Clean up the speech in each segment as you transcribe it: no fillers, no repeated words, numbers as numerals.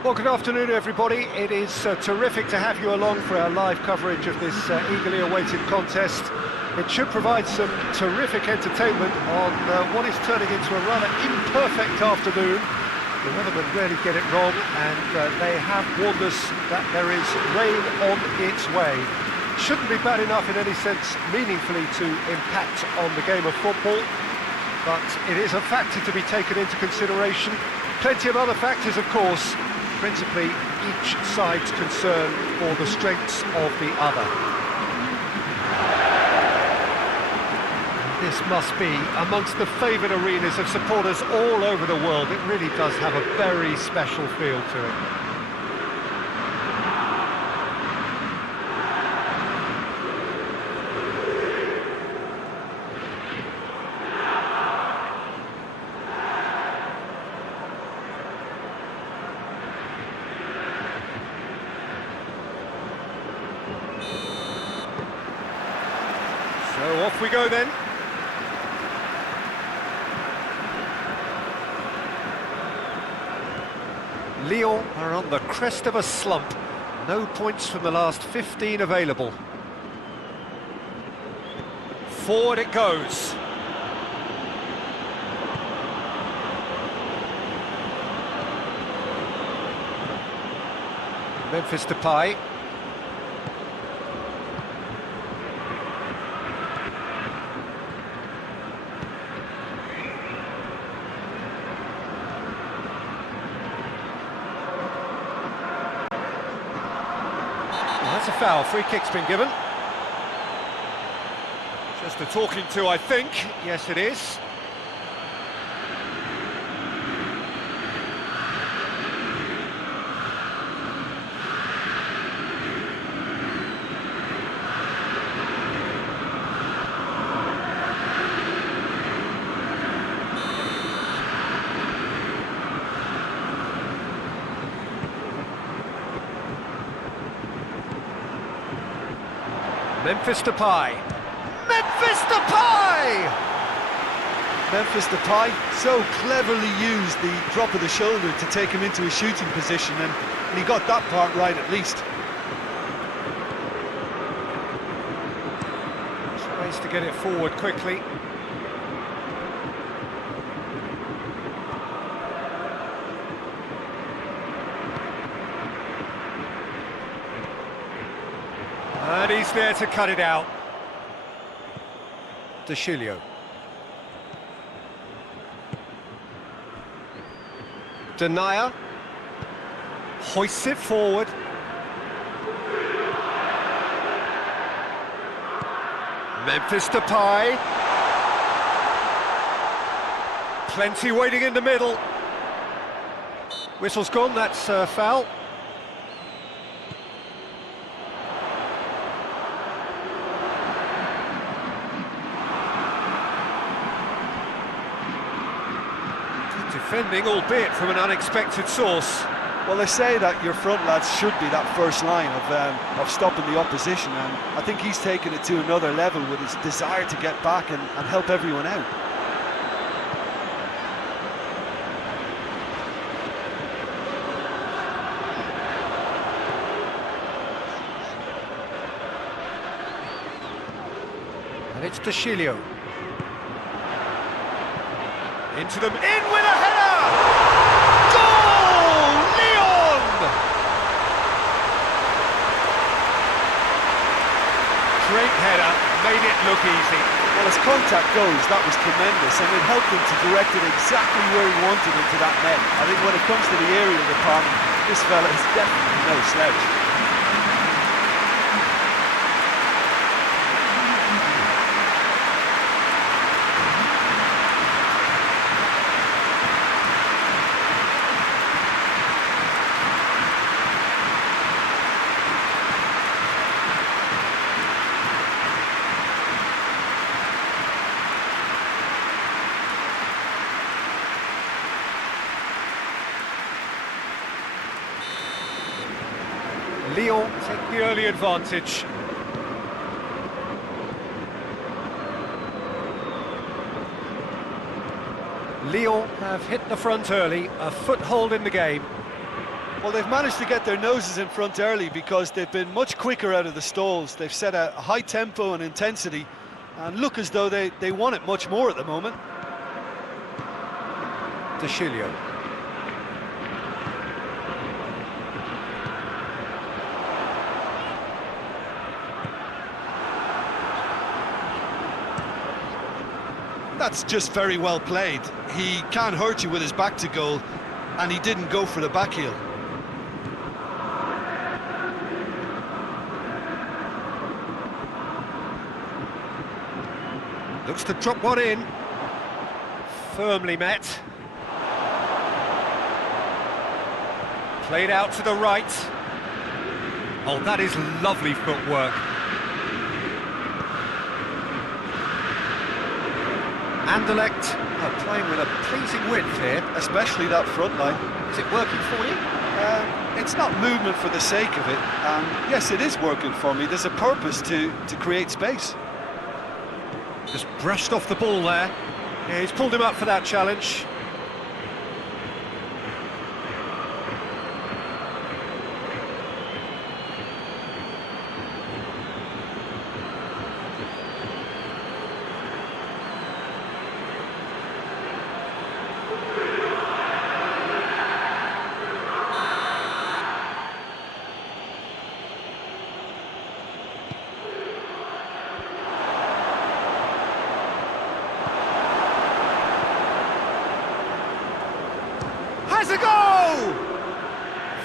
Well, good afternoon, everybody. It is terrific to have you along for our live coverage of this eagerly awaited contest. It should provide some terrific entertainment on what is turning into a rather imperfect afternoon. The weathermen rarely get it wrong, and they have warned us that there is rain on its way. Shouldn't be bad enough in any sense meaningfully to impact on the game of football, but it is a factor to be taken into consideration. Plenty of other factors, of course, principally each side's concern for the strengths of the other. This must be amongst the favoured arenas of supporters all over the world. It really does have a very special feel to it. So off we go then. Lyon are on the crest of a slump. No points from the last 15 available. Forward it goes. Memphis Depay. That's a foul. Free kick's been given. Just a talking to, I think. Yes, it is. Memphis Depay. Memphis Depay! Memphis Depay so cleverly used the drop of the shoulder to take him into a shooting position, and he got that part right at least. Tries to get it forward quickly. And he's there to cut it out. De Chilio. Denier. Hoists it forward. Memphis Depay. Plenty waiting in the middle. Whistle's gone, that's foul. Defending, albeit from an unexpected source. Well, they say that your front lads should be that first line of stopping the opposition, and I think he's taken it to another level with his desire to get back and help everyone out. And it's De Chilio. Into them, in with a header! Goal! Lyon! Great header, made it look easy. Well, as contact goes, that was tremendous, and it helped him to direct it exactly where he wanted into that net. I think when it comes to the area department, this fella is definitely no slouch. Lyon take the early advantage. Lyon have hit the front early, a foothold in the game. Well, they've managed to get their noses in front early because they've been much quicker out of the stalls. They've set a high tempo and intensity and look as though they want it much more at the moment. De Chilio. That's just very well played. He can't hurt you with his back to goal, and he didn't go for the back heel. Looks to drop one in. Firmly met. Played out to the right. Oh, that is lovely footwork. Anderlecht are playing with a pleasing width here. Especially that front line. Is it working for you? It's not movement for the sake of it. Yes, it is working for me. There's a purpose to create space. Just brushed off the ball there. Yeah, he's pulled him up for that challenge. Has a goal!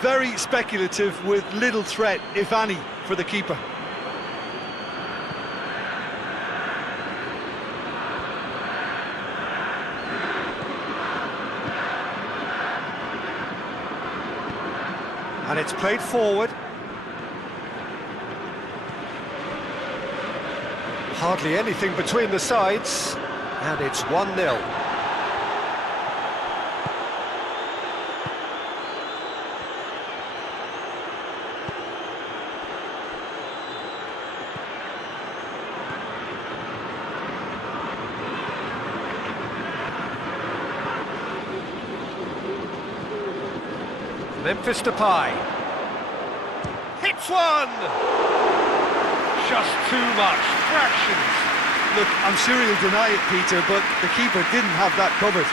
Very speculative with little threat, if any, for the keeper. And it's played forward. Hardly anything between the sides. And it's 1-0. Memphis Depay. Hits one! Just too much. Fractions. Look, I'm sure he'll deny it, Peter, but the keeper didn't have that covered.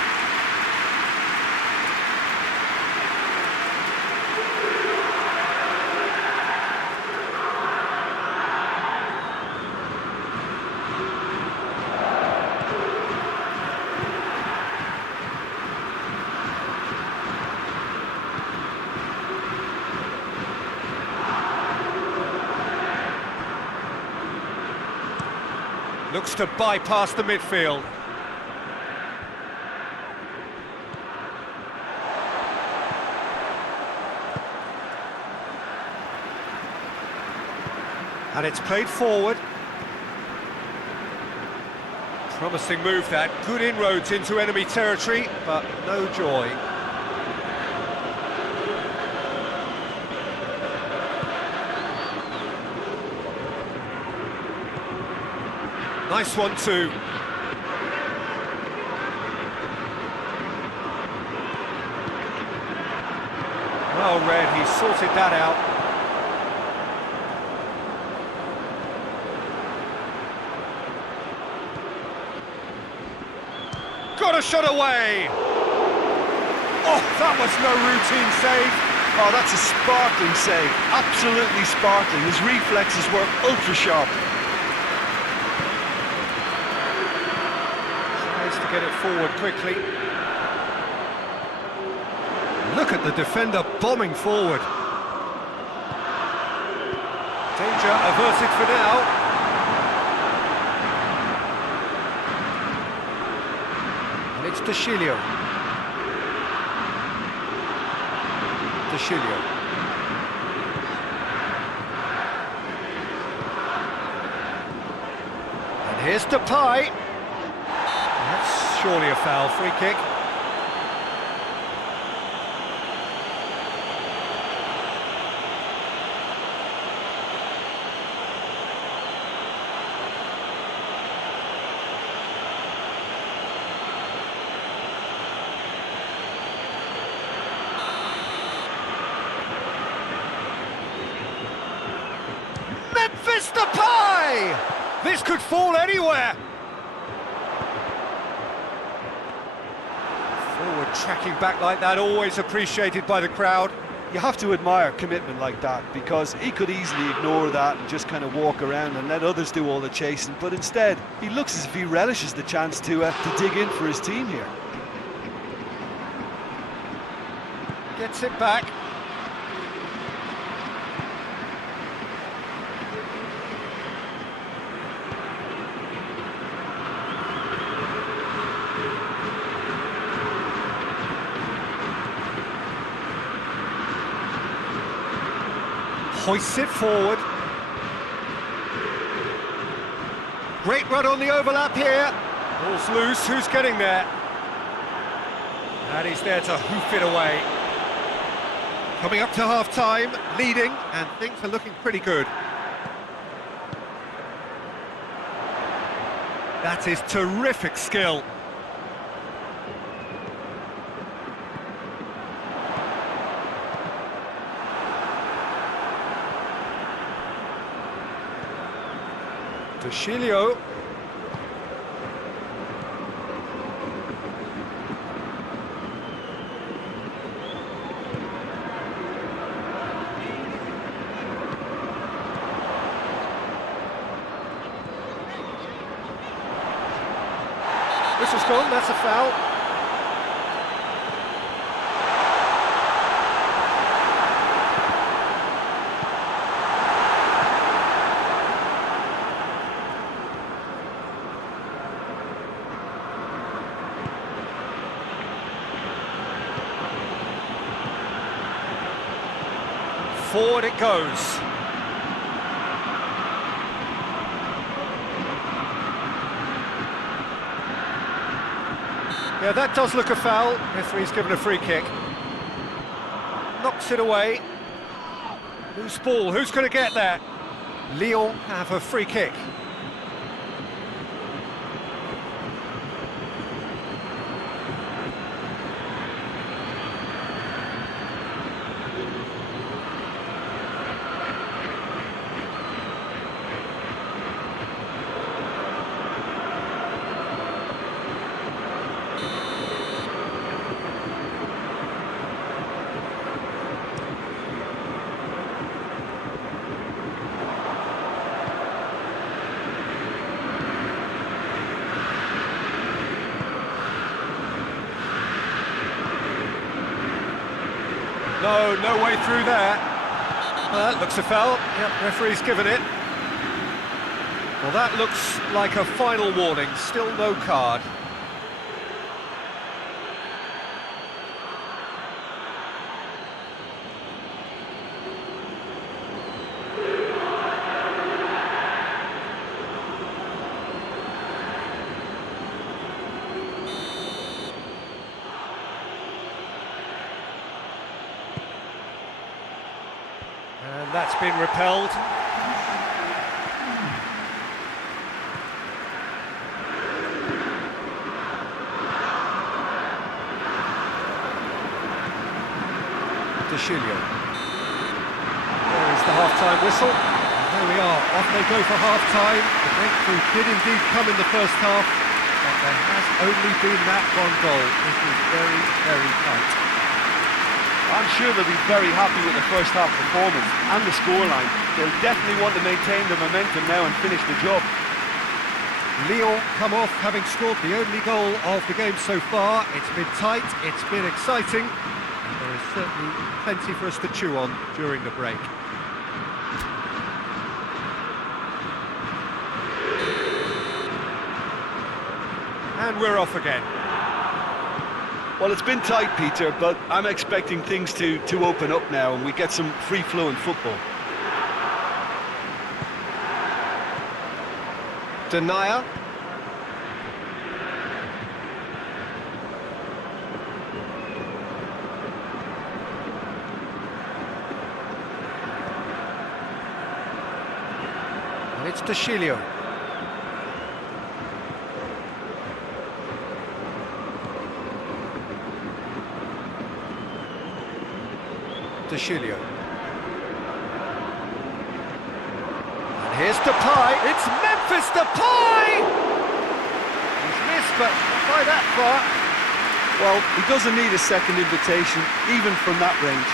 Looks to bypass the midfield. And it's played forward. Promising move that. Good inroads into enemy territory, but no joy. Nice one too. Well read, he sorted that out. Got a shot away! Oh, that was no routine save. Oh, that's a sparkling save. Absolutely sparkling. His reflexes were ultra sharp. Get it forward quickly. Look at the defender bombing forward. Danger averted for now. And it's De Chilio. De Chilio. And here's Depay. Surely a foul, free kick. Here's the pie! This could fall anywhere. Forward tracking back like that, always appreciated by the crowd. You have to admire commitment like that, because he could easily ignore that and just kind of walk around and let others do all the chasing, but instead he looks as if he relishes the chance to dig in for his team here. Gets it back. Hoists it forward. Great run on the overlap here. Ball's loose, who's getting there? And he's there to hoof it away. Coming up to half-time, leading, and things are looking pretty good. That is terrific skill. Toshilio. Whistle's gone, that's a foul. Forward it goes. Yeah, that does look a foul. Referee's given a free kick. Knocks it away. Loose ball, who's going to get that? Lyon have a free kick. No way through there. Well, that looks a foul. Yep, referee's given it. Well, that looks like a final warning. Still no card. And that's been repelled. Toshilio. There is the half-time whistle. And there we are, off they go for half-time. The breakthrough did indeed come in the first half, but there has only been that one goal. It was very, very tight. I'm sure they'll be very happy with the first half performance and the scoreline. They'll definitely want to maintain the momentum now and finish the job. Lyon come off having scored the only goal of the game so far. It's been tight, it's been exciting, and there is certainly plenty for us to chew on during the break. And we're off again. Well, it's been tight, Peter, but I'm expecting things to open up now and we get some free-flowing football. Denier. And it's Toshilio. Toshilio. And here's Depay. It's Memphis Depay! He's missed, but not by that far. Well, he doesn't need a second invitation, even from that range.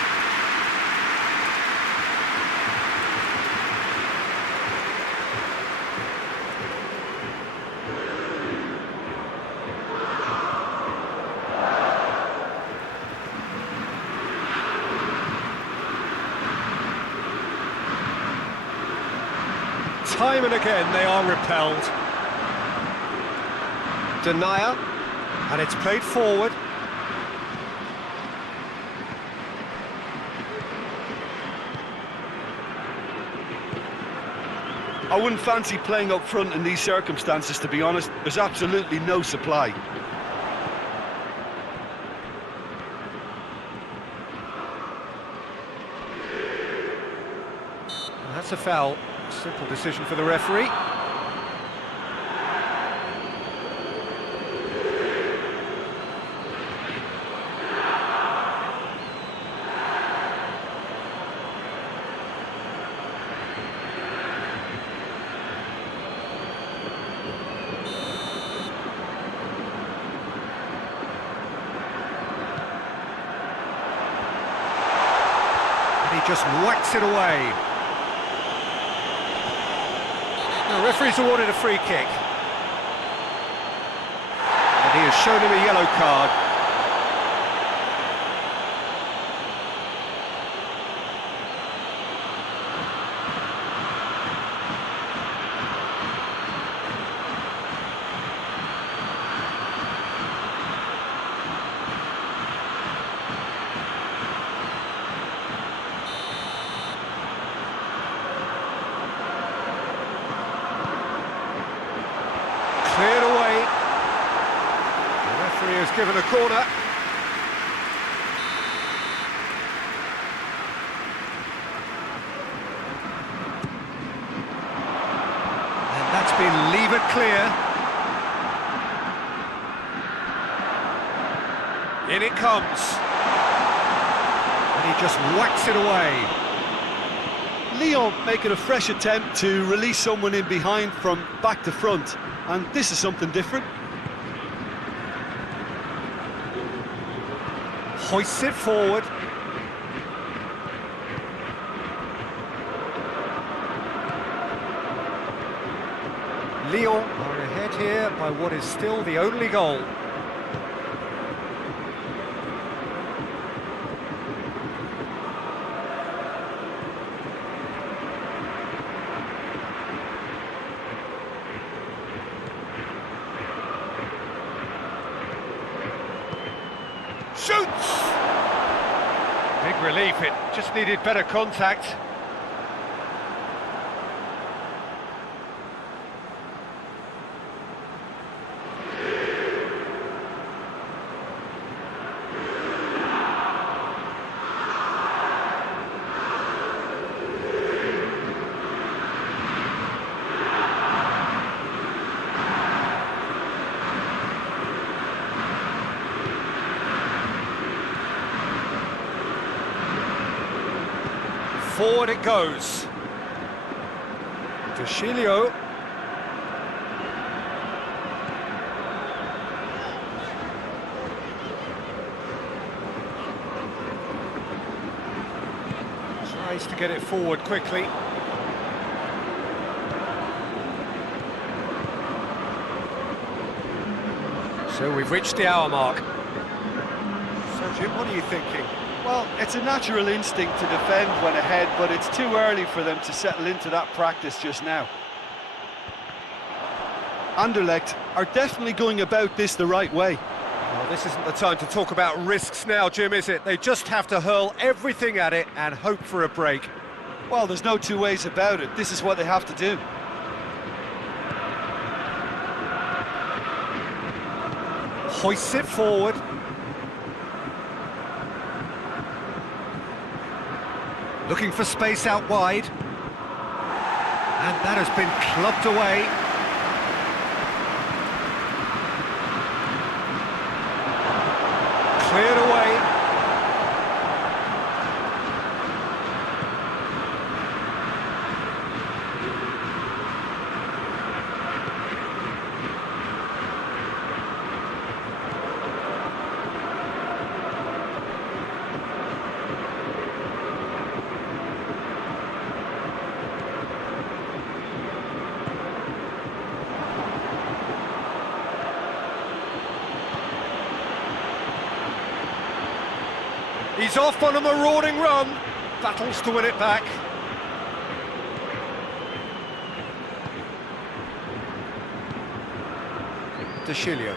Time and again they are repelled. Denier, and it's played forward. I wouldn't fancy playing up front in these circumstances, to be honest. There's absolutely no supply. And that's a foul. Simple decision for the referee. And he just whacks it away. The referee's awarded a free kick. And he has shown him a yellow card. Cleared away. The referee has given a corner. And that's been levered clear. In it comes. And he just whacks it away. Lyon making a fresh attempt to release someone in behind from back to front. And this is something different. Hoists it forward. Lyon are ahead here by what is still the only goal. Shoots! Big relief, it just needed better contact. Forward it goes. To Chilio. Tries to get it forward quickly. So we've reached the hour mark. So Jim, what are you thinking? Well, it's a natural instinct to defend when ahead, but it's too early for them to settle into that practice just now. Anderlecht are definitely going about this the right way. Well, this isn't the time to talk about risks now, Jim, is it? They just have to hurl everything at it and hope for a break. Well, there's no two ways about it. This is what they have to do. Hoists it forward. Looking for space out wide. And that has been clubbed away. Cleared away. He's off on a marauding run. Battles to win it back. De Chilio.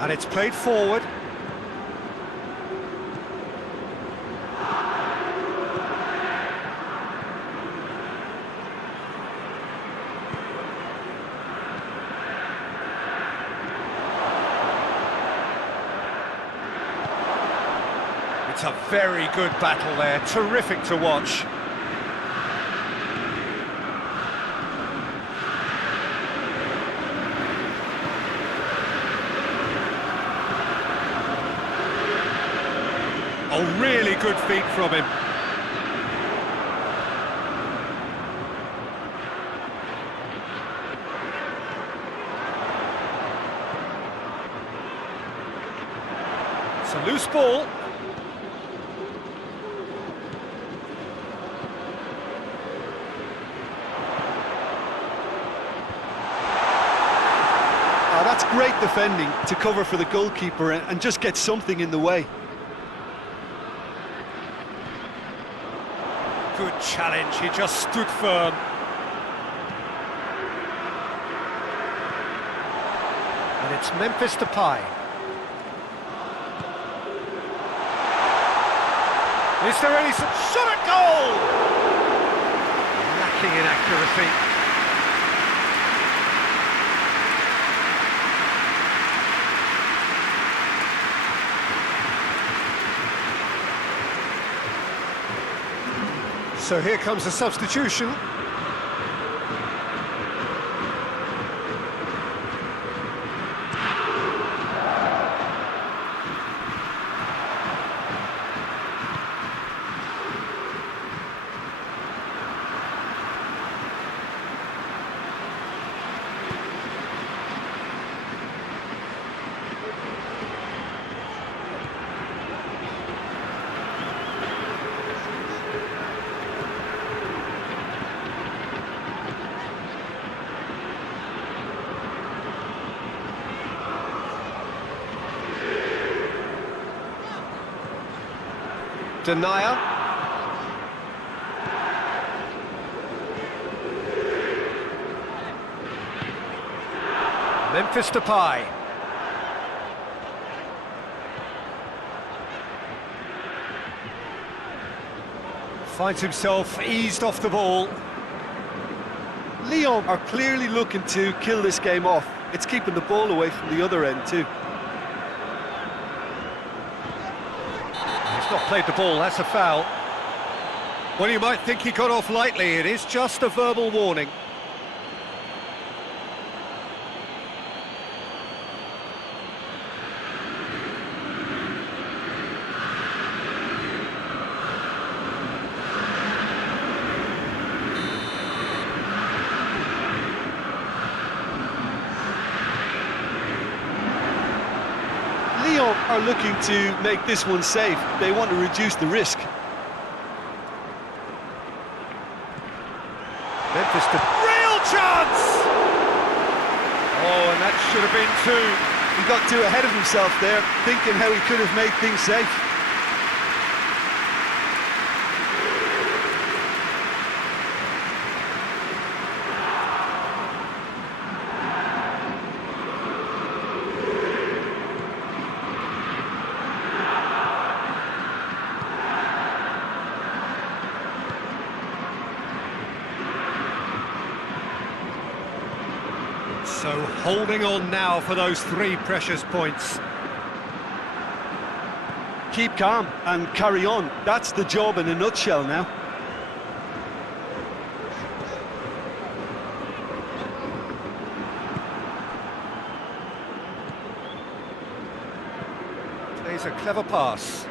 And it's played forward. It's a very good battle there, terrific to watch. Oh, really good feet from him. It's a loose ball. That's great defending to cover for the goalkeeper and just get something in the way. Good challenge, he just stood firm. And it's Memphis Depay. Is there any shot at goal? Lacking in accuracy. So here comes a substitution. Denier. Memphis Depay. Finds himself eased off the ball. Lyon are clearly looking to kill this game off. It's keeping the ball away from the other end too. He's not played the ball, that's a foul. Well, you might think he got off lightly, it is just a verbal warning. Lyon are looking to make this one safe. They want to reduce the risk. Memphis to real chance! Oh, and that should have been two. He got too ahead of himself there, thinking how he could have made things safe. So holding on now for those 3 precious points. Keep calm and carry on. That's the job in a nutshell now. Plays a clever pass.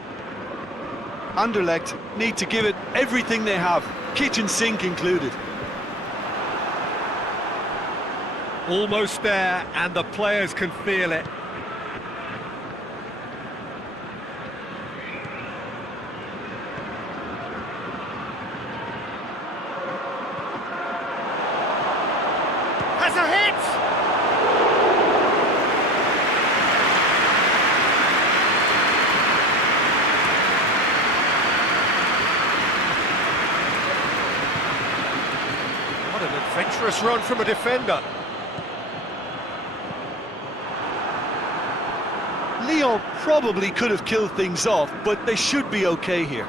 Anderlecht need to give it everything they have, kitchen sink included. Almost there, and the players can feel it. has a hit! What an adventurous run from a defender. Lyon probably could have killed things off, but they should be okay here.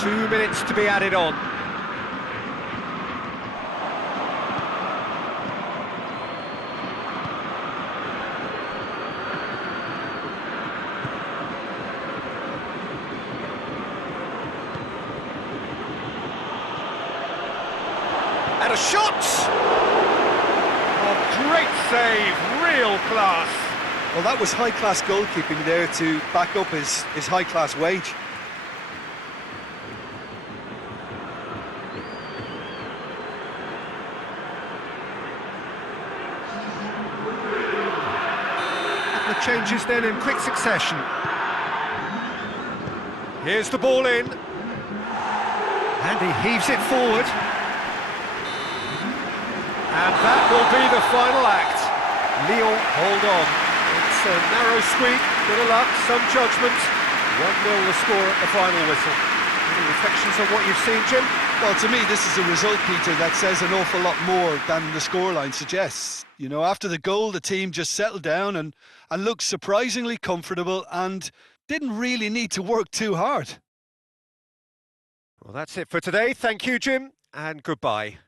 Two minutes to be added on. And a shot! Oh, great save, real class. Well, that was high-class goalkeeping there to back up his high-class wage. The changes then in quick succession. Here's the ball in. And he heaves it forward. And that will be the final act. Lyon hold on. It's a narrow squeak, bit of luck, some judgment. 1-0 the score at the final whistle. Any reflections on what you've seen, Jim? Well, to me, this is a result, Peter, that says an awful lot more than the scoreline suggests. You know, after the goal, the team just settled down and looked surprisingly comfortable and didn't really need to work too hard. Well, that's it for today. Thank you, Jim, and goodbye.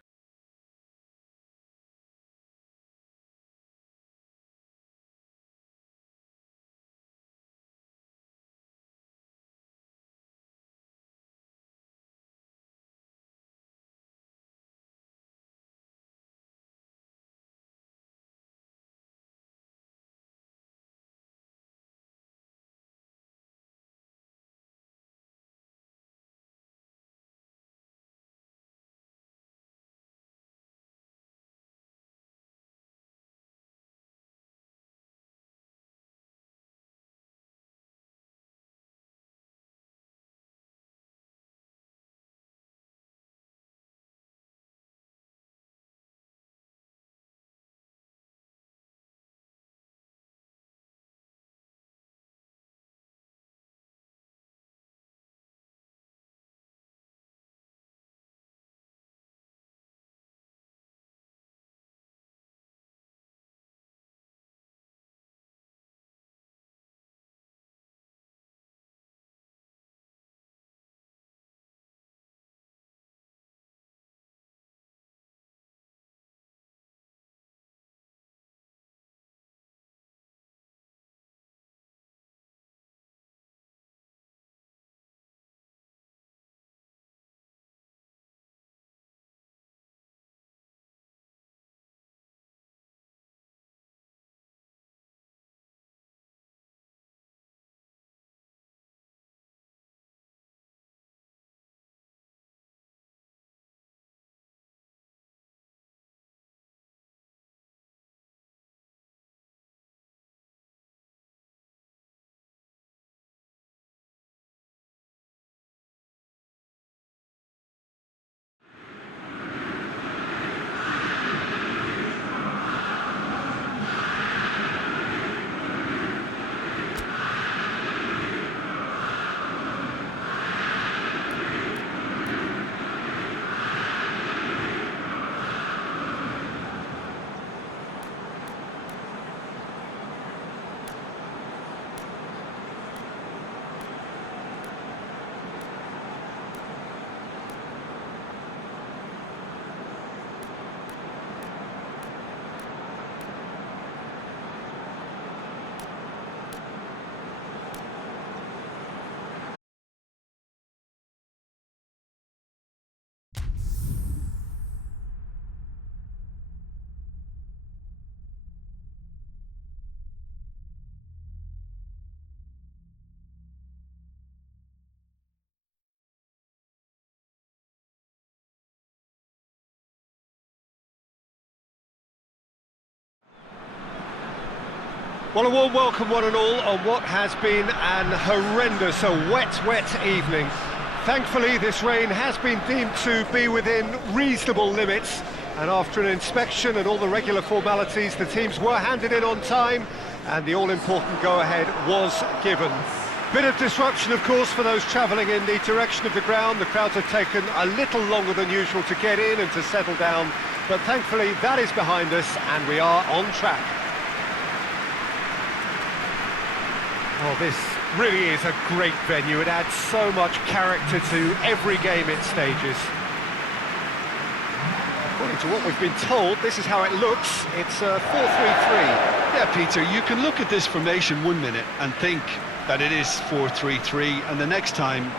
Well, a warm welcome one and all on what has been an horrendous, a wet evening. Thankfully, this rain has been deemed to be within reasonable limits, and after an inspection and all the regular formalities, the teams were handed in on time, and the all-important go-ahead was given. Bit of disruption, of course, for those travelling in the direction of the ground. The crowds have taken a little longer than usual to get in and to settle down, but thankfully that is behind us, and we are on track. Oh, this really is a great venue. It adds so much character to every game it stages. According to what we've been told, this is how it looks. It's a 4-3-3. Yeah, Peter, you can look at this formation 1 minute and think that it is 4-3-3, and the next time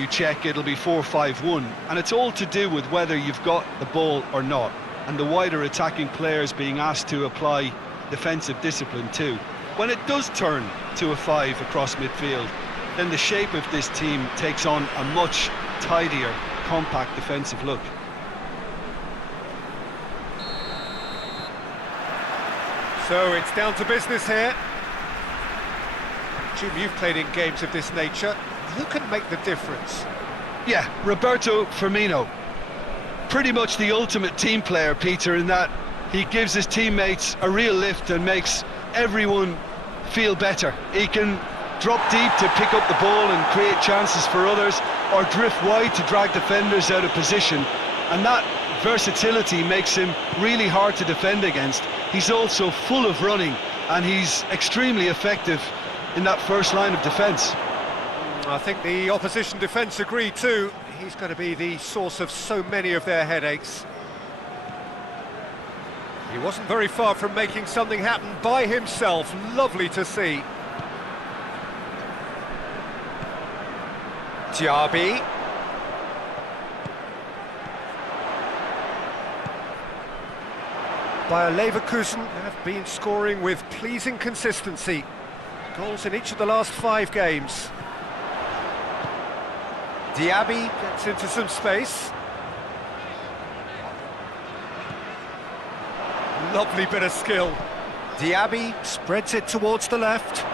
you check, it'll be 4-5-1. And it's all to do with whether you've got the ball or not, and the wider attacking players being asked to apply defensive discipline too. When it does turn to a 5 across midfield, then the shape of this team takes on a much tidier, compact defensive look. So it's down to business here. Jim, you've played in games of this nature. Who can make the difference? Yeah, Roberto Firmino. Pretty much the ultimate team player, Peter, in that he gives his teammates a real lift and makes everyone feel better. He can drop deep to pick up the ball and create chances for others, or drift wide to drag defenders out of position, and that versatility makes him really hard to defend against. He's also full of running, and he's extremely effective in that first line of defence. I think the opposition defence agree too. He's going to be the source of so many of their headaches. He wasn't very far from making something happen by himself. Lovely to see. Diaby. Bayer Leverkusen have been scoring with pleasing consistency. Goals in each of the last 5 games. Diaby gets into some space. Lovely bit of skill. Diaby spreads it towards the left.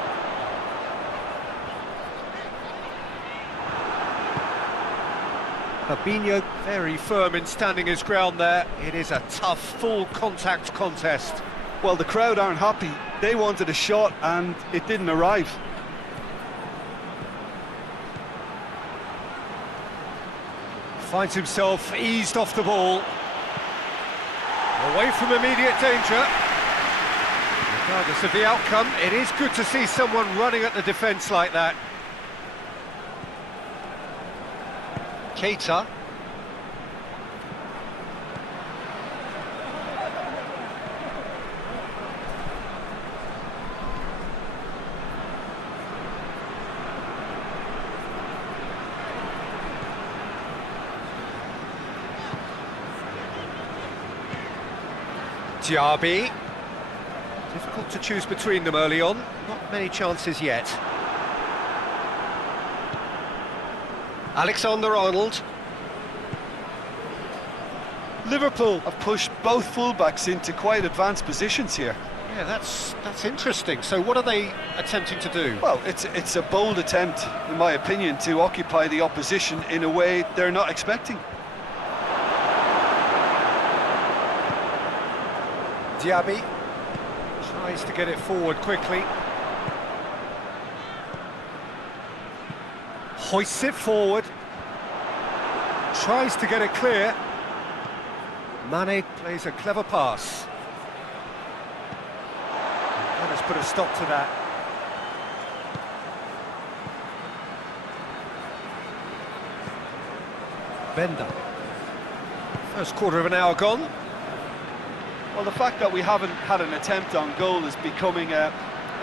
Fabinho very firm in standing his ground there. It is a tough, full contact contest. Well, the crowd aren't happy. They wanted a shot and it didn't arrive. Finds himself eased off the ball. Away from immediate danger. Regardless of the outcome, it is good to see someone running at the defence like that. Keita. Diaby. Difficult to choose between them early on. Not many chances yet. Alexander-Arnold. Liverpool have pushed both fullbacks into quite advanced positions here. Yeah, that's interesting. So what are they attempting to do? Well, it's a bold attempt, in my opinion, to occupy the opposition in a way they're not expecting. Diaby tries to get it forward quickly. Hoists it forward. Tries to get it clear. Mane plays a clever pass. Let us put a stop to that. Bender. First quarter of an hour gone. Well, the fact that we haven't had an attempt on goal is becoming an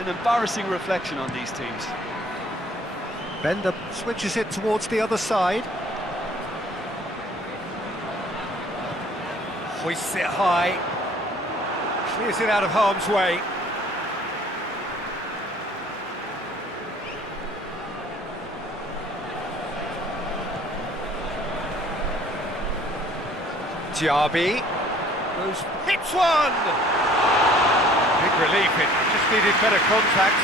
embarrassing reflection on these teams. Bender switches it towards the other side. Hoists it high. Clears it out of harm's way. Diaby. Hits one! Big relief, it just needed better contact.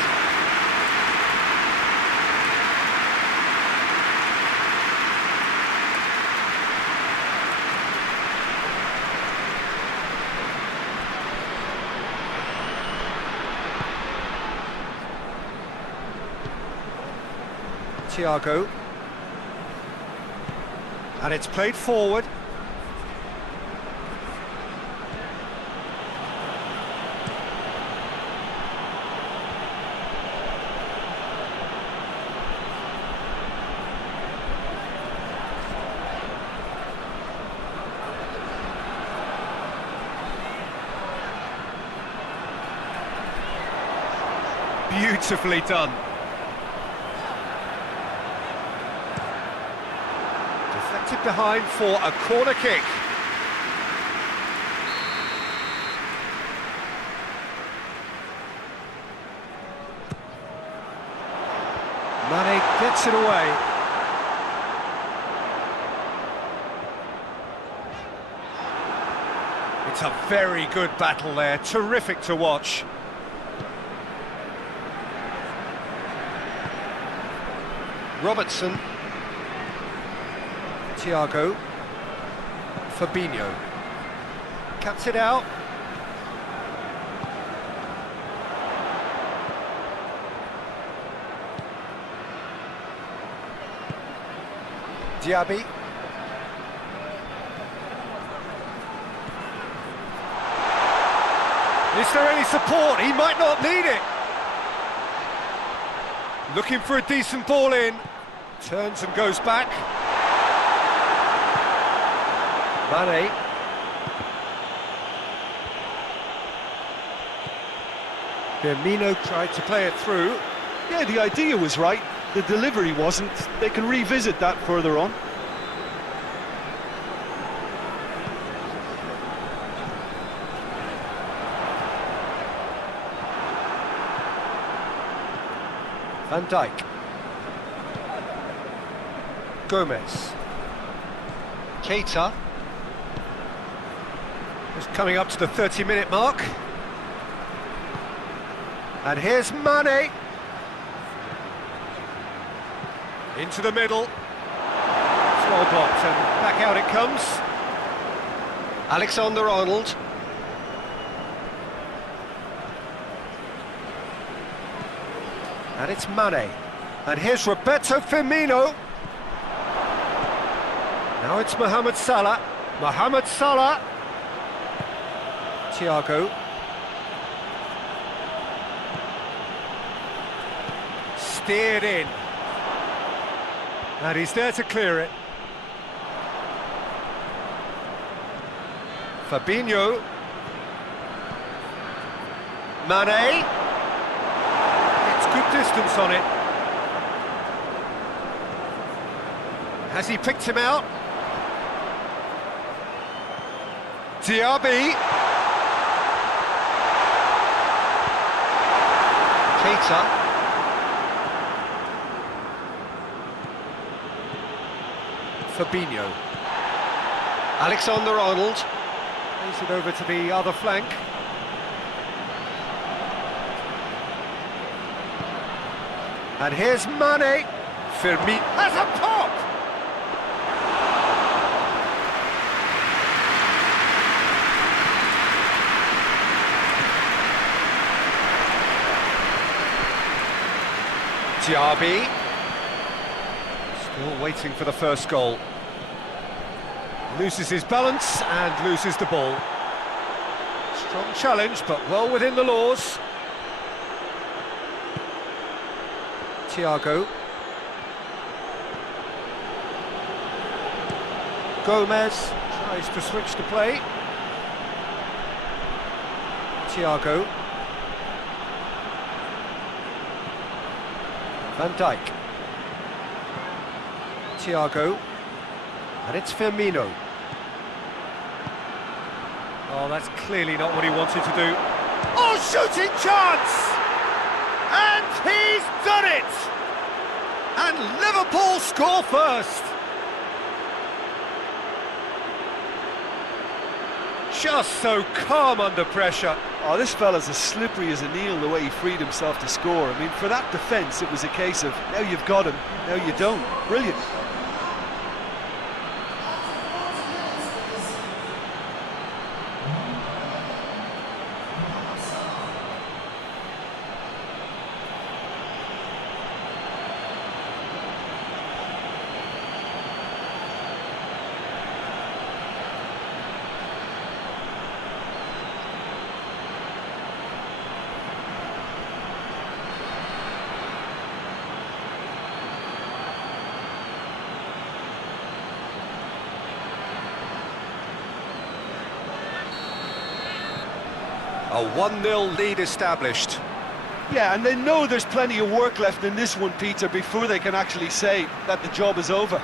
Thiago. And it's played forward. Beautifully done. Deflected behind for a corner kick. Mane gets it away. It's a very good battle there, terrific to watch. Robertson. Thiago. Fabinho. Cuts it out. Diaby. Is there any support? He might not need it. Looking for a decent ball in. Turns and goes back. Mane. Firmino tried to play it through. Yeah, the idea was right. The delivery wasn't. They can revisit that further on. Van Dijk. Gomez. Keita. Just coming up to the 30-minute mark. And here's Mane. Into the middle. It's well blocked and back out it comes. Alexander-Arnold. And it's Mane. And here's Roberto Firmino. Now it's Mohamed Salah. Mohamed Salah. Thiago. Steered in. And he's there to clear it. Fabinho. Mane. Good distance on it. Has he picked him out? Diaby. Keita. Fabinho. Alexander-Arnold. Plays it over to the other flank. And here's Mane. Firmino has a pop! Diaby. Still waiting for the first goal. Loses his balance and loses the ball. Strong challenge, but well within the laws. Thiago. Gomez tries to switch the play. Thiago. Van Dijk. Thiago. And it's Firmino. Oh, that's clearly not what he wanted to do. Oh, shooting chance! And he's done it! And Liverpool score first. just so calm under pressure. Oh, this fella's as slippery as an eel, the way he freed himself to score. I mean, for that defence, it was a case of, now you've got him, now you don't. Brilliant. A 1-0 lead established. Yeah, and they know there's plenty of work left in this one, Peter, before they can actually say that the job is over.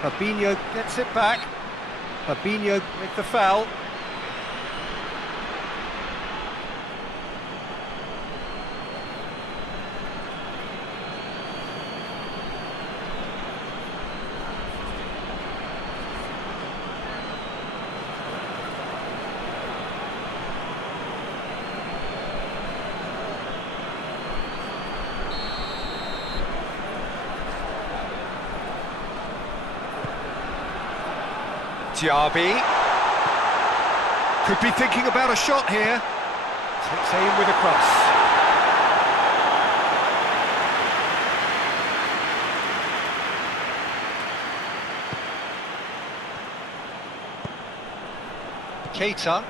Fabinho gets it back. Fabinho with the foul. Diaby could be thinking about a shot here. Takes aim with a cross. Keita.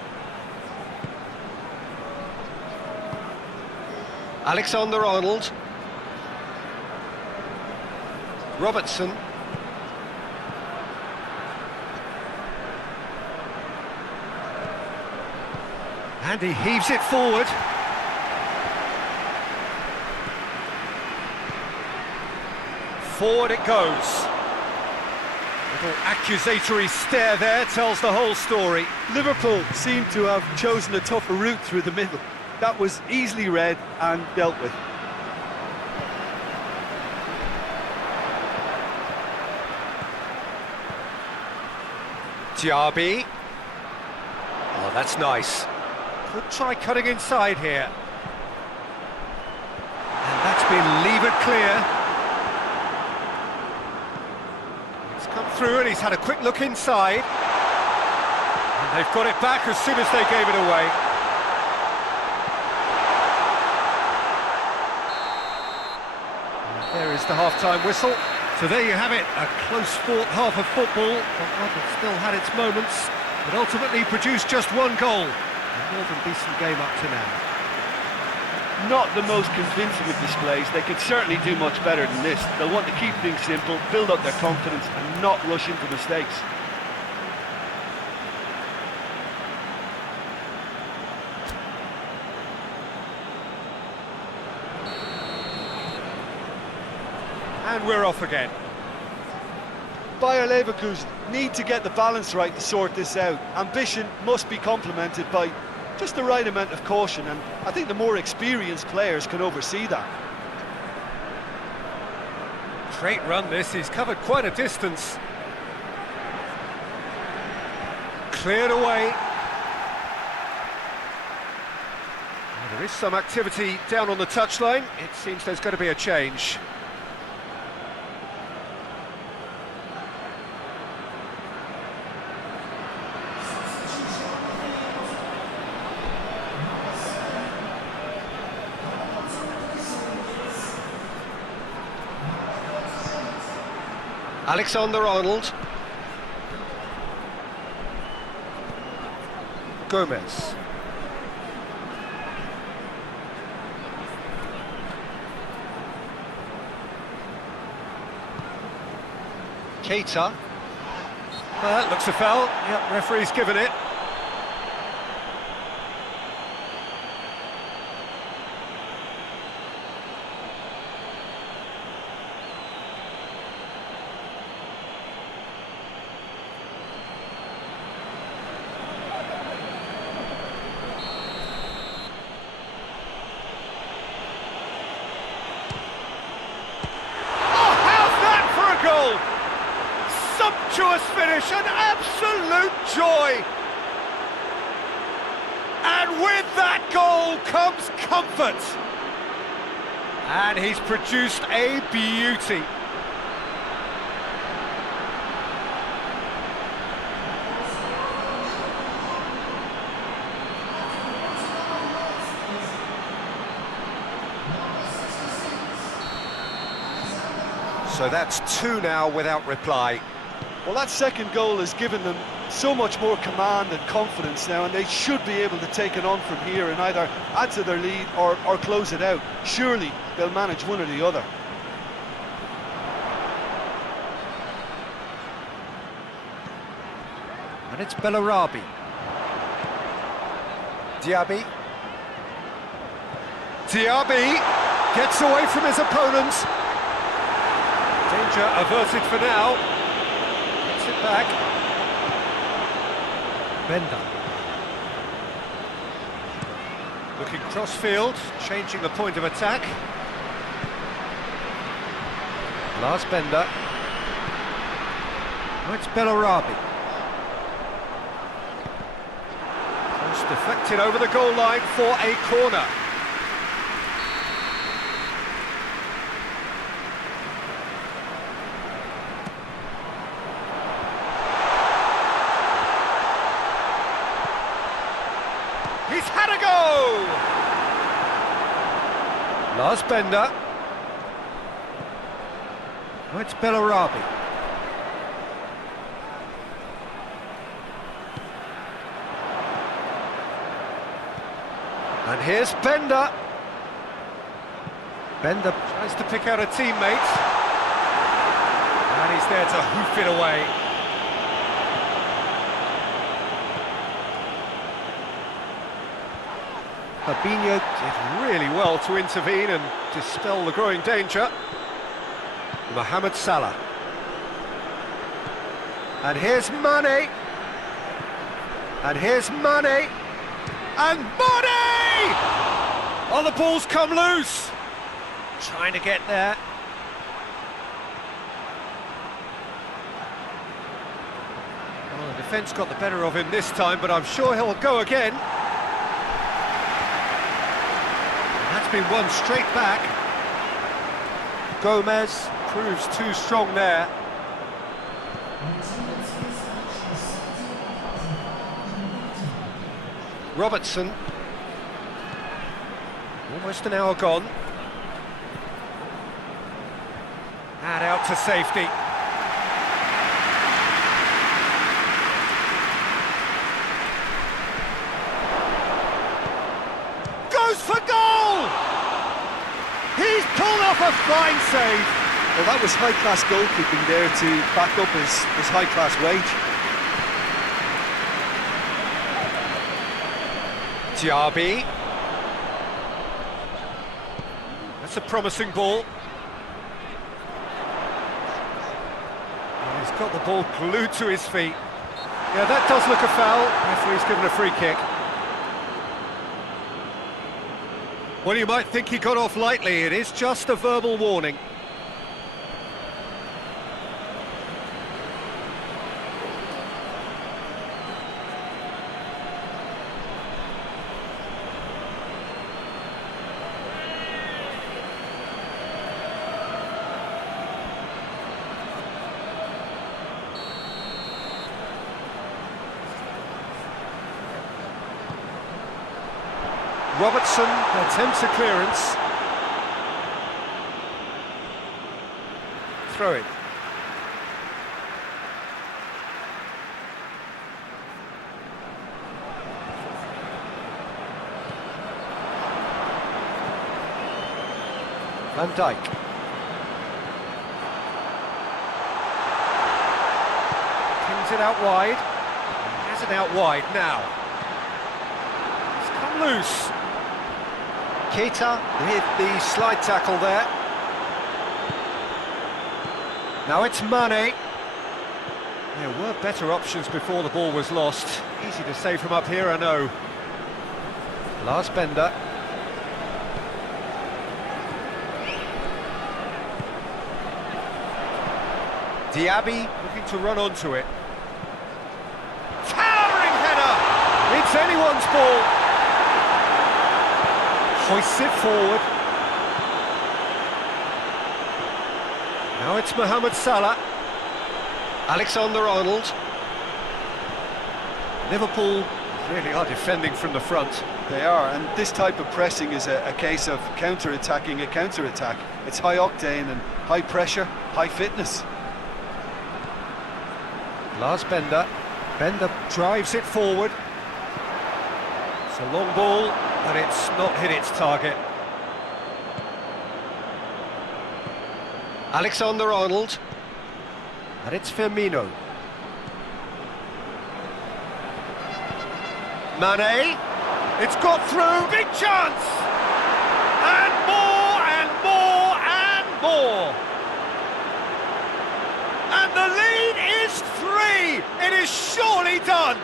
Alexander-Arnold. Robertson. And he heaves it forward. Forward it goes. Little accusatory stare there tells the whole story. Liverpool seem to have chosen a tougher route through the middle. That was easily read and dealt with. Diaby. Oh, that's nice. Could try cutting inside here. And that's been levered clear. He's come through and he's had a quick look inside. And they've got it back as soon as they gave it away. And there is the half-time whistle. So there you have it, a close-fought half of football, but one that still had its moments, but ultimately produced just one goal. A more than decent game up to now. Not the most convincing of displays. They could certainly do much better than this. They'll want to keep things simple, build up their confidence and not rush into mistakes. And we're off again. Bayer Leverkusen need to get the balance right to sort this out. Ambition must be complemented by just the right amount of caution, and I think the more experienced players can oversee that. Great run this, he's covered quite a distance. Cleared away. Well, there is some activity down on the touchline. It seems there's going to be a change. Alexander-Arnold. Gomez. Keita. Well, that looks a foul. Yep, referee's given it. It's an absolute joy! And with that goal comes comfort! And he's produced a beauty. So that's 2 now without reply. Well, that second goal has given them so much more command and confidence now, and they should be able to take it on from here and either add to their lead or close it out. Surely they'll manage one or the other. And it's Bellarabi. Diaby. Diaby gets away from his opponents. Danger averted for now. Gets it back. Bender. Looking cross-field, changing the point of attack. Lars Bender. Now it's Bellarabi. Cross deflected over the goal line for a corner. He's had a go! Lars Bender. Oh, it's Bellarabi. And here's Bender. Bender tries to pick out a teammate. And he's there to hoof it away. Fabinho did really well to intervene and dispel the growing danger. Mohamed Salah. And here's Mane. And here's Mane. And Mane! Oh, the ball's come loose. Trying to get there. Well, the defence got the better of him this time, but I'm sure he'll go again. That's been won straight back. Gomez proves too strong there. Robertson. Almost an hour gone. And out to safety. Goes for goal! He's pulled off a fine save. Well, that was high-class goalkeeping there to back up his high-class wage. Diaby. That's a promising ball. And he's got the ball glued to his feet. Yeah, that does look a foul. Referee's given a free kick. Well, you might think he got off lightly. It is just a verbal warning. Robertson attempts a clearance. Throw it. Van Dijk. Pins it out wide. Has it out wide now. It's come loose. Keita with the slide tackle there. Now it's Mane. There were better options before the ball was lost. Easy to save from up here, I know. Lars Bender. Diaby looking to run onto it. It's anyone's ball. Hoists it forward. Now it's Mohamed Salah. Alexander-Arnold. Liverpool really are defending from the front. They are, and this type of pressing is a case of counter-attacking a counter-attack. It's high octane and high pressure, high fitness. Lars Bender. Bender drives it forward. It's a long ball, and it's not hit its target. Alexander-Arnold. And it's Firmino. Mane. It's got through. Big chance! And more, and more, and more. And the lead is 3. It is surely done.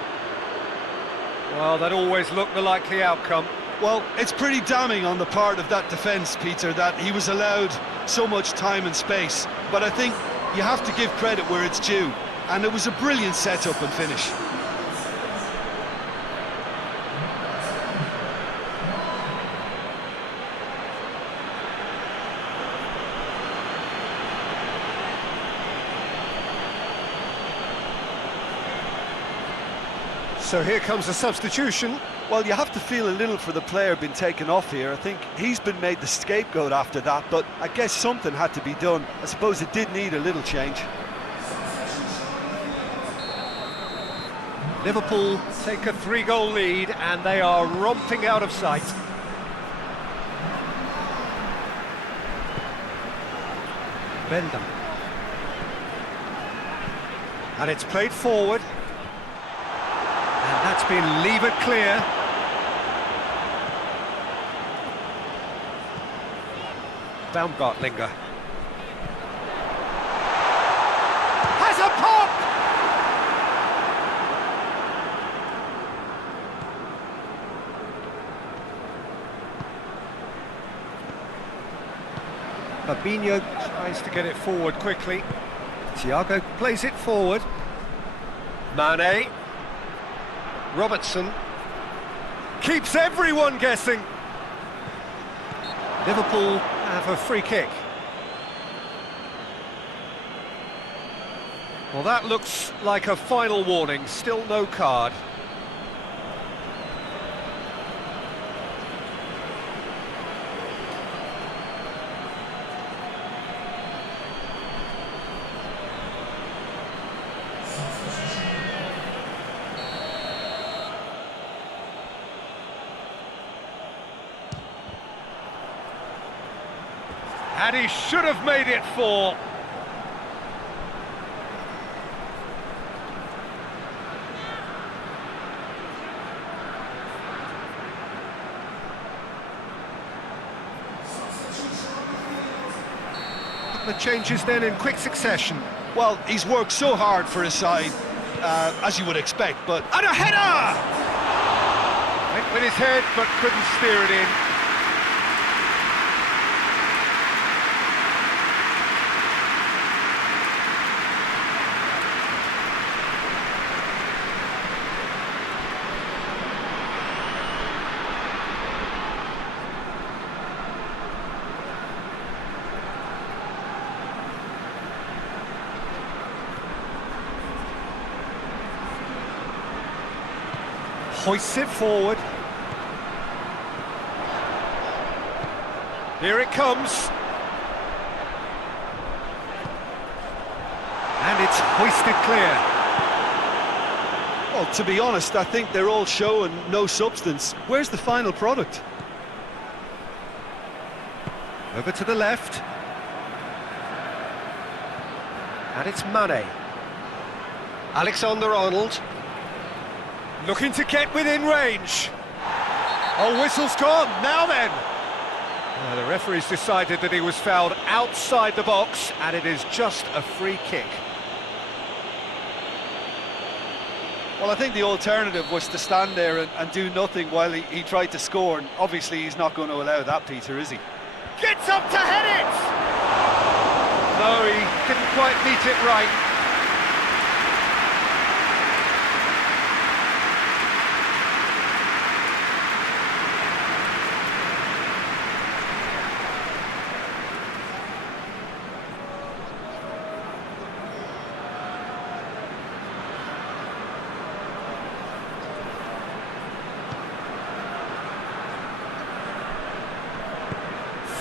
Well, that always looked the likely outcome. Well, it's pretty damning on the part of that defence, Peter, that he was allowed so much time and space. But I think you have to give credit where it's due. And it was a brilliant setup and finish. So here comes a substitution. Well, you have to feel a little for the player being taken off here. I think he's been made the scapegoat after that, but I guess something had to be done. I suppose it did need a little change. Liverpool take a 3-goal lead and they are romping out of sight. Bender. And it's played forward. And that's been levered clear. Baumgartlinger. Has a pop! Fabinho tries to get it forward quickly. Thiago plays it forward. Mane. Robertson. Keeps everyone guessing. Liverpool have a free kick. Well, that looks like a final warning. Still no card. And he should have made it 4. The changes then in quick succession. Well, he's worked so hard for his side, as you would expect, but... And a header! Went with his head, but couldn't steer it in. Hoists it forward. Here it comes. And it's hoisted clear. Well, to be honest, I think they're all show and no substance. Where's the final product? Over to the left. And it's Mane. Alexander-Arnold. Looking to get within range. Oh, whistle's gone. Now then. The referee's decided that he was fouled outside the box, and it is just a free kick. Well, I think the alternative was to stand there and do nothing while he tried to score, and obviously he's not going to allow that, Peter, is he? Gets up to head it! No, he didn't quite meet it right.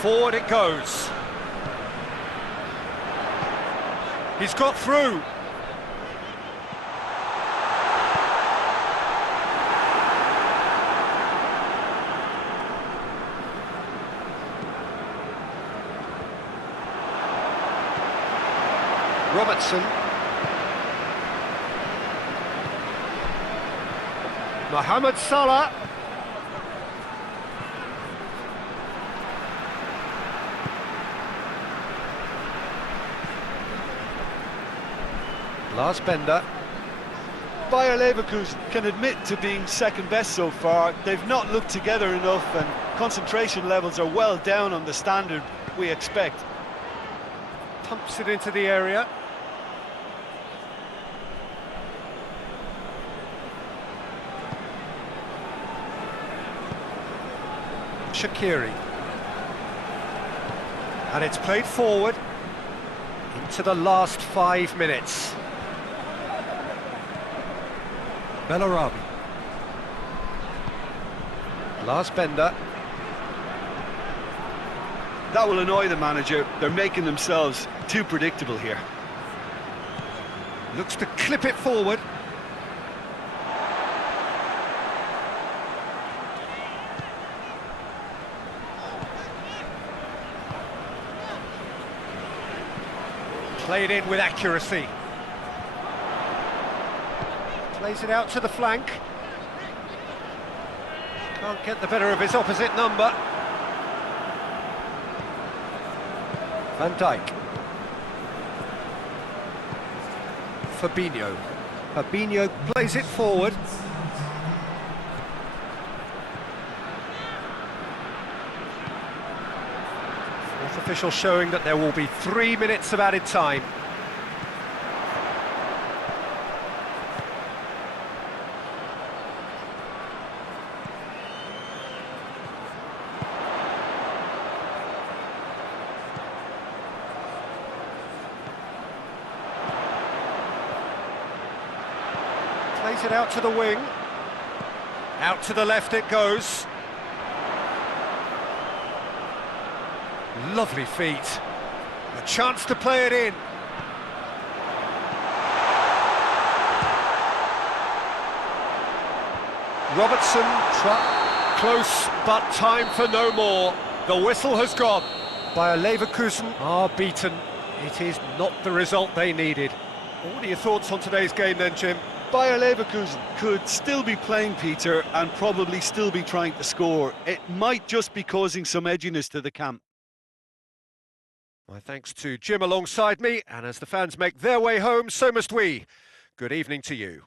Forward it goes. He's got through. Robertson. Mohamed Salah. Lars Bender. Bayer Leverkusen can admit to being second best so far. They've not looked together enough and concentration levels are well down on the standard we expect. Pumps it into the area. Shaqiri. And it's played forward into the last 5 minutes. Bellarabi. Lars Bender. That will annoy the manager. They're making themselves too predictable here. Looks to clip it forward. Played in with accuracy. Plays it out to the flank. Can't get the better of his opposite number. Van Dijk. Fabinho. Fabinho plays it forward. Fourth official showing that there will be 3 minutes of added time. Plays it out to the wing. Out to the left it goes. Lovely feet. A chance to play it in. Robertson, close, but time for no more. The whistle has gone. Bayer Leverkusen are beaten. It is not the result they needed. What are your thoughts on today's game then, Jim? Bayer Leverkusen could still be playing, Peter, and probably still be trying to score. It might just be causing some edginess to the camp. My thanks to Jim alongside me, and as the fans make their way home, so must we. Good evening to you.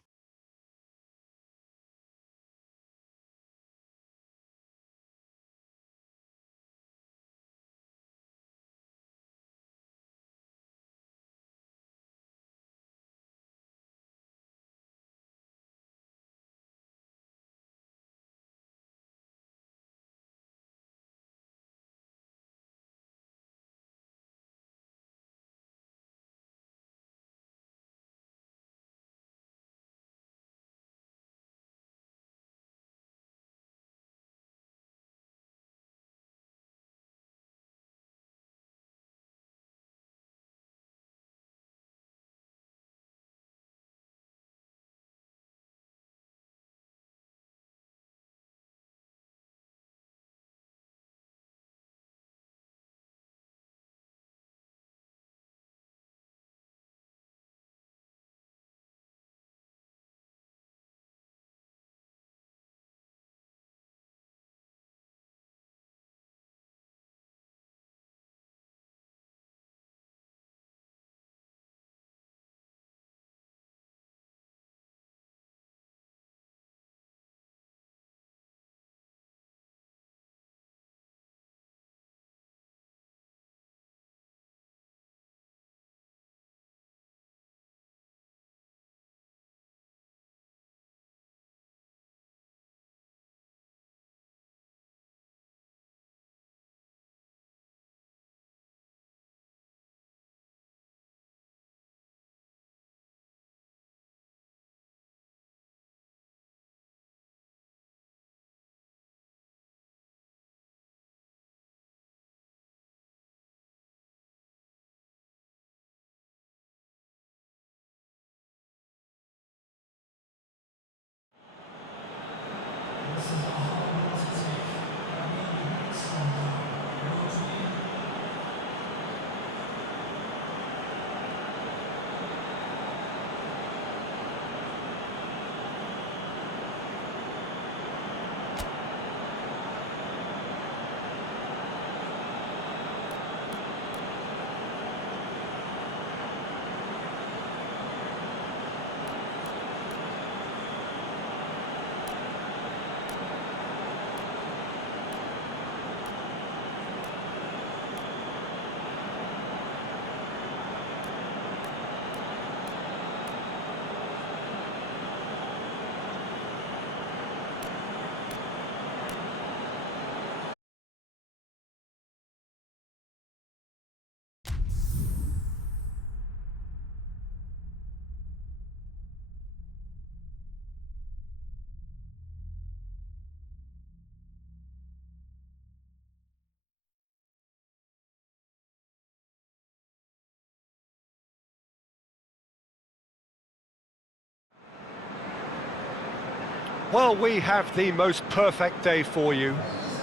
Well, we have the most perfect day for you.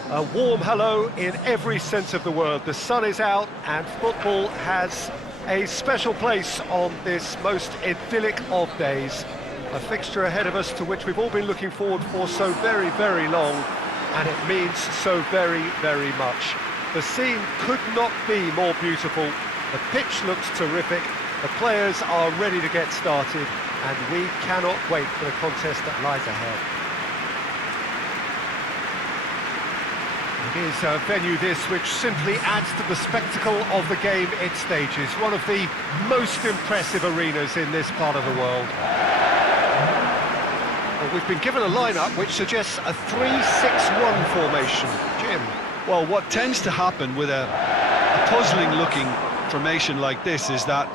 A warm hello in every sense of the word. The sun is out and football has a special place on this most idyllic of days. A fixture ahead of us to which we've all been looking forward for so very, very long, and it means so very, very much. The scene could not be more beautiful. The pitch looks terrific. The players are ready to get started, and we cannot wait for the contest that lies ahead. It is a venue this which simply adds to the spectacle of the game it stages. One of the most impressive arenas in this part of the world. Well, we've been given a lineup which suggests a 3-6-1 formation. Jim? Well, what tends to happen with a puzzling-looking formation like this is that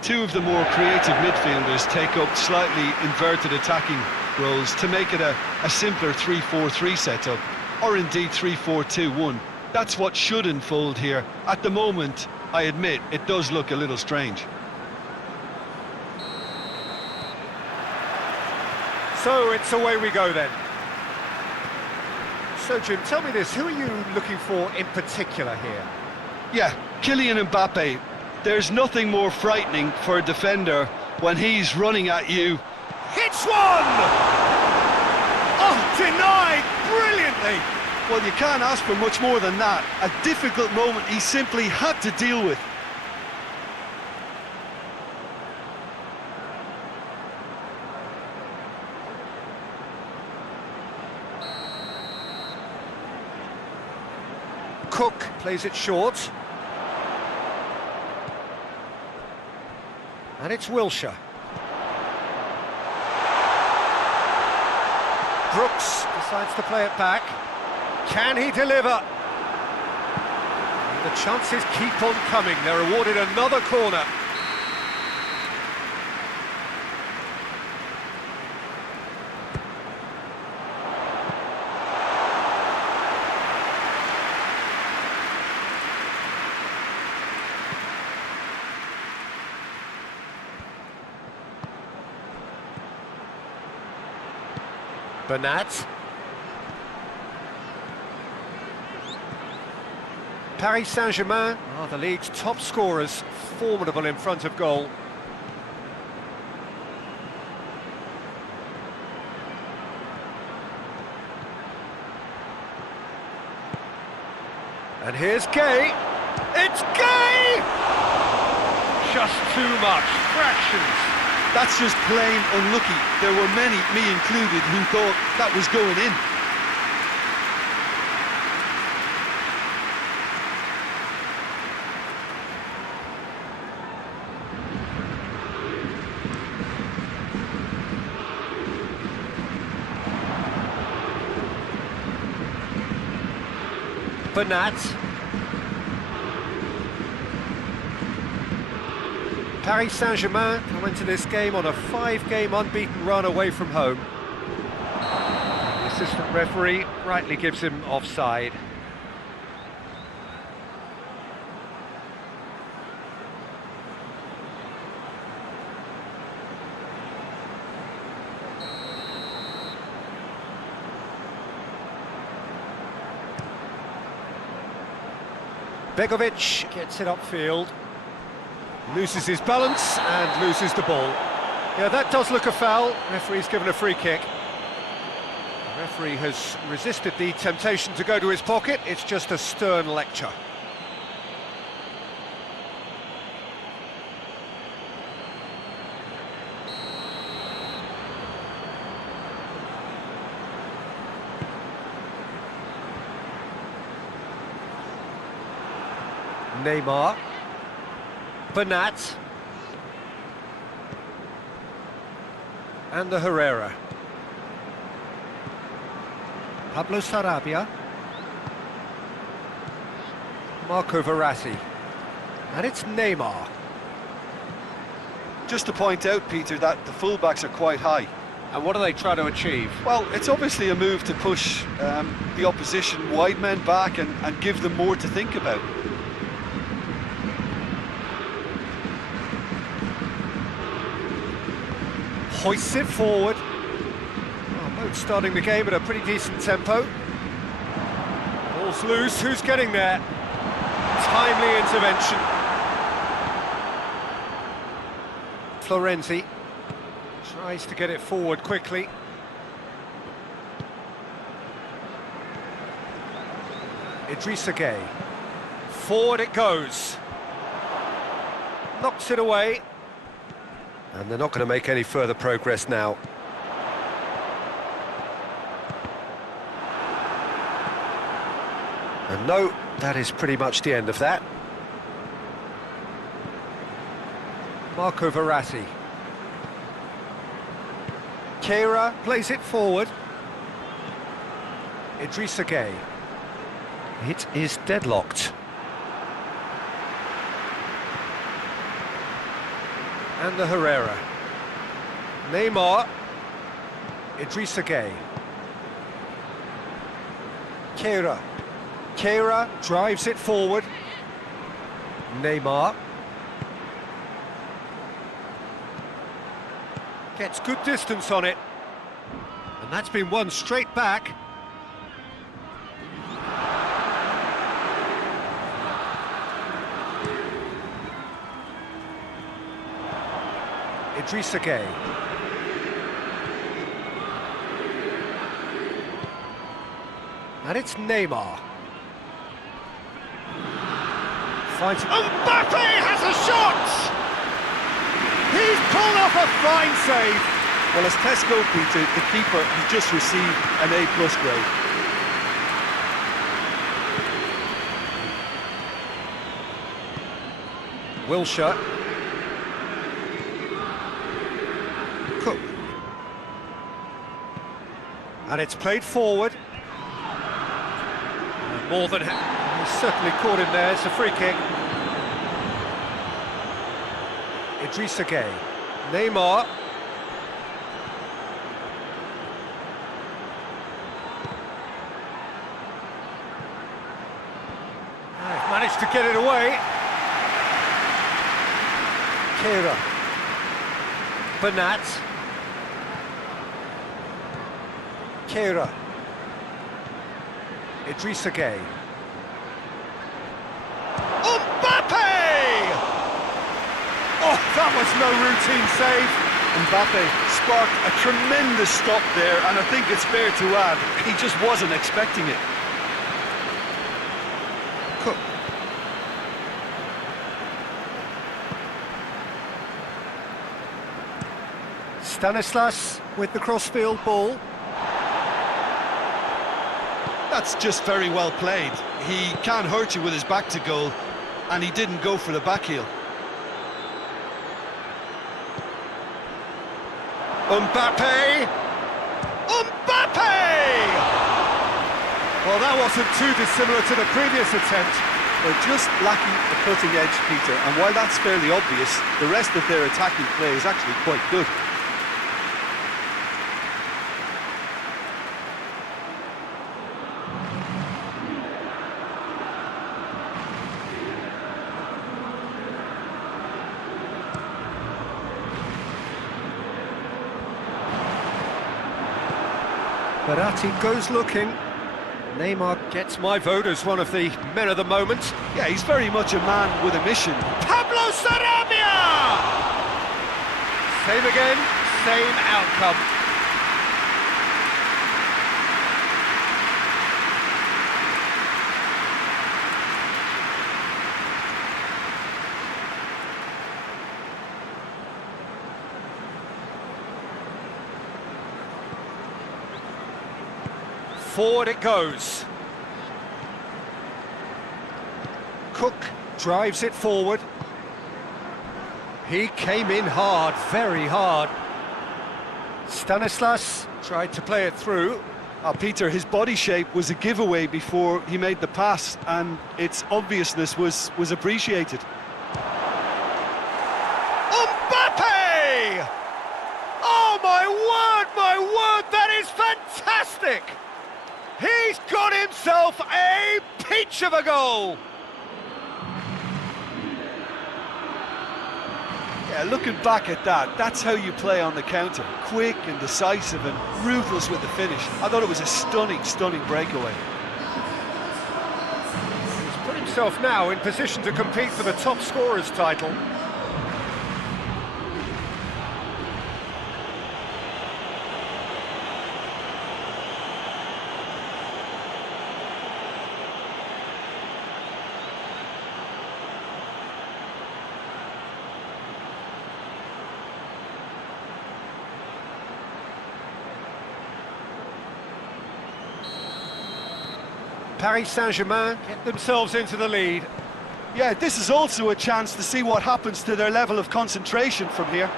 two of the more creative midfielders take up slightly inverted attacking roles to make it a simpler 3-4-3 setup, or indeed 3-4-2-1. That's what should unfold here. At the moment, I admit, it does look a little strange. So it's away we go then. So Jim, tell me this, who are you looking for in particular here? Yeah, Kylian Mbappe. There's nothing more frightening for a defender when he's running at you. Hits one! Oh, denied brilliantly! Well, you can't ask for much more than that. A difficult moment he simply had to deal with. Cook plays it short. And it's Wilshere. Brooks decides to play it back. Can he deliver? And the chances keep on coming. They're awarded another corner. Bernat. Paris Saint-Germain are the league's top scorers, formidable in front of goal. And here's Gay. It's Gay! Just too much, fractions. That's just plain unlucky. There were many, me included, who thought that was going in. Bernat. Paris Saint-Germain come into this game on a 5-game unbeaten run away from home. The assistant referee rightly gives him offside. Begovic gets it upfield. Loses his balance and loses the ball. Yeah, that does look a foul. Referee's given a free kick. The referee has resisted the temptation to go to his pocket. It's just a stern lecture. Neymar. Bernat. And the Herrera. Pablo Sarabia. Marco Verratti. And it's Neymar. Just to point out, Peter, that the fullbacks are quite high. And what do they try to achieve? Well, it's obviously a move to push the opposition wide men back and give them more to think about. Hoists it forward. Oh, Both starting the game at a pretty decent tempo. Ball's loose, who's getting there? Timely intervention. Florenzi tries to get it forward quickly. Idrissa Gueye. Forward it goes. Knocks it away. And they're not going to make any further progress now. And no, that is pretty much the end of that. Marco Verratti. Kehrer plays it forward. Idrissa Gueye. It is deadlocked. And the Herrera. Neymar. Idrissa Gueye. Kehrer. Kehrer drives it forward. Neymar. Gets good distance on it. And that's been won straight back. Idrissa Gueye. And it's Neymar. Finds... Mbappe has a shot! He's pulled off a fine save. Well, as Tesco, Peter, the keeper, he just received an A+ grade. Wilshere. Cook. And it's played forward. More than... He's certainly caught him there, it's a free kick. Idrissa Gueye. Neymar. They've managed to get it away. Kehrer. Bernat. Kehrer. Idrissa Gueye. Mbappe! Oh, that was no routine save. Mbappe sparked a tremendous stop there, and I think it's fair to add, he just wasn't expecting it. Cook. Stanislas with the crossfield ball. That's just very well played. He can't hurt you with his back to goal, and he didn't go for the back heel. Mbappe! Mbappe! Well, that wasn't too dissimilar to the previous attempt. They're just lacking the cutting edge, Peter, and while that's fairly obvious, the rest of their attacking play is actually quite good. Verratti goes looking. Neymar gets my vote as one of the men of the moment. Yeah, he's very much a man with a mission. Pablo Sarabia! Same again, same outcome. Forward it goes. Cook drives it forward. He came in hard, very hard. Stanislas tried to play it through. Peter, his body shape was a giveaway before he made the pass, and its obviousness was appreciated. Mbappe! Oh, my word, that is fantastic! He's got himself a peach of a goal! Yeah, looking back at that, that's how you play on the counter. Quick and decisive and ruthless with the finish. I thought it was a stunning, stunning breakaway. He's put himself now in position to compete for the top scorer's title. Paris Saint-Germain get themselves into the lead. Yeah, this is also a chance to see what happens to their level of concentration from here.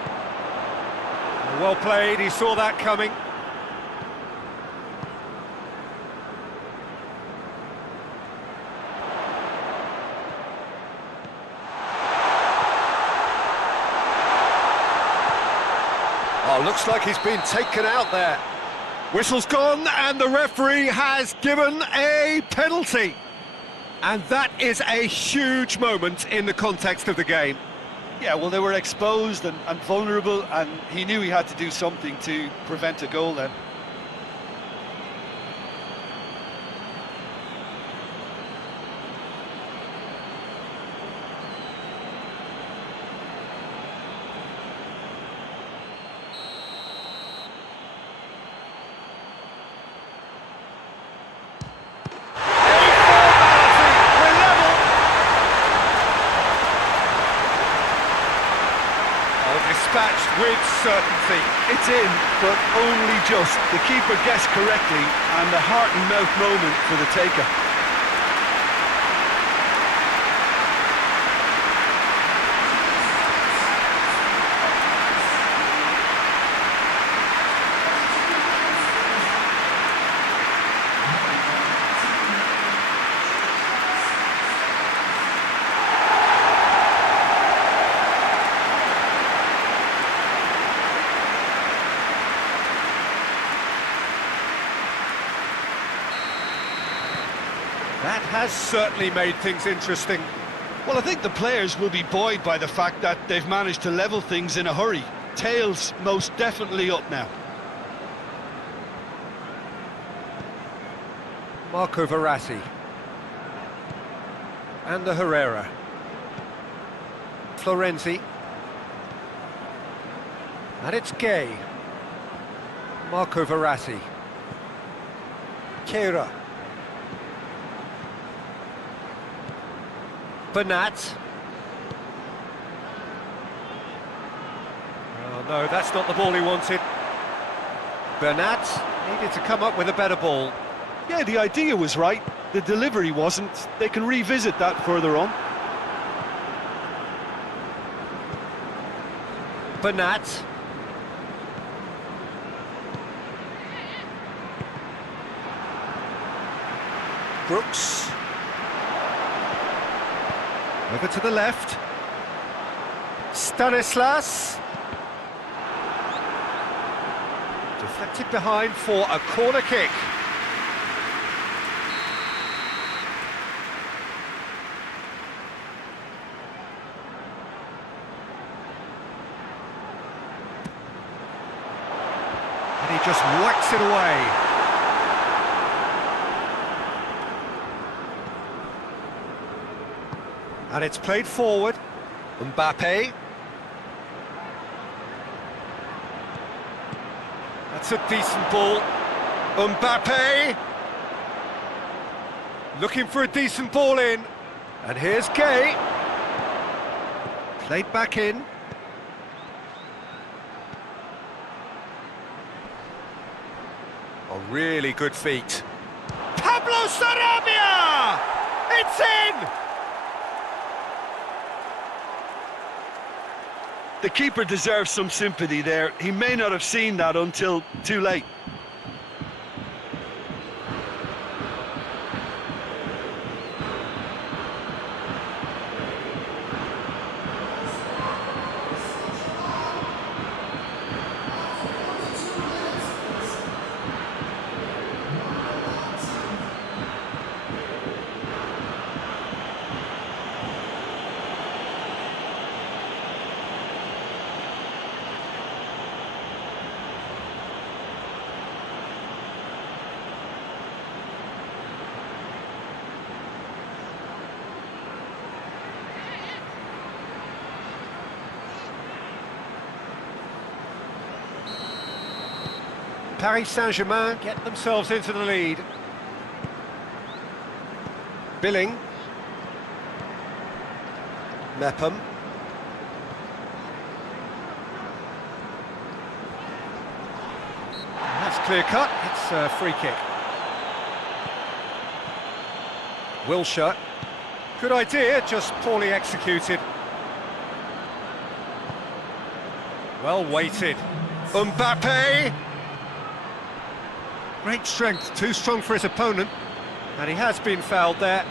Well played, he saw that coming. Oh, looks like he's been taken out there. Whistle's gone and the referee has given a penalty. And that is a huge moment in the context of the game. Yeah, well, they were exposed and vulnerable, and he knew he had to do something to prevent a goal then. Dispatched with certainty. It's in, but only just. The keeper guessed correctly, and the heart and mouth moment for the taker. That has certainly made things interesting. Well, I think the players will be buoyed by the fact that they've managed to level things in a hurry. Tails most definitely up now. Marco Verratti. And the Herrera. Florenzi. And it's Gay. Marco Verratti. Kehrer. Bernat. Oh no, that's not the ball he wanted. Bernat needed to come up with a better ball. Yeah, the idea was right. The delivery wasn't. They can revisit that further on. Bernat. Brooks. Over to the left. Stanislas. Deflected behind for a corner kick. And he just whacks it away. And it's played forward. Mbappe. That's a decent ball. Mbappe. Looking for a decent ball in. And here's Gay. Played back in. A really good feat. Pablo Sarabia! It's in! The keeper deserves some sympathy there. He may not have seen that until too late. Paris Saint-Germain get themselves into the lead. Billing. Mepham. That's clear cut, it's a free kick. Wilshere. Good idea, just poorly executed. Well weighted. Mbappe! Great strength, too strong for his opponent. And he has been fouled there.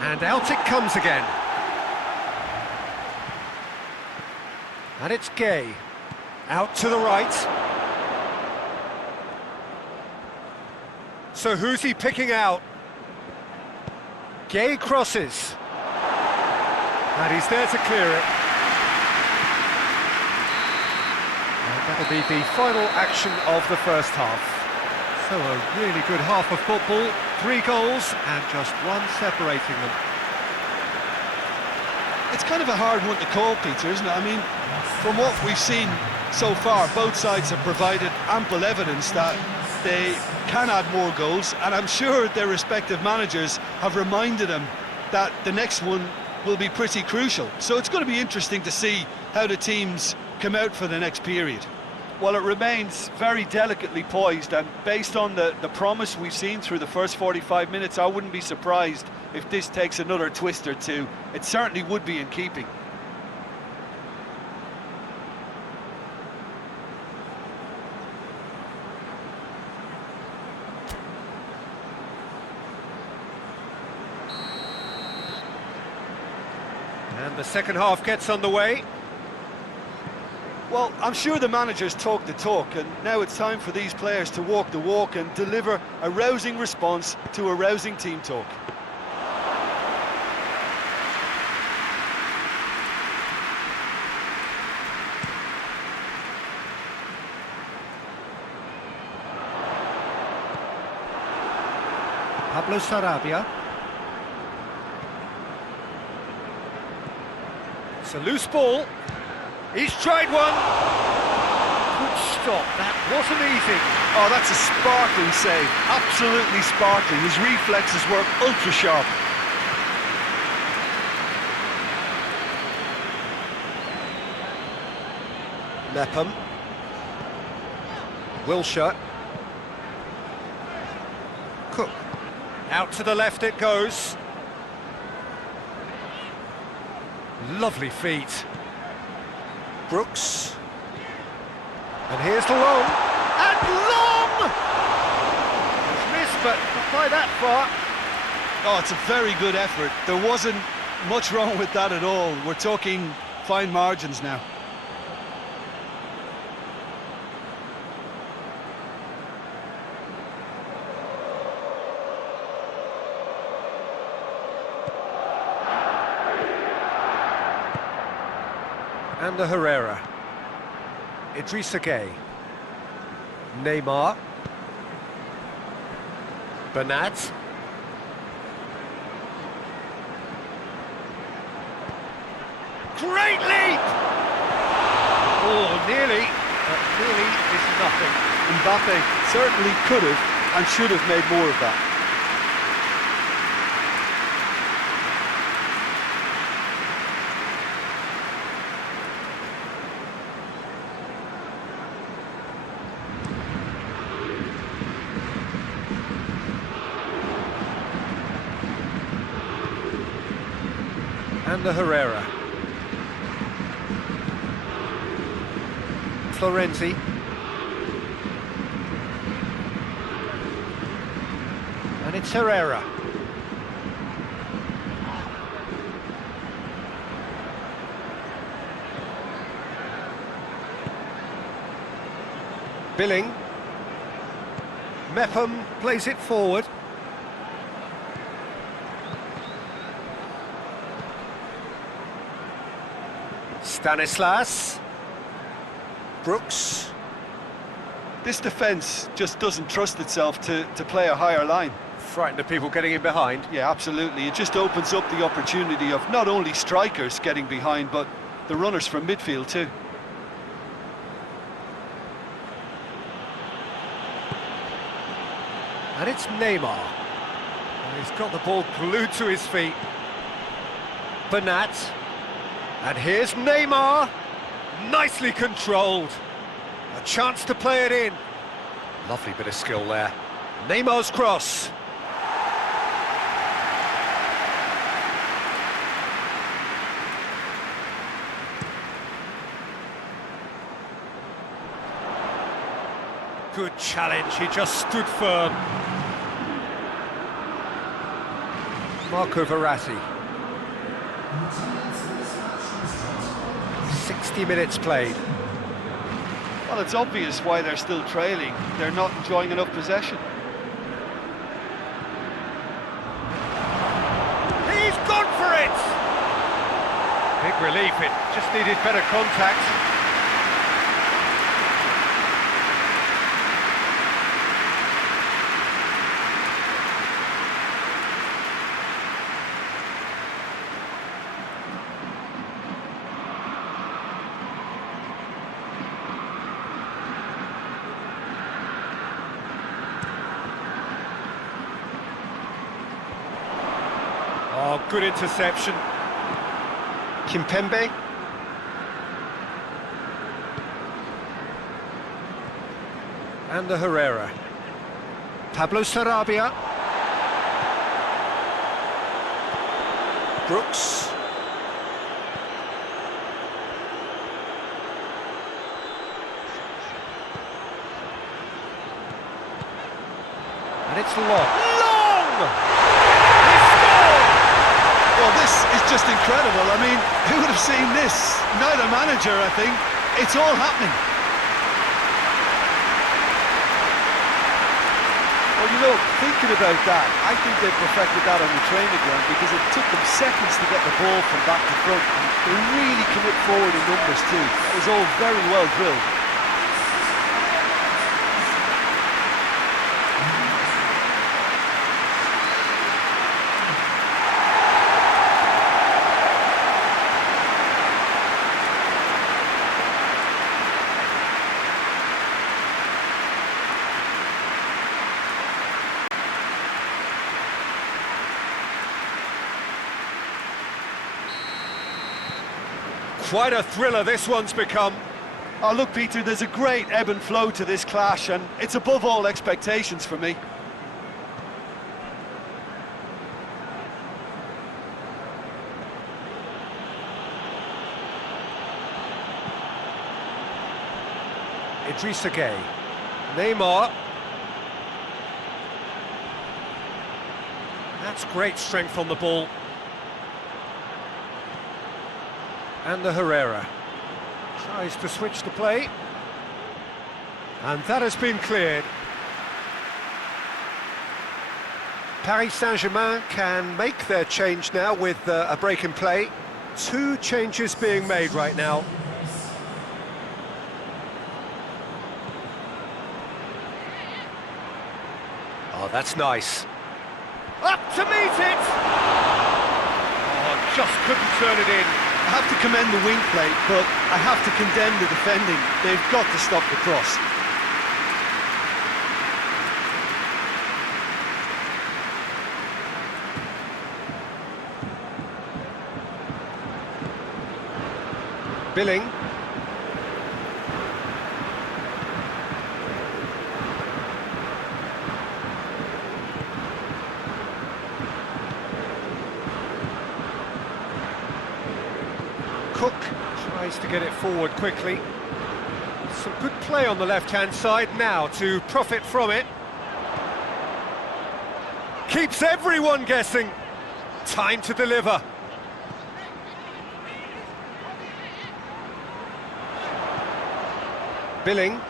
And out it comes again. And it's Gay. Out to the right. So who's he picking out? Gay crosses. And he's there to clear it. And that'll be the final action of the first half. So a really good half of football. 3 goals and just one separating them. It's kind of a hard one to call, Peter, isn't it? I mean, from what we've seen so far, both sides have provided ample evidence that they can add more goals, and I'm sure their respective managers have reminded them that the next one will be pretty crucial. So it's going to be interesting to see how the teams come out for the next period. Well, it remains very delicately poised, and based on the promise we've seen through the first 45 minutes, I wouldn't be surprised if this takes another twist or two. It certainly would be in keeping. And the second half gets underway. Well, I'm sure the managers talk the talk, and now it's time for these players to walk the walk and deliver a rousing response to a rousing team talk. Pablo Sarabia. It's a loose ball. He's tried one. Good stop, that wasn't easy. Oh, that's a sparkling save, absolutely sparkling. His reflexes were ultra sharp. Mepham. Wilshere. Cook. Out to the left it goes. Lovely feet. Brooks. And here's the long. And long! It's missed, but not by that far. Oh, it's a very good effort. There wasn't much wrong with that at all. We're talking fine margins now. And the Herrera. Idrissa Gueye. Neymar. Bernat. Great leap! Oh, nearly, but nearly is nothing. Mbappe certainly could have and should have made more of that. And the Herrera. Florenzi. And it's Herrera. Billing. Mepham plays it forward. Stanislas. Brooks. This defence just doesn't trust itself to play a higher line. Frightened of people getting in behind. Yeah, absolutely. It just opens up the opportunity of not only strikers getting behind, but the runners from midfield too. And it's Neymar. And he's got the ball glued to his feet. Bernat. And here's Neymar. Nicely controlled. A chance to play it in. Lovely bit of skill there. Neymar's cross. Good challenge, he just stood firm. Marco Verratti. 60 minutes played. Well, it's obvious why they're still trailing. They're not enjoying enough possession. He's gone for it! Big relief, it just needed better contact. Oh, good interception. Kimpembe. And the Herrera. Pablo Sarabia. Brooks. And it's long! Well, this is just incredible. I mean, who would have seen this? Neither manager, I think. It's all happening. Well, you know, thinking about that, I think they perfected that on the training ground because it took them seconds to get the ball from back to front. They really commit forward in numbers too. It was all very well drilled. Quite a thriller this one's become. Oh, look, Peter, there's a great ebb and flow to this clash, and it's above all expectations for me. Idrissa Gueye. Neymar. That's great strength on the ball. And the Herrera tries to switch the play, and that has been cleared. Paris Saint-Germain can make their change now with a break in play. 2 changes being made right now. Oh, that's nice. Up to meet it! Oh, just couldn't turn it in. I have to commend the wing play, but I have to condemn the defending. They've got to stop the cross. Billing. Cook tries to get it forward quickly. Some good play on the left-hand side now to profit from it. Keeps everyone guessing. Time to deliver. Billing.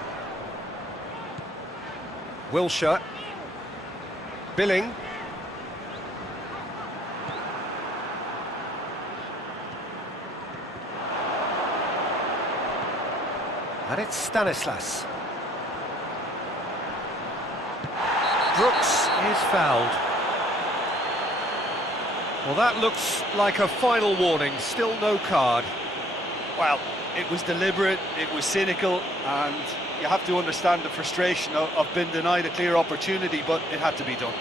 Wilshere. Billing. And it's Stanislas. Brooks is fouled. Well, that looks like a final warning, still no card. Well, it was deliberate, it was cynical, and you have to understand the frustration of being denied a clear opportunity, but it had to be done.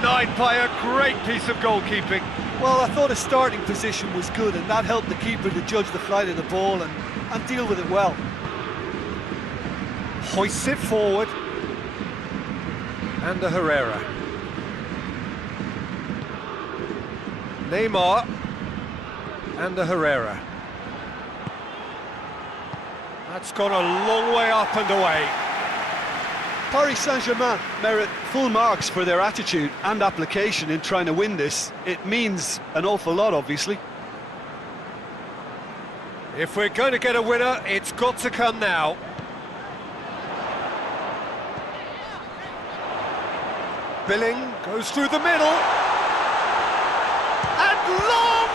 Denied by a great piece of goalkeeping. Well, I thought his starting position was good, and that helped the keeper to judge the flight of the ball and deal with it well. Hoists it forward. And Herrera. Neymar. And Herrera. That's gone a long way up and away. Paris Saint-Germain merit full marks for their attitude and application in trying to win this. It means an awful lot, obviously. If we're going to get a winner, it's got to come now. Billing goes through the middle. And long!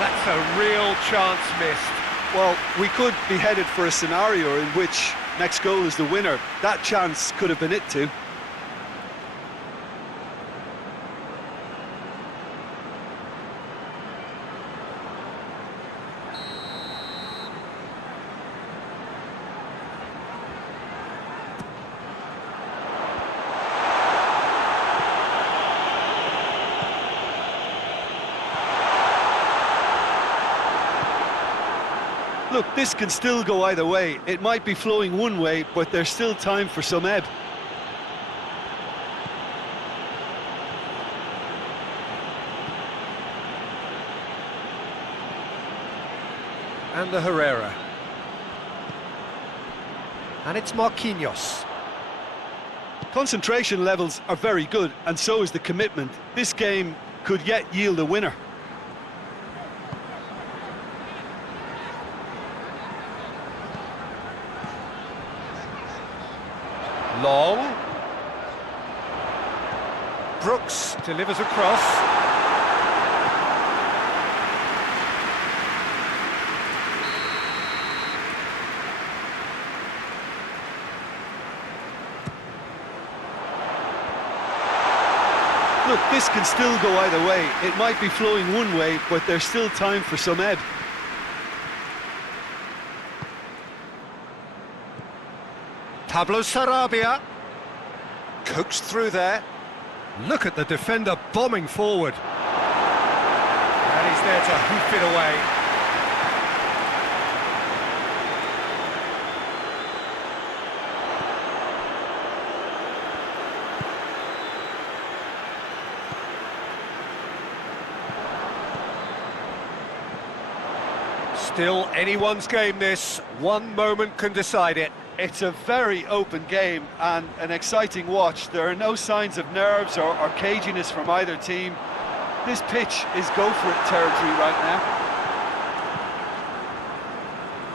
That's a real chance missed. Well, we could be headed for a scenario in which next goal is the winner. That chance could have been it too. Look, this can still go either way. It might be flowing one way, but there's still time for some ebb. And Herrera. And it's Marquinhos. Concentration levels are very good, and so is the commitment. This game could yet yield a winner. Long. Brooks delivers across. Look, this can still go either way. It might be flowing one way, but there's still time for some ebb. Pablo Sarabia coaxed through there. Look at the defender bombing forward. And he's there to hoof it away. Still anyone's game this. One moment can decide it. It's a very open game and an exciting watch. There are no signs of nerves or caginess from either team. This pitch is go-for-it territory right now.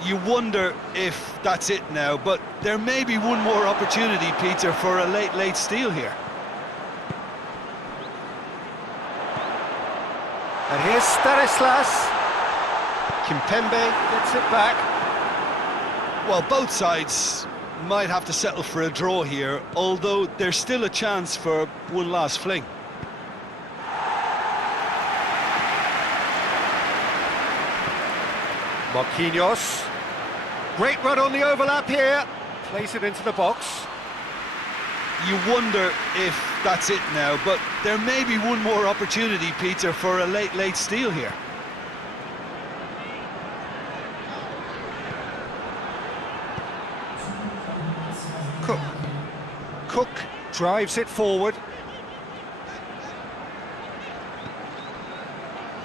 You wonder if that's it now, but there may be one more opportunity, Peter, for a late steal here. And here's Stanislas. Kimpembe gets it back. Well, both sides might have to settle for a draw here, although there's still a chance for one last fling. Marquinhos. Great run on the overlap here. Place it into the box. You wonder if that's it now, but there may be one more opportunity, Peter, for a late steal here. Cook drives it forward.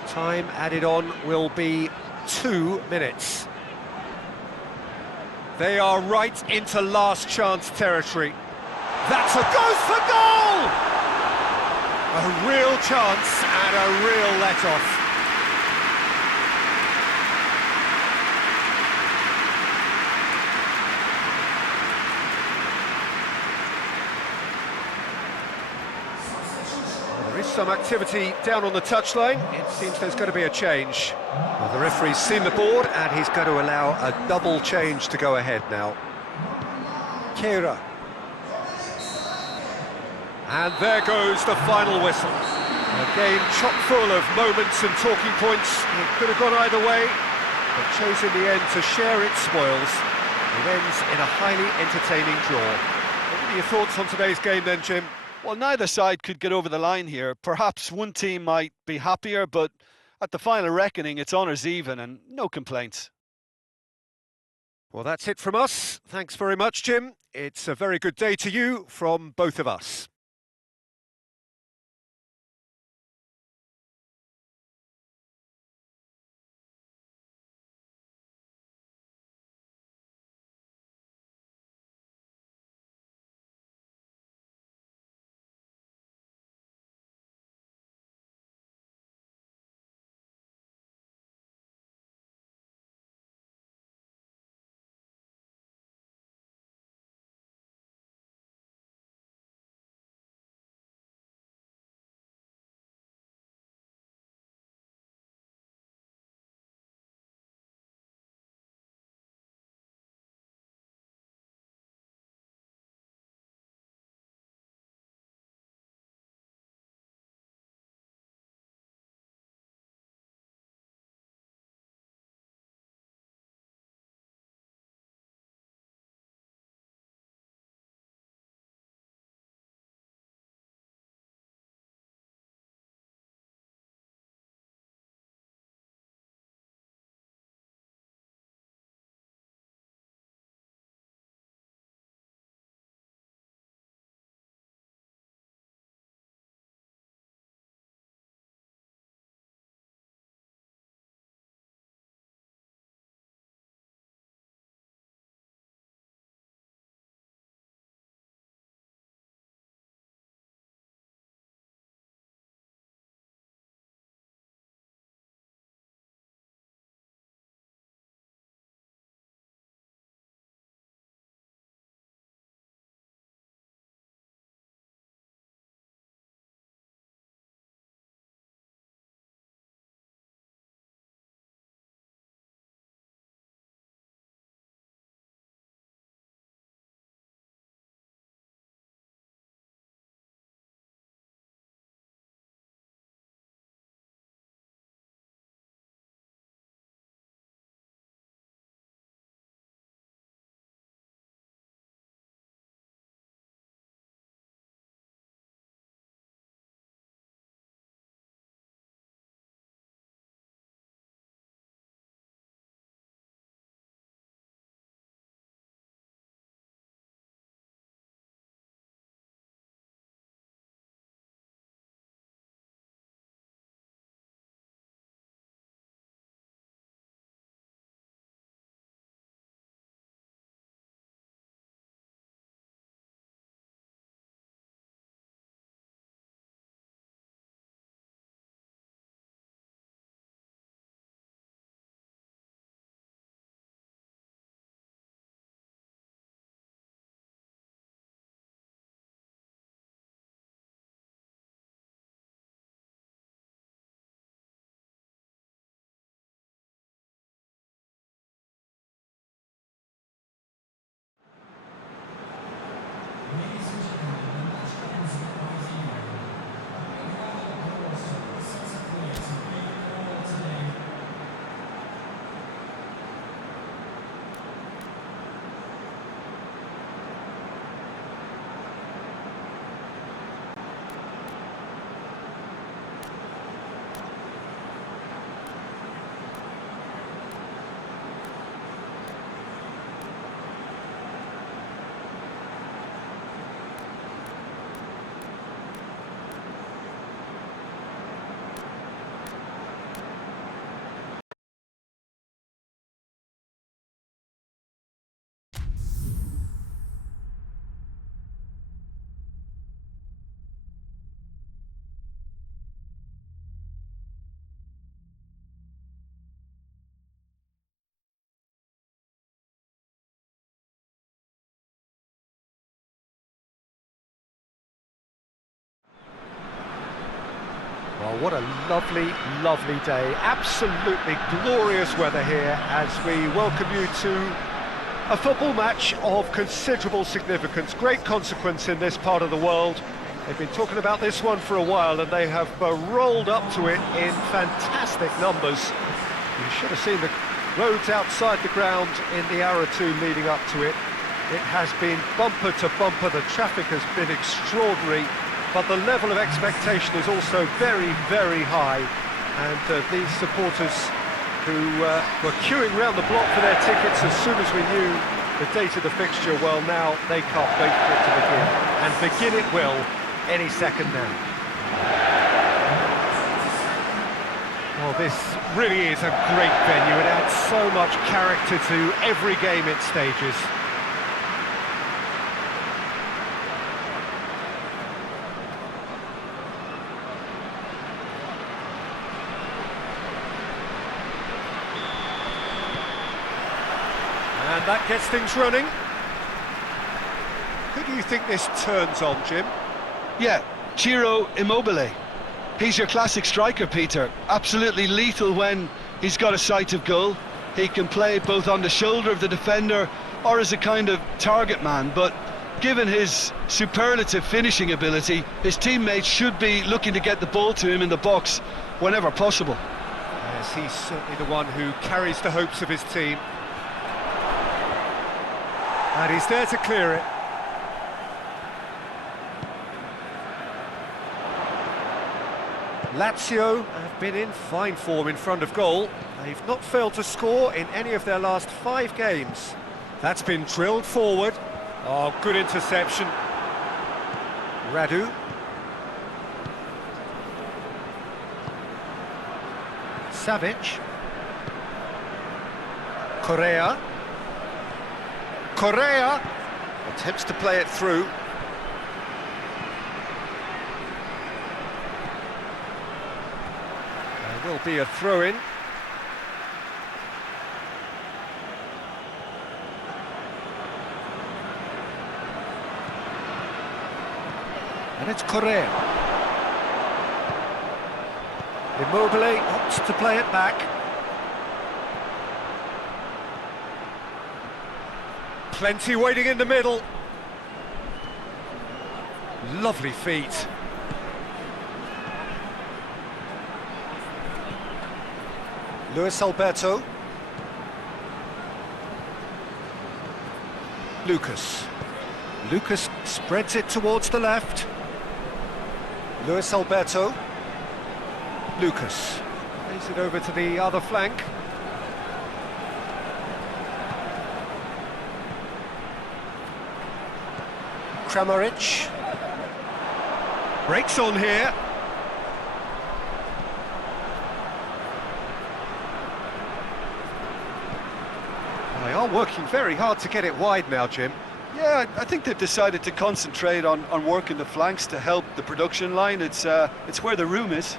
Time added on will be 2 minutes. They are right into last chance territory. That's a goes for goal! A real chance and a real let-off. some activity down on the touchline. It seems there's going to be a change. Well, the referee's seen the board and he's going to allow a double change to go ahead now. Kera. And there goes the final whistle. A game chock full of moments and talking points. It could have gone either way, but chose in the end to share its spoils. It ends in a highly entertaining draw. What are your thoughts on today's game then, Jim? Well, neither side could get over the line here. Perhaps one team might be happier, but at the final reckoning, it's honours even and no complaints. Well, that's it from us. Thanks very much, Jim. It's a very good day to you from both of us. What a lovely, lovely day. Absolutely glorious weather here as we welcome you to a football match of considerable significance, great consequence in this part of the world. They've been talking about this one for a while and they have rolled up to it in fantastic numbers. You should have seen the roads outside the ground in the hour or two leading up to it. It has been bumper to bumper, the traffic has been extraordinary, but the level of expectation is also very, very high. And these supporters who were queuing round the block for their tickets as soon as we knew the date of the fixture, well, now they can't wait for it to begin. And begin it will any second now. Well, this really is a great venue. It adds so much character to every game it stages. And that gets things running. Who do you think this turns on, Jim? Yeah, Ciro Immobile. He's your classic striker, Peter. Absolutely lethal when he's got a sight of goal. He can play both on the shoulder of the defender or as a kind of target man, but given his superlative finishing ability, his teammates should be looking to get the ball to him in the box whenever possible. Yes, he's certainly the one who carries the hopes of his team. And he's there to clear it. Lazio have been in fine form in front of goal. They've not failed to score in any of their last 5 games. That's been drilled forward. Oh, good interception. Radu. Savic. Correa. Correa attempts to play it through. There will be a throw-in. And it's Correa. Immobile opts to play it back. Plenty waiting in the middle. Lovely feet. Luis Alberto. Lucas. Lucas spreads it towards the left. Luis Alberto. Lucas. Plays it over to the other flank. Kramaric. Breaks on here. They are working very hard to get it wide now, Jim. Yeah, I think they've decided to concentrate on working the flanks to help the production line. It's where the room is.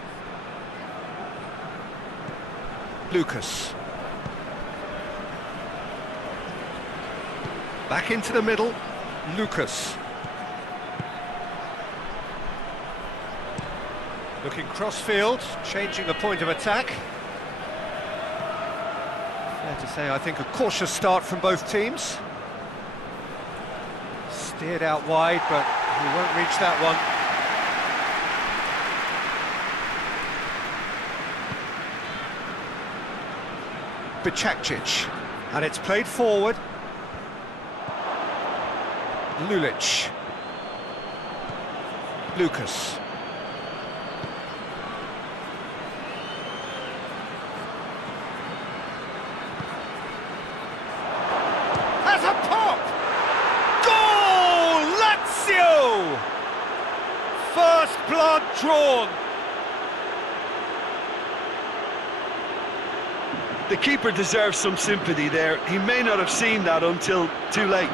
Lucas. Back into the middle. Lucas. Looking cross-field, changing the point of attack. Fair to say, I think, a cautious start from both teams. Steered out wide, but he won't reach that one. Bicakcic, and it's played forward. Lulic. Lucas. Has a pop! Goal! Lazio! First blood drawn. The keeper deserves some sympathy there. He may not have seen that until too late.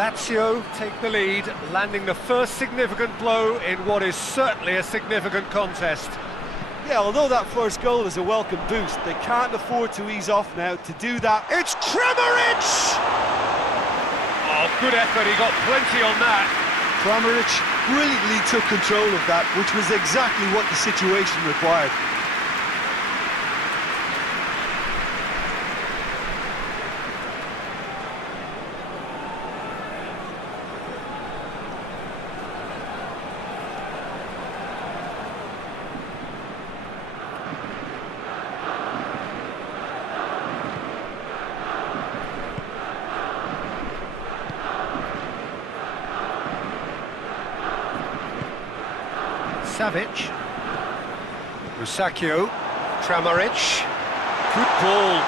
Lazio take the lead, landing the first significant blow in what is certainly a significant contest. Yeah, although that first goal is a welcome boost, they can't afford to ease off now. To do that, it's Kramaric! Oh, good effort, he got plenty on that. Kramaric brilliantly took control of that, which was exactly what the situation required. Savic, Musacchio, Kramaric, good ball.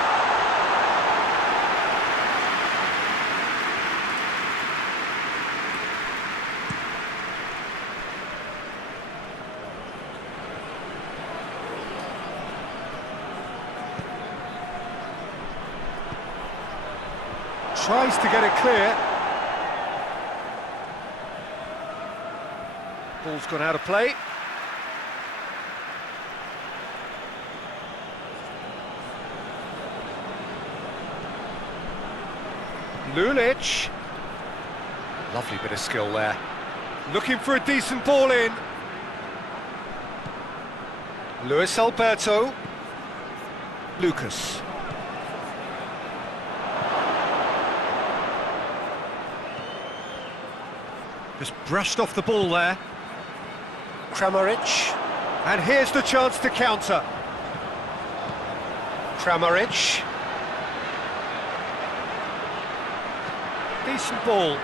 Tries to get it clear. Ball's gone out of play. Lulic, lovely bit of skill there. Looking for a decent ball in. Luis Alberto, Lucas. Just brushed off the ball there. Kramaric, and here's the chance to counter. Kramaric. Decent ball.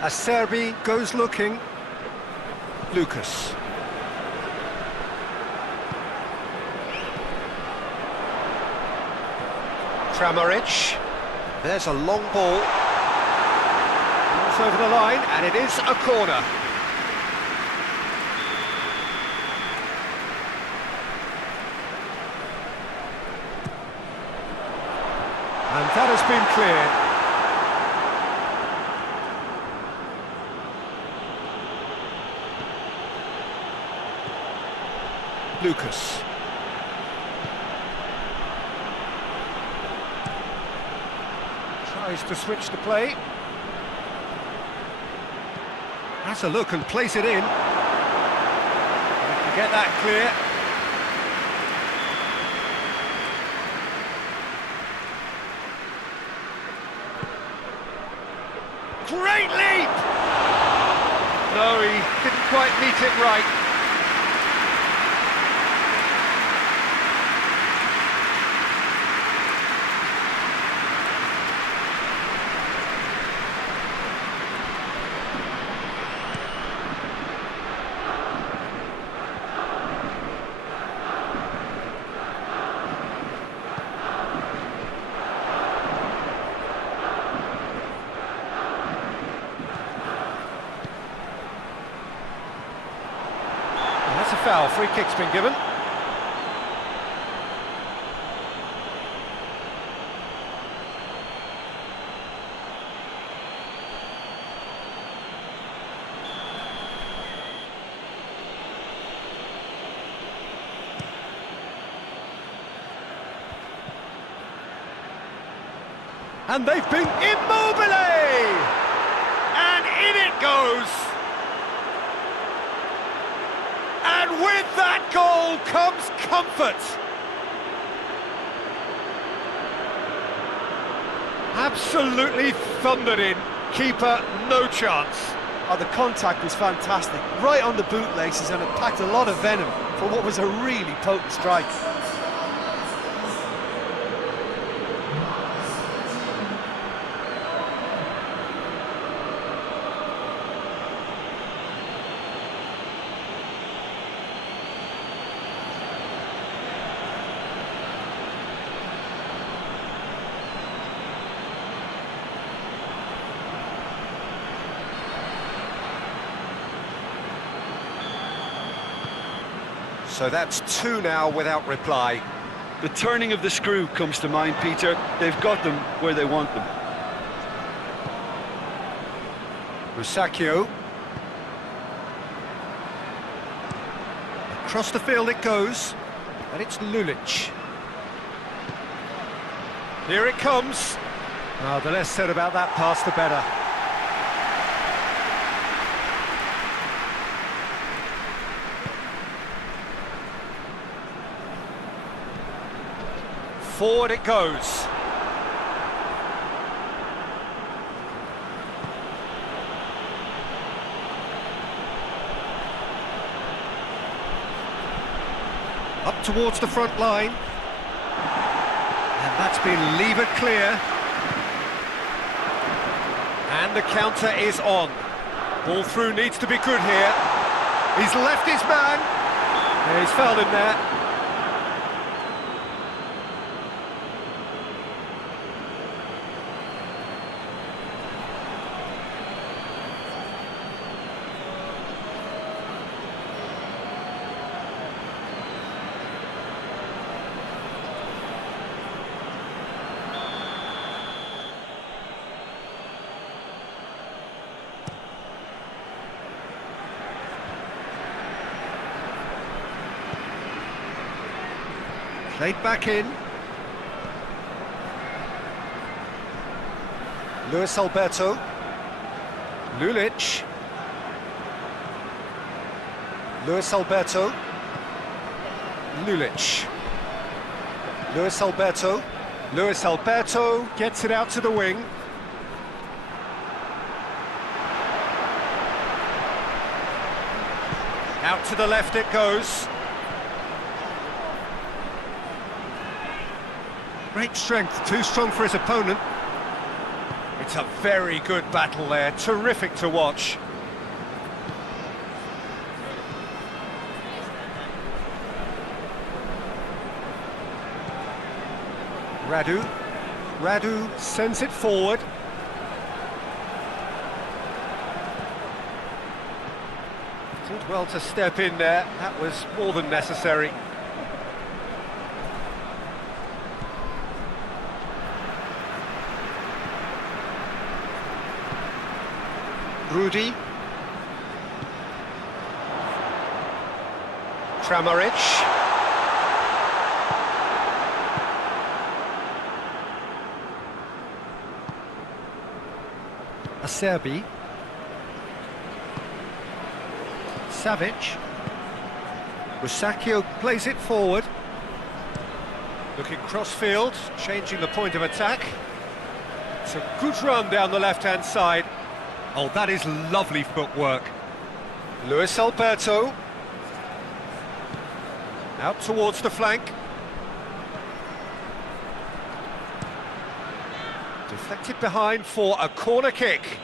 Acerbi goes looking. Lucas. Kramaric. There's a long ball. It's over the line, and it is a corner. And that has been cleared. Lucas. Tries to switch the play. Has a look and plays it in. To get that clear. Great leap! No, he didn't quite meet it right. That's a foul, free kick's been given. And they've been Immobile! And in it goes! And with that goal comes comfort. Absolutely thundered in. Keeper, no chance. Oh, the contact was fantastic, right on the bootlaces, and it packed a lot of venom for what was a really potent strike. So that's two now without reply. The turning of the screw comes to mind, Peter. They've got them where they want them. Musacchio. Across the field it goes, and it's Lulic. Here it comes. Oh, the less said about that pass, the better. Forward it goes. Up towards the front line. And that's been levered clear. And the counter is on. Ball through needs to be good here. He's left his man. Yeah, he's fouled him there. Played back in. Luis Alberto. Lulic. Luis Alberto. Lulic. Luis Alberto. Luis Alberto gets it out to the wing. Out to the left it goes. Great strength, too strong for his opponent. It's a very good battle there, terrific to watch. Radu sends it forward. Did well to step in there, that was more than necessary. Rudy. Kramaric. Acerbi. Savic. Musacchio plays it forward. Looking cross-field, changing the point of attack. It's a good run down the left-hand side. Oh, that is lovely footwork. Luis Alberto. Out towards the flank. Deflected behind for a corner kick.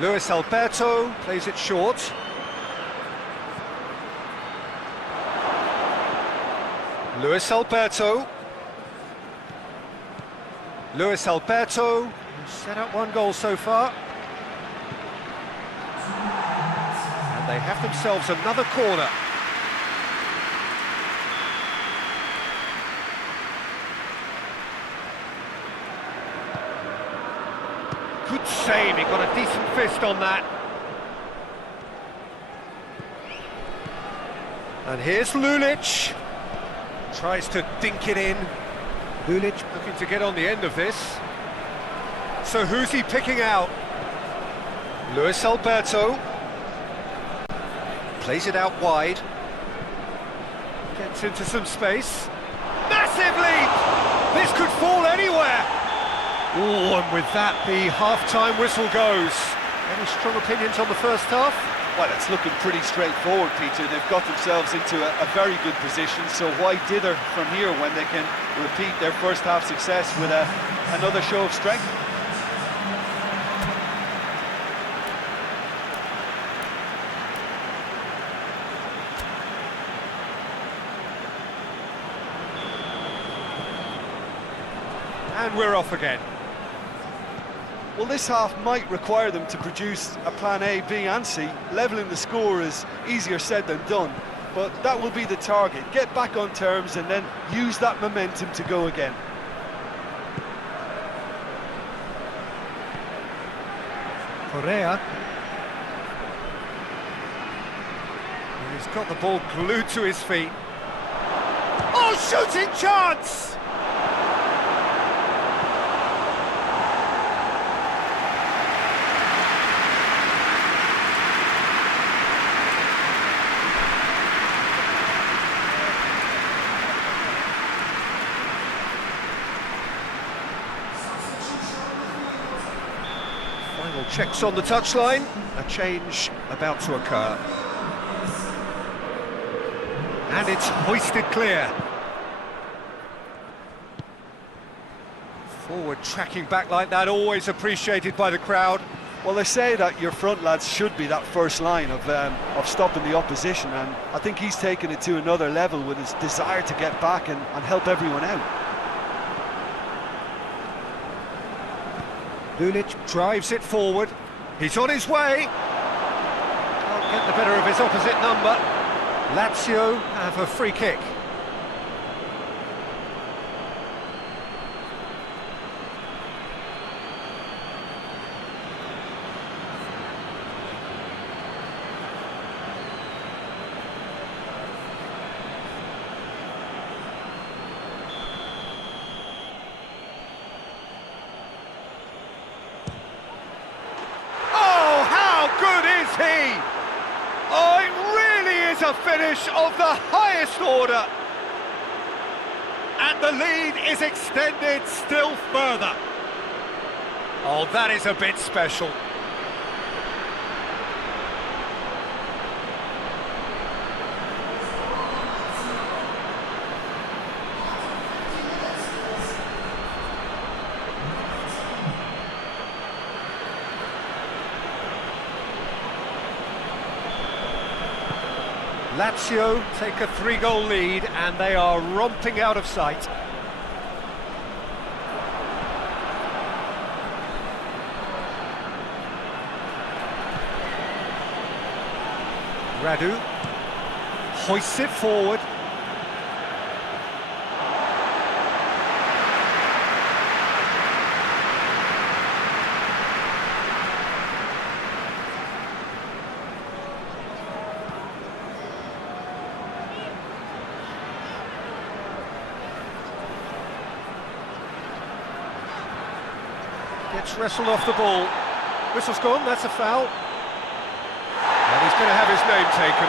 Luis Alberto plays it short. Luis Alberto. Luis Alberto, set up one goal so far. And they have themselves another corner. Good save, he got a decent fist on that. And here's Lulic. Tries to dink it in. Lulic looking to get on the end of this. So who's he picking out? Luis Alberto. Plays it out wide. Gets into some space. Massive leap! This could fall anywhere! Oh, and with that, the half-time whistle goes. Any strong opinions on the first half? Well, it's looking pretty straightforward, Peter. They've got themselves into a very good position, so why dither from here when they can repeat their first half success with another show of strength? And we're off again. Well, this half might require them to produce a plan A, B and C. Levelling the score is easier said than done, but that will be the target. Get back on terms and then use that momentum to go again. Correa. And he's got the ball glued to his feet. Oh, shooting chance! Final checks on the touchline. A change about to occur. And it's hoisted clear. Forward tracking back like that, always appreciated by the crowd. Well, they say that your front lads should be that first line of stopping the opposition, and I think he's taken it to another level with his desire to get back and help everyone out. Lulic drives it forward. He's on his way. Can't get the better of his opposite number. Lazio have a free kick. Oh, it really is a finish of the highest order. And the lead is extended still further. Oh, that is a bit special. Lazio take a 3-goal lead and they are romping out of sight. Radu hoists it forward. Gets wrestled off the ball. Whistle's gone, that's a foul. And he's going to have his name taken.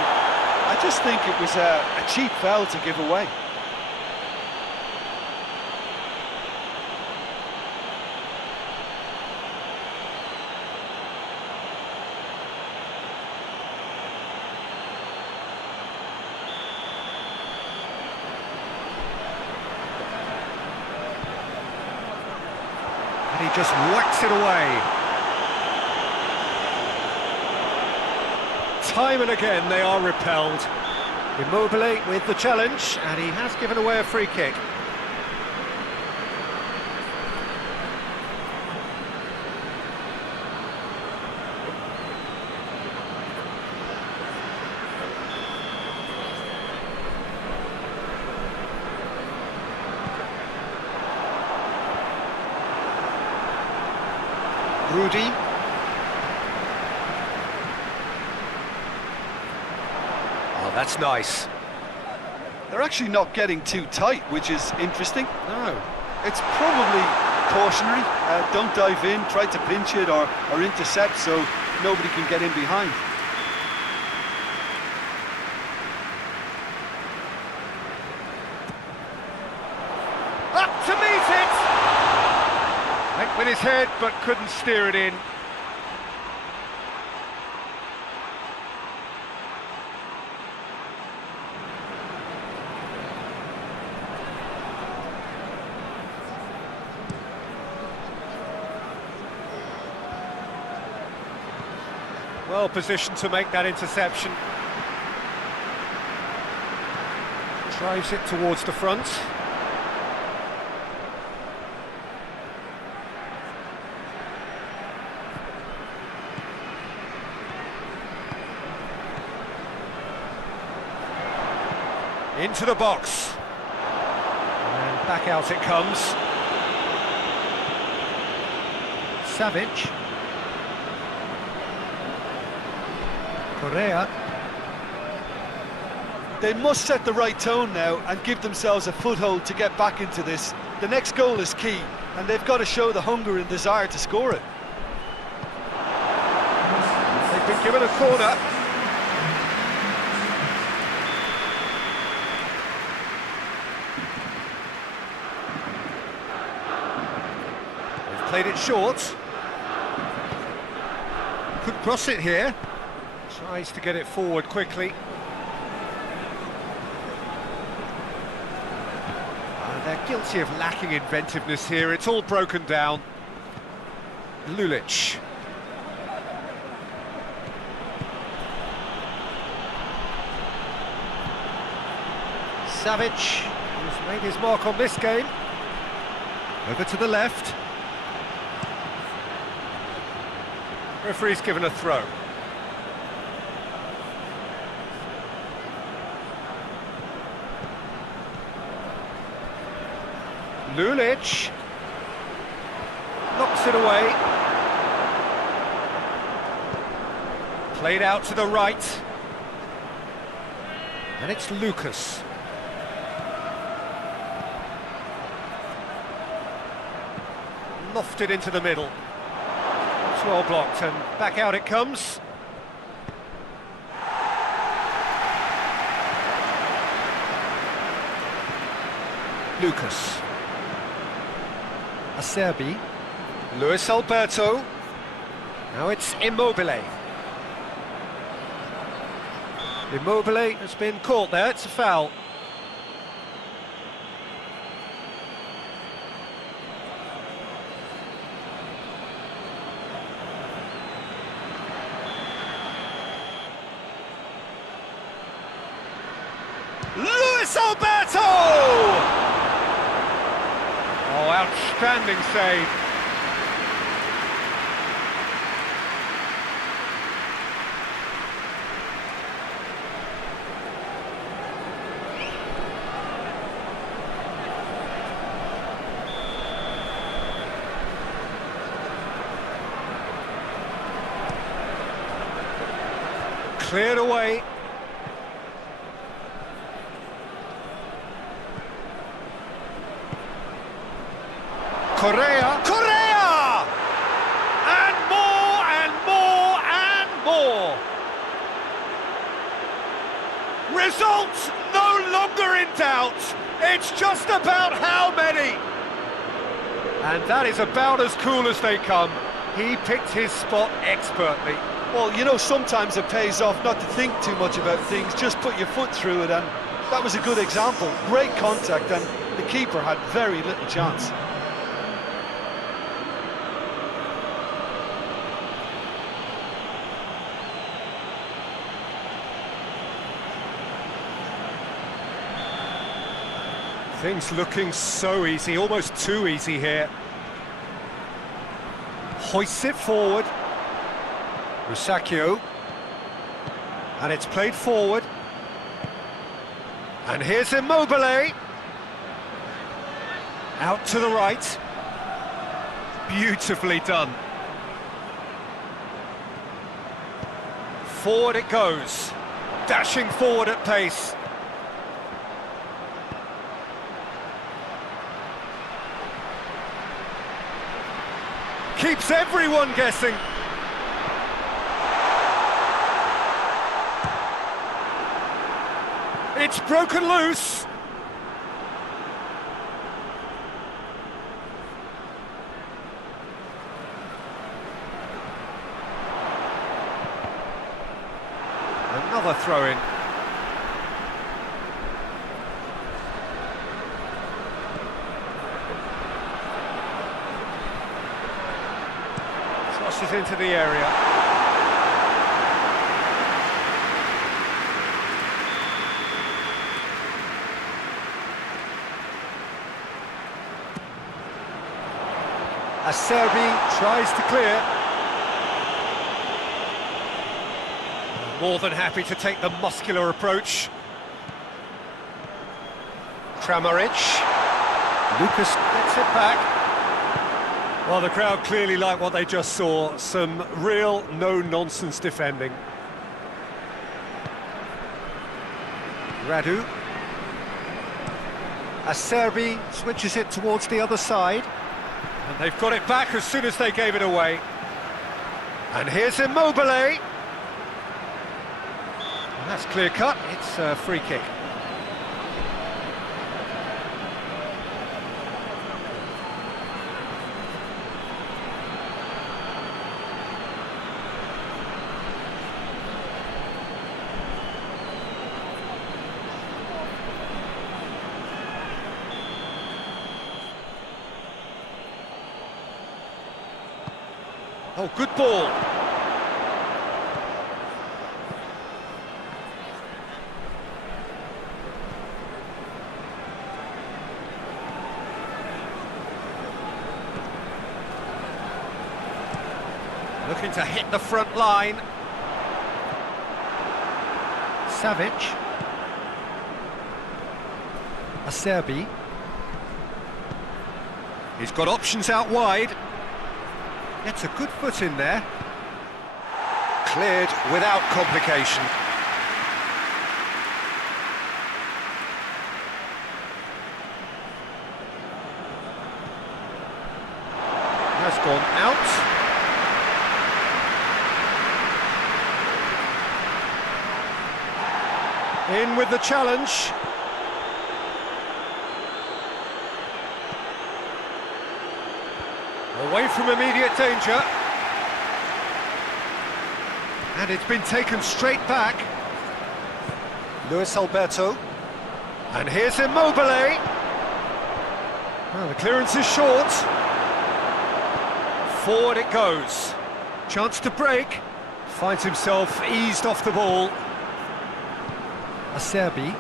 I just think it was a cheap foul to give away. And he just whacks it away. Time and again they are repelled. Immobile with the challenge, and he has given away a free kick. Rudy. Oh, that's nice. They're actually not getting too tight, which is interesting. No. It's probably cautionary. Don't dive in, try to pinch it or intercept so nobody can get in behind. Up to meet it! Went with his head, but couldn't steer it in. Well positioned to make that interception. Drives it towards the front. Into the box. And back out it comes. Savic. Correa. They must set the right tone now and give themselves a foothold to get back into this. The next goal is key, and they've got to show the hunger and desire to score it. They've been given a corner. They've played it short. Could cross it here. Tries to get it forward quickly. They're guilty of lacking inventiveness here. It's all broken down. Lulic. Savic, who's made his mark on this game. Over to the left. Referee's given a throw. Lulic knocks it away. Played out to the right. And it's Lucas. Lofted into the middle. It's well blocked and back out it comes. Lucas. Acerbi, Luis Alberto, now it's Immobile. Immobile has been caught there, it's a foul. Luis Alberto! Oh, outstanding save. Cleared away. Correa! Correa! And more and more and more! Results no longer in doubt. It's just about how many. And that is about as cool as they come. He picked his spot expertly. Well, you know, sometimes it pays off not to think too much about things, just put your foot through it, and that was a good example. Great contact, and the keeper had very little chance. Things looking so easy, almost too easy here. Hoists it forward. Rusacchio. And it's played forward. And here's Immobile. Out to the right. Beautifully done. Forward it goes. Dashing forward at pace. Keeps everyone guessing. It's broken loose. Another throw-in. Crosses into the area. Acerbi tries to clear. More than happy to take the muscular approach. Kramaric. Lucas gets it back. Well, the crowd clearly like what they just saw. Some real no-nonsense defending. Radu. Acerbi switches it towards the other side. And they've got it back as soon as they gave it away. And here's Immobile. And that's clear cut. It's a free kick. Oh, good ball. Looking to hit the front line. Savic. Acerbi. He's got options out wide. Gets a good foot in there. Cleared without complication. Has gone out. In with the challenge. Away from immediate danger. And it's been taken straight back. Luis Alberto. And here's Immobile. Well, the clearance is short. Forward it goes. Chance to break. Finds himself eased off the ball. Acerbi.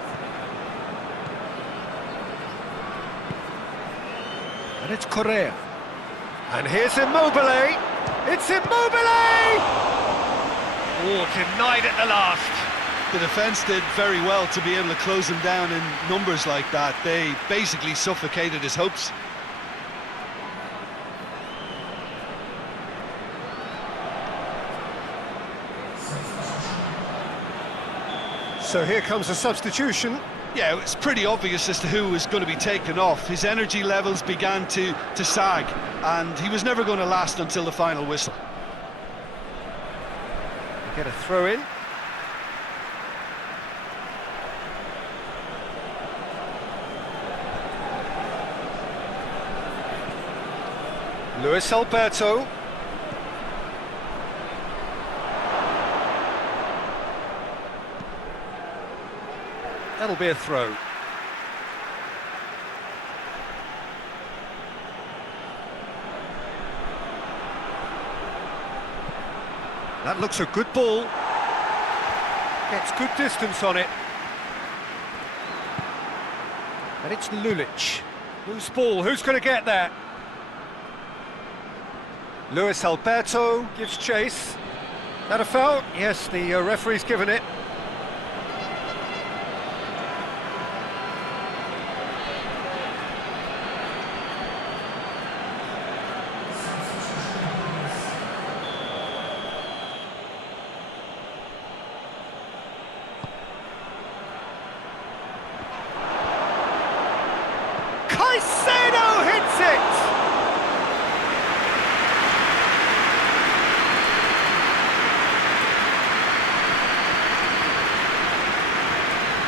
And it's Correa. And here's Immobile. It's Immobile! Oh, denied at the last. The defence did very well to be able to close him down in numbers like that. They basically suffocated his hopes. So here comes a substitution. Yeah, it was pretty obvious as to who was going to be taken off. His energy levels began to sag, and he was never going to last until the final whistle. Get a throw in. Luis Alberto. That'll be a throw. That looks a good ball. Gets good distance on it. And it's Lulic. Loose ball, who's going to get there? Luis Alberto gives chase. That a foul? Yes, the referee's given it. Caicedo hits it!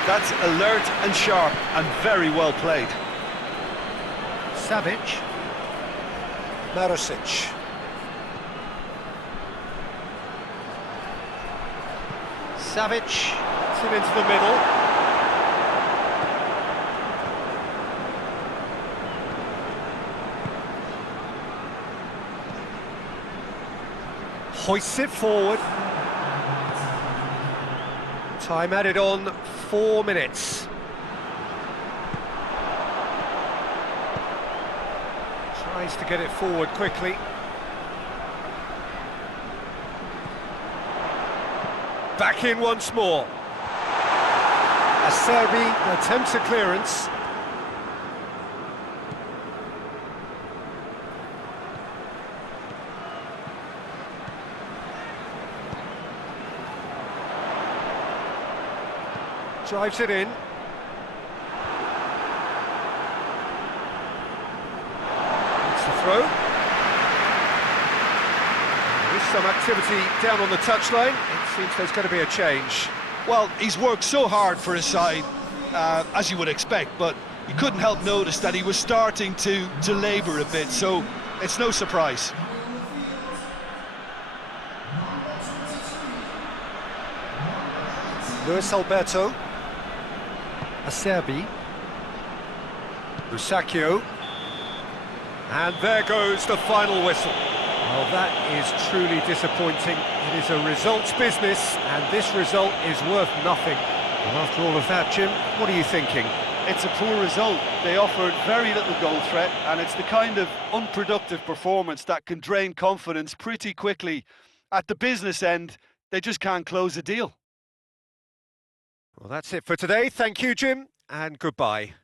That's alert and sharp and very well played. Savic. Marosic. Savic. It's it into the middle. Hoists it forward. Time added on, 4 minutes. Tries to get it forward quickly. Back in once more. Acerbi attempts a clearance. Drives it in. It's the throw. There is some activity down on the touchline. It seems there's going to be a change. Well, he's worked so hard for his side, as you would expect, but you couldn't help notice that he was starting to labour a bit, so it's no surprise. Luis Alberto. Acerbi. Rusacchio. And there goes the final whistle. Well, that is truly disappointing. It is a results business, and this result is worth nothing. And after all of that, Jim, what are you thinking? It's a poor result. They offered very little goal threat, and it's the kind of unproductive performance that can drain confidence pretty quickly. At the business end, they just can't close a deal. Well, that's it for today. Thank you, Jim, and goodbye.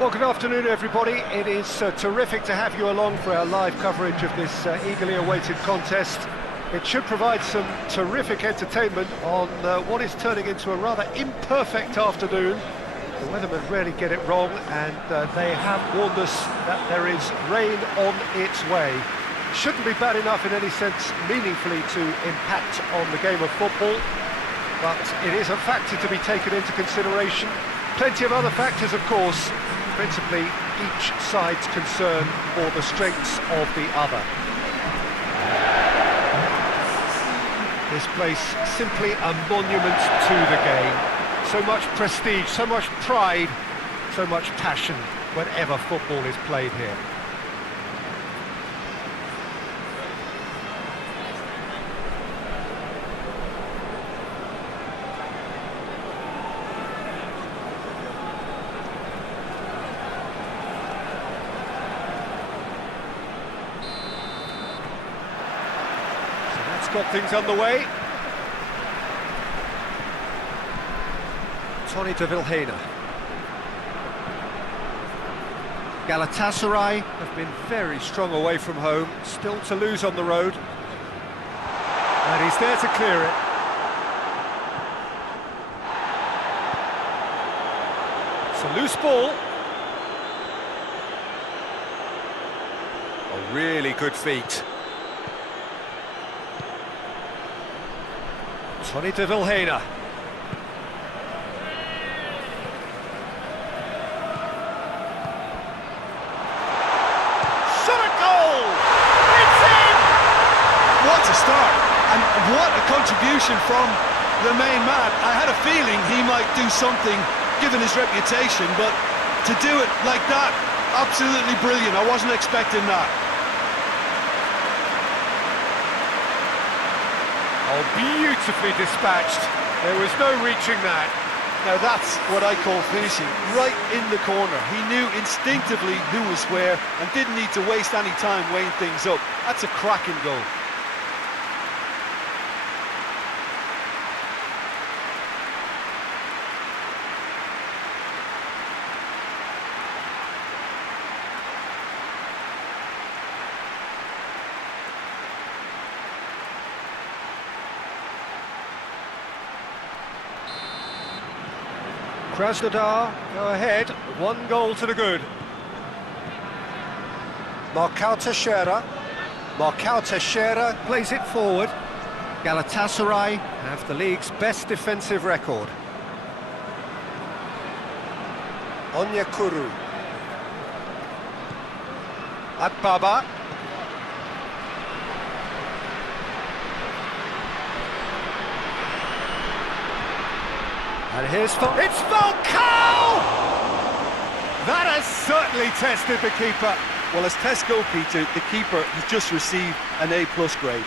Well, good afternoon, everybody. It is terrific to have you along for our live coverage of this eagerly awaited contest. It should provide some terrific entertainment on what is turning into a rather imperfect afternoon. The weathermen rarely get it wrong, and they have warned us that there is rain on its way. shouldn't be bad enough in any sense meaningfully to impact on the game of football, but it is a factor to be taken into consideration. Plenty of other factors, of course, principally each side's concern for the strengths of the other. This place simply a monument to the game. So much prestige, so much pride, so much passion whenever football is played here. Got things underway. Tony de Vilhena. Galatasaray have been very strong away from home, still to lose on the road. And he's there to clear it. It's a loose ball. A really good feat. Tony de Vilhena. Shot a goal! It's in! What a start, and what a contribution from the main man. I had a feeling he might do something, given his reputation, but to do it like that, absolutely brilliant. I wasn't expecting that. Oh, beautifully dispatched. There was no reaching that. Now that's what I call finishing, right in the corner. He knew instinctively who was where and didn't need to waste any time weighing things up. That's a cracking goal. Krasnodar go ahead, 1 goal to the good. Marcao Teixeira. Marcao Teixeira plays it forward. Galatasaray have the league's best defensive record. Onyekuru. Akbaba. And here's it's Falcao! That has certainly tested the keeper. Well, as tests go, Peter, the keeper has just received an A+ grade.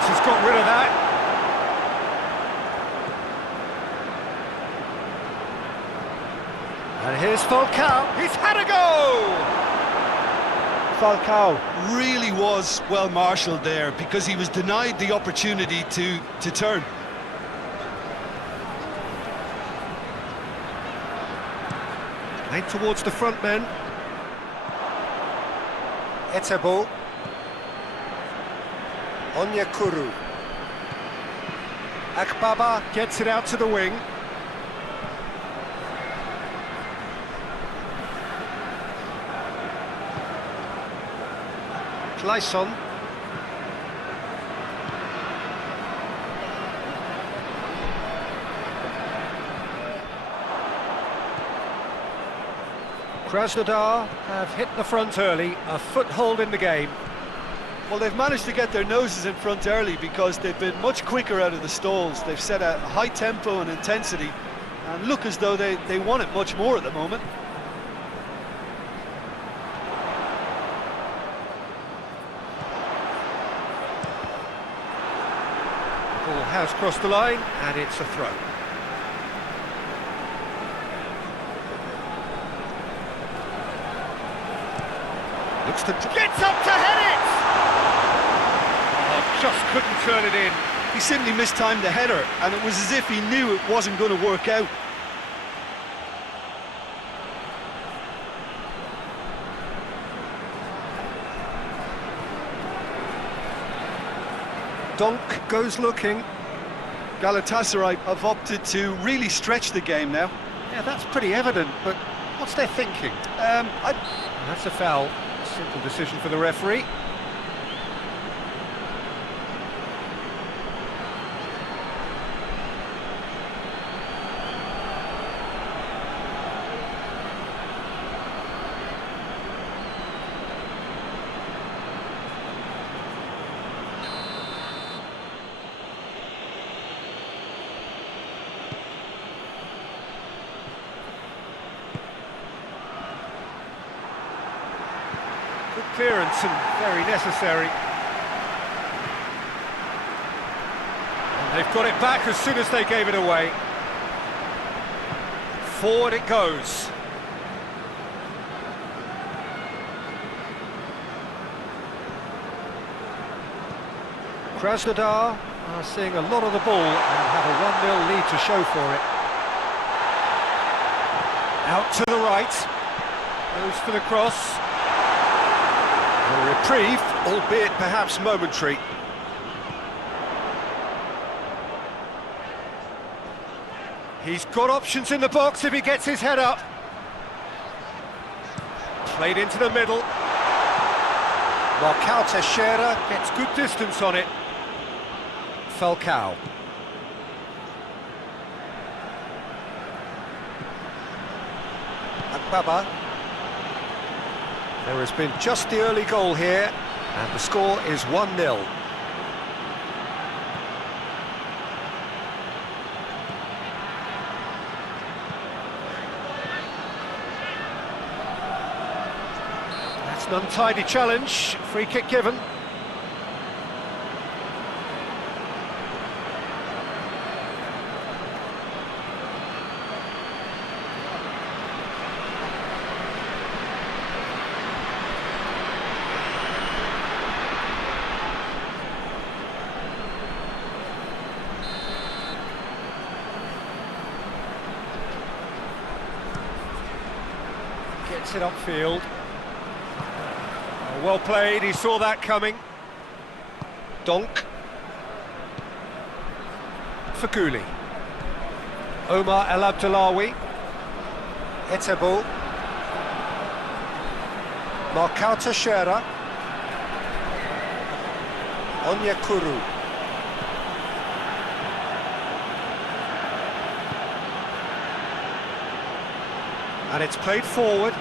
Has got rid of that. And here's Falcao. He's had a go! Falcao really was well marshalled there because he was denied the opportunity to turn. Played towards the front men. Etebo. Onyekuru. Akbaba gets it out to the wing. Clayson. Krasnodar have hit the front early, a foothold in the game. Well, they've managed to get their noses in front early because they've been much quicker out of the stalls. They've set a high tempo and intensity and look as though they want it much more at the moment. The ball has crossed the line and it's a throw. Looks to gets up to head it! Oh, just couldn't turn it in. He simply mistimed the header and it was as if he knew it wasn't going to work out. Donk goes looking. Galatasaray have opted to really stretch the game now. Yeah, that's pretty evident, but what's their thinking? That's a foul. Simple decision for the referee. Good clearance and very necessary. And they've got it back as soon as they gave it away. Forward it goes. Krasnodar are seeing a lot of the ball and have a 1-0 lead to show for it. Out to the right. Goes for the cross. A reprieve, albeit perhaps momentary. He's got options in the box if he gets his head up. Played into the middle. Marcao Teixeira gets good distance on it. Falcao. Akbaba. There has been just the early goal here, and the score is 1-0. That's an untidy challenge, free kick given. Gets it upfield. Oh, well played, he saw that coming. Donk. Faguli. Omar El Abdullawi. Etebo. Marcao Teixeira. Onyekuru. And it's played forward.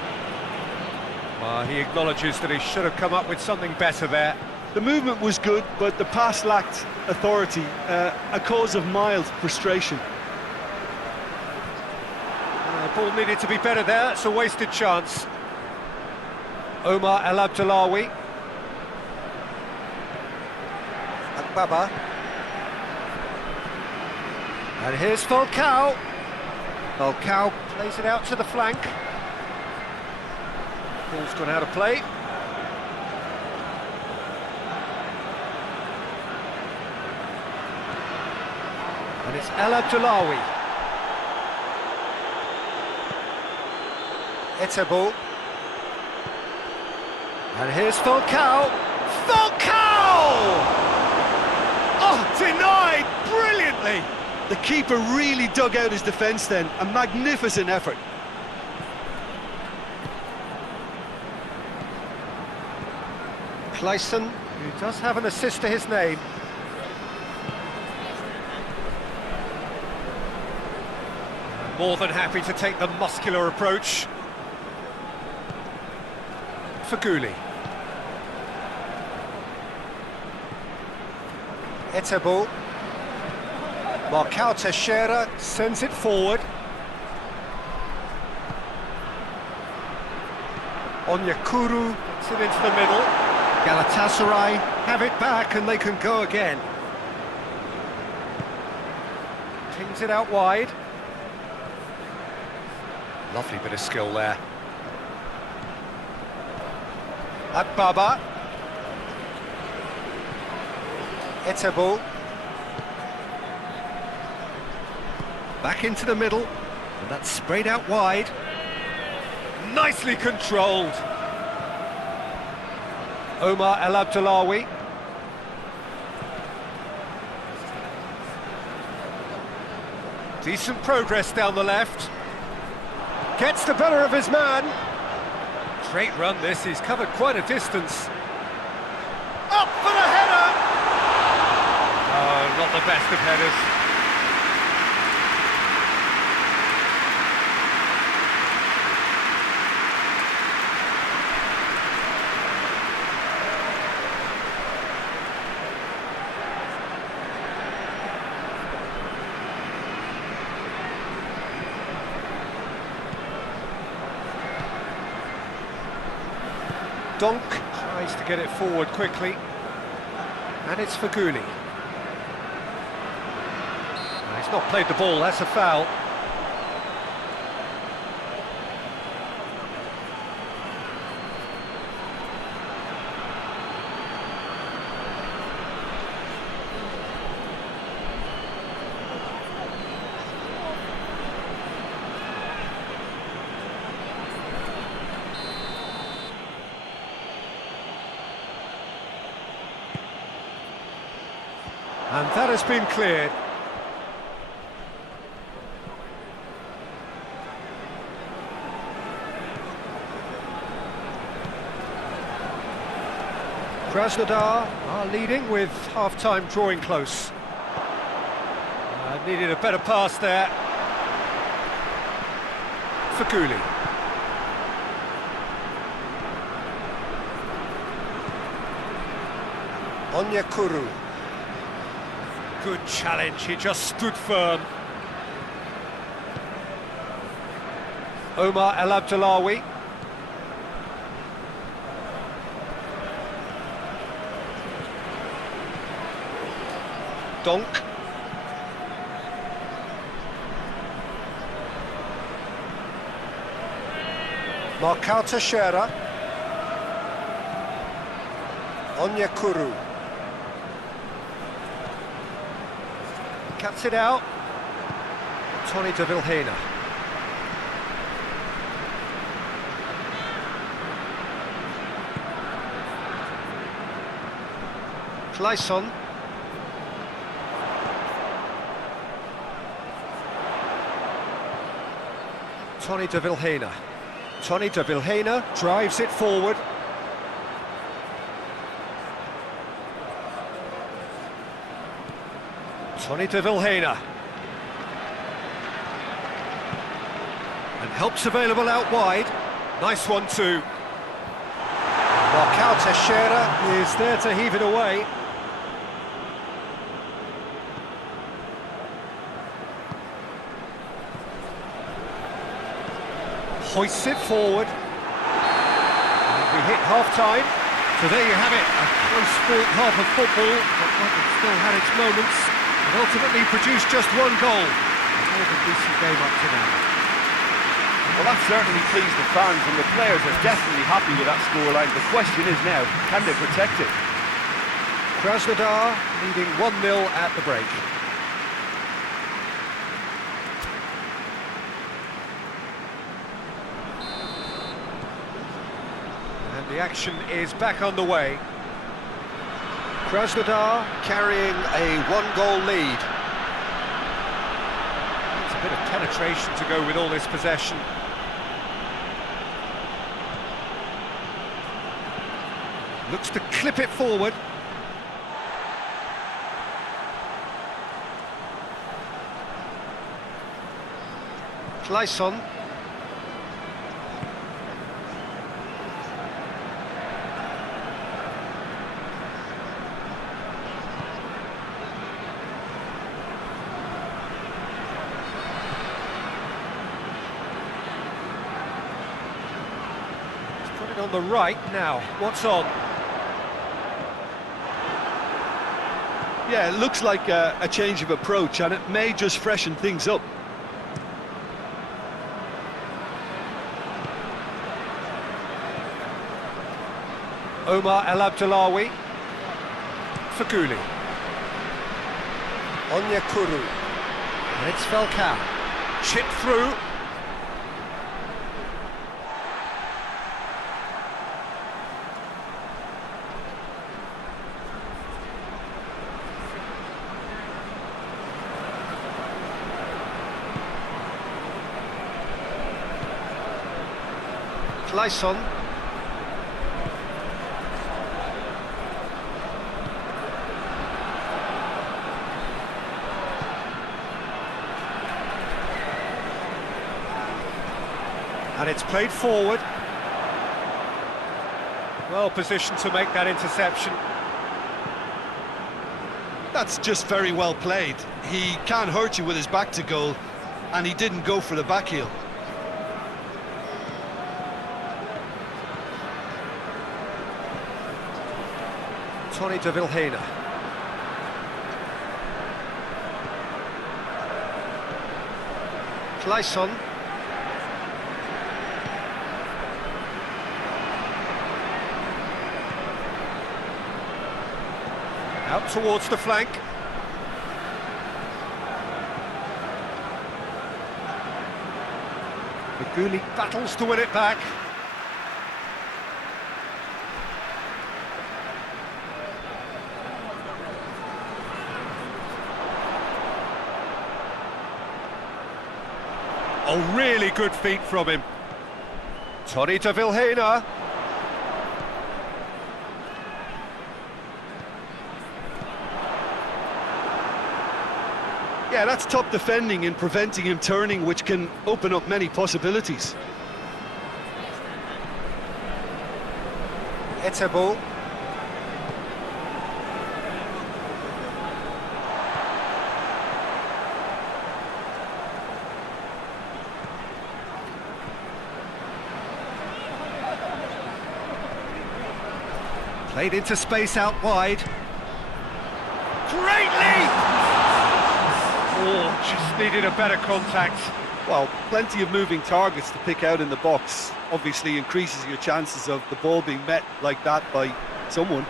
He acknowledges that he should have come up with something better there. The movement was good, but the pass lacked authority, a cause of mild frustration. The ball needed to be better there, it's a wasted chance. Omar El Abdullawi. Akbaba. And here's Falcao. Falcao plays it out to the flank. Ball's gone out of play. And it's El Abdullawi. Etebo. And here's Falcao. Falcao! Oh, denied brilliantly. The keeper really dug out his defence then, a magnificent effort. Clayson, who does have an assist to his name. More than happy to take the muscular approach. Faguli. Etebo. Marcao Teixeira sends it forward. Onyekuru gets it into the middle. Galatasaray have it back and they can go again. Pings it out wide. Lovely bit of skill there. Akbaba. Etebo. Back into the middle, and that's sprayed out wide. Nicely controlled. Omar El Abdullawi. Decent progress down the left. Gets the better of his man. Great run this, he's covered quite a distance. Up for the header! Oh, not the best of headers. Donk tries to get it forward quickly, and it's Faguli. He's not played the ball, that's a foul. And that has been cleared. Krasnodar are leading with half-time drawing close. Needed a better pass there. Faguli. Onyekuru. Good challenge, he just stood firm. Omar El Abdullawi. Donk. Marcao Teixeira. Onyekuru. Cuts it out. Tony de Vilhena. Clayson. Tony de Vilhena. Tony de Vilhena drives it forward. Tony de Vilhena. And help's available out wide. Nice one too. Marcao Teixeira is there to heave it away. Hoists it forward. And we hit half-time. So there you have it, a close-fought half of football, but one that still had its moments, and ultimately produced just one goal. A more than decent game up to now. Well, that certainly pleased the fans, and the players are definitely happy with that scoreline. The question is now, can they protect it? Krasnodar leading 1-0 at the break. The action is back on the way. Krasnodar carrying a one-goal lead. It's a bit of penetration to go with all this possession. Looks to clip it forward. Clayson. On the right now, what's on? Yeah, it looks like a change of approach, and it may just freshen things up. Omar El Abdullawi. Faguli. Onyekuru. And it's Falcao. Chipped through. Clayson. And it's played forward. Well positioned to make that interception. That's just very well played. He can't hurt you with his back to goal, and he didn't go for the back heel. Tony de Vilhena. Clayson. Out towards the flank. Maguli battles to win it back. Oh, really good feet from him. Tony de Vilhena. Yeah, that's top defending and preventing him turning, which can open up many possibilities. Etebo. Played into space out wide. Great leap! Oh, just needed a better contact. Well, plenty of moving targets to pick out in the box. Obviously increases your chances of the ball being met like that by someone.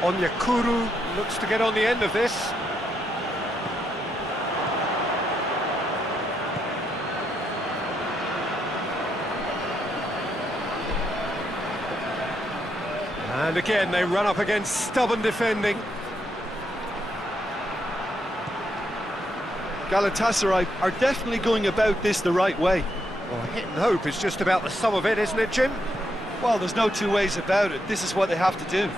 Onyekuru looks to get on the end of this. And again, they run up against stubborn defending. Galatasaray are definitely going about this the right way. Well, hit and hope is just about the sum of it, isn't it, Jim? Well, there's no two ways about it. This is what they have to do.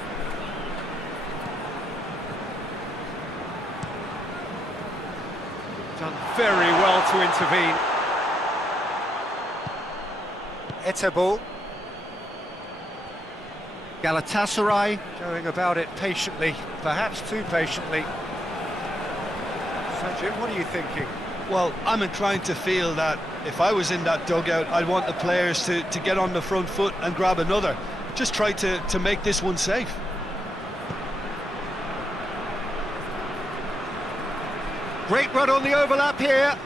Done very well to intervene. Etebo. Galatasaray going about it patiently, perhaps too patiently. So, Jim, what are you thinking? Well, I'm inclined to feel that if I was in that dugout, I'd want the players to get on the front foot and grab another. Just try to make this one safe. Great run on the overlap here.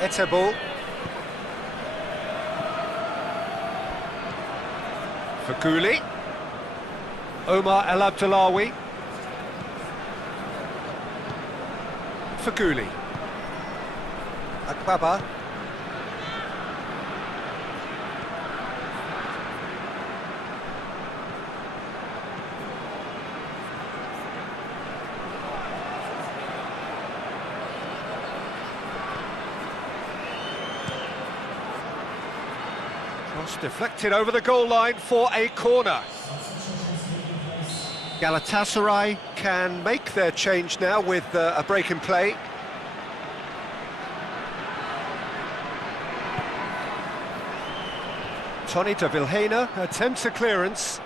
Etebo. Faguli. Omar El Abdullawi. Faguli. Akbaba. Cross deflected over the goal line for a corner. Galatasaray can make their change now with a break in play. Tony de Vilhena attempts a clearance.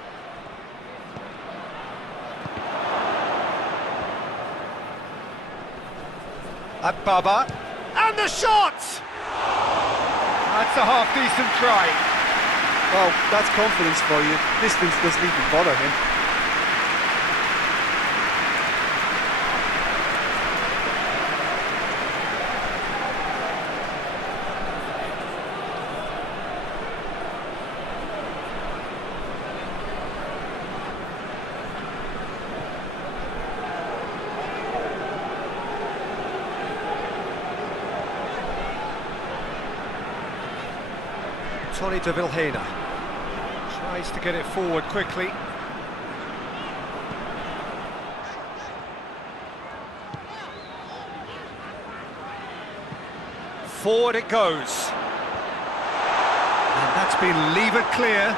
Akbaba. And the shot! That's a half-decent try. Well, that's confidence for you. Distance doesn't even bother him. Tony de Vilhena tries to get it forward quickly. Forward it goes. And that's been levered clear.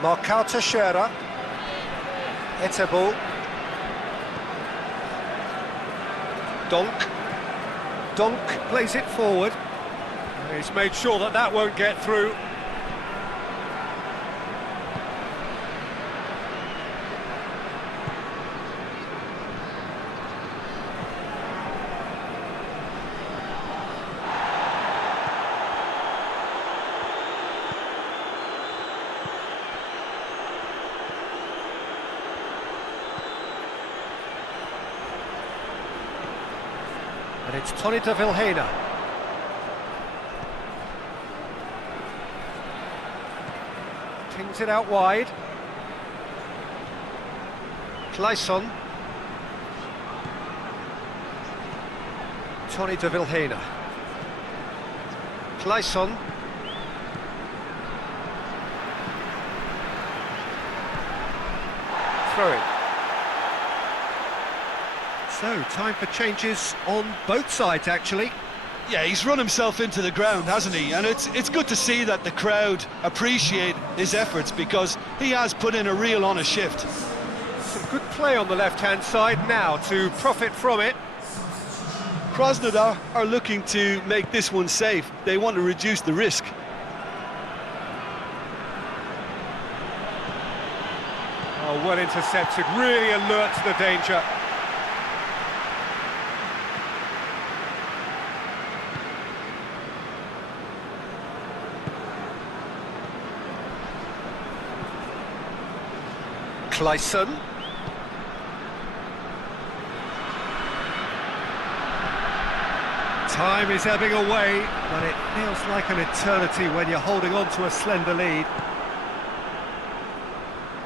Marcao Teixeira. Etebo. Donk plays it forward. He's made sure that that won't get through. And it's Tony de Vilhena. Pings it out wide. Clayson. Tony de Vilhena. Clayson. Throw it. So, time for changes on both sides, actually. Yeah, he's run himself into the ground, hasn't he? And it's good to see that the crowd appreciate his efforts, because he has put in a real honest shift. Some good play on the left-hand side now to profit from it. Krasnodar are looking to make this one safe. They want to reduce the risk. Oh, well intercepted, really alert to the danger. Clayson. Time is ebbing away, but it feels like an eternity when you're holding on to a slender lead.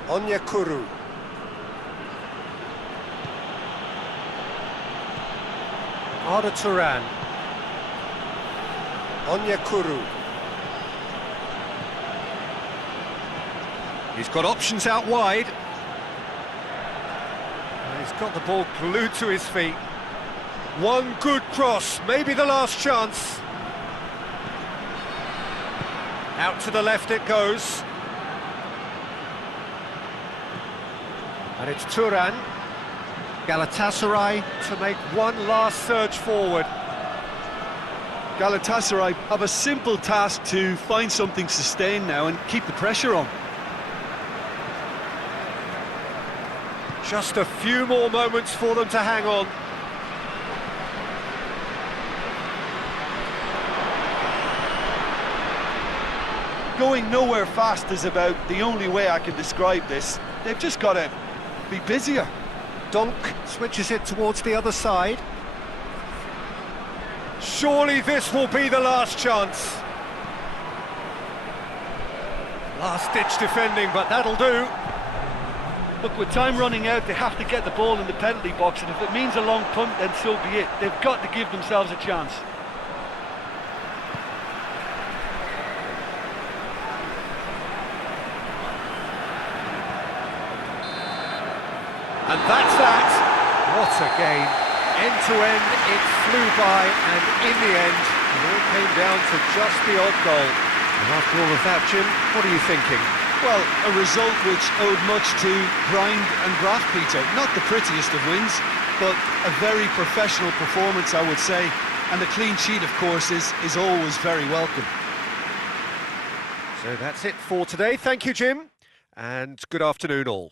Onyekuru. Arda Turan. Onyekuru. He's got options out wide. He's got the ball glued to his feet. One good cross, maybe the last chance. Out to the left it goes. And it's Turan. Galatasaray to make one last surge forward. Galatasaray have a simple task to find something sustained now and keep the pressure on. Just a few more moments for them to hang on. Going nowhere fast is about the only way I can describe this. They've just got to be busier. Donk switches it towards the other side. Surely this will be the last chance. Last-ditch defending, but that'll do. Look, with time running out, they have to get the ball in the penalty box, and if it means a long punt, then so be it. They've got to give themselves a chance. And that's that. What a game. End to end, it flew by, and in the end, it all came down to just the odd goal. And after all of that, Jim, what are you thinking? Well, a result which owed much to grind and graft, Peter. Not the prettiest of wins, but a very professional performance, I would say. And the clean sheet, of course, is always very welcome. So that's it for today. Thank you, Jim, and good afternoon all.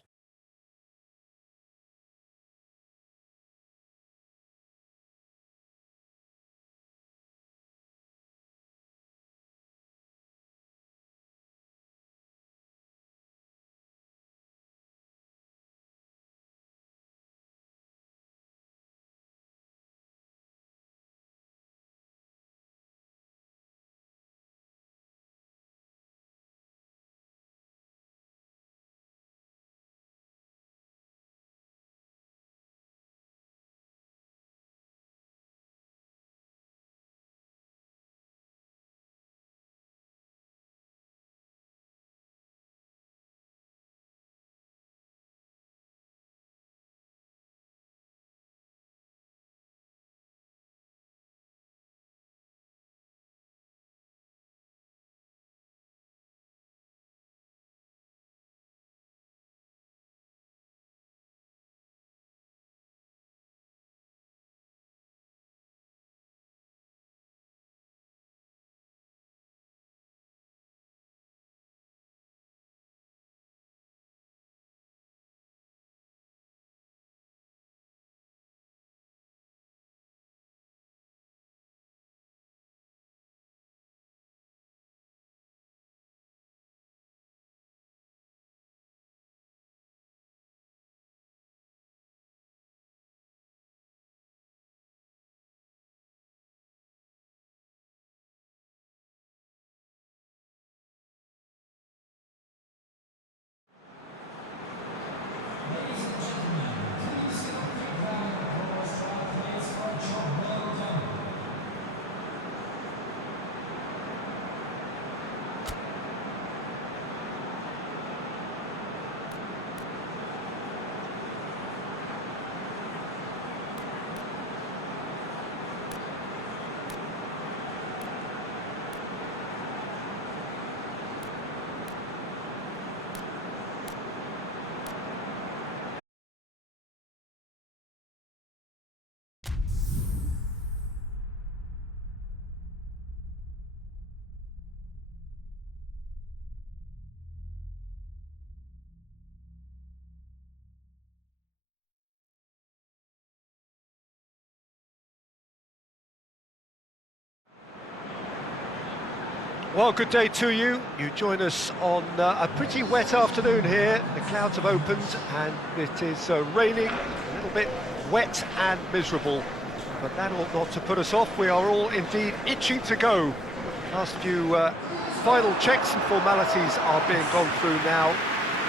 Well, good day to you. You join us on a pretty wet afternoon here. The clouds have opened and it is raining, a little bit wet and miserable. But that ought not to put us off. We are all indeed itching to go. Last few final checks and formalities are being gone through now.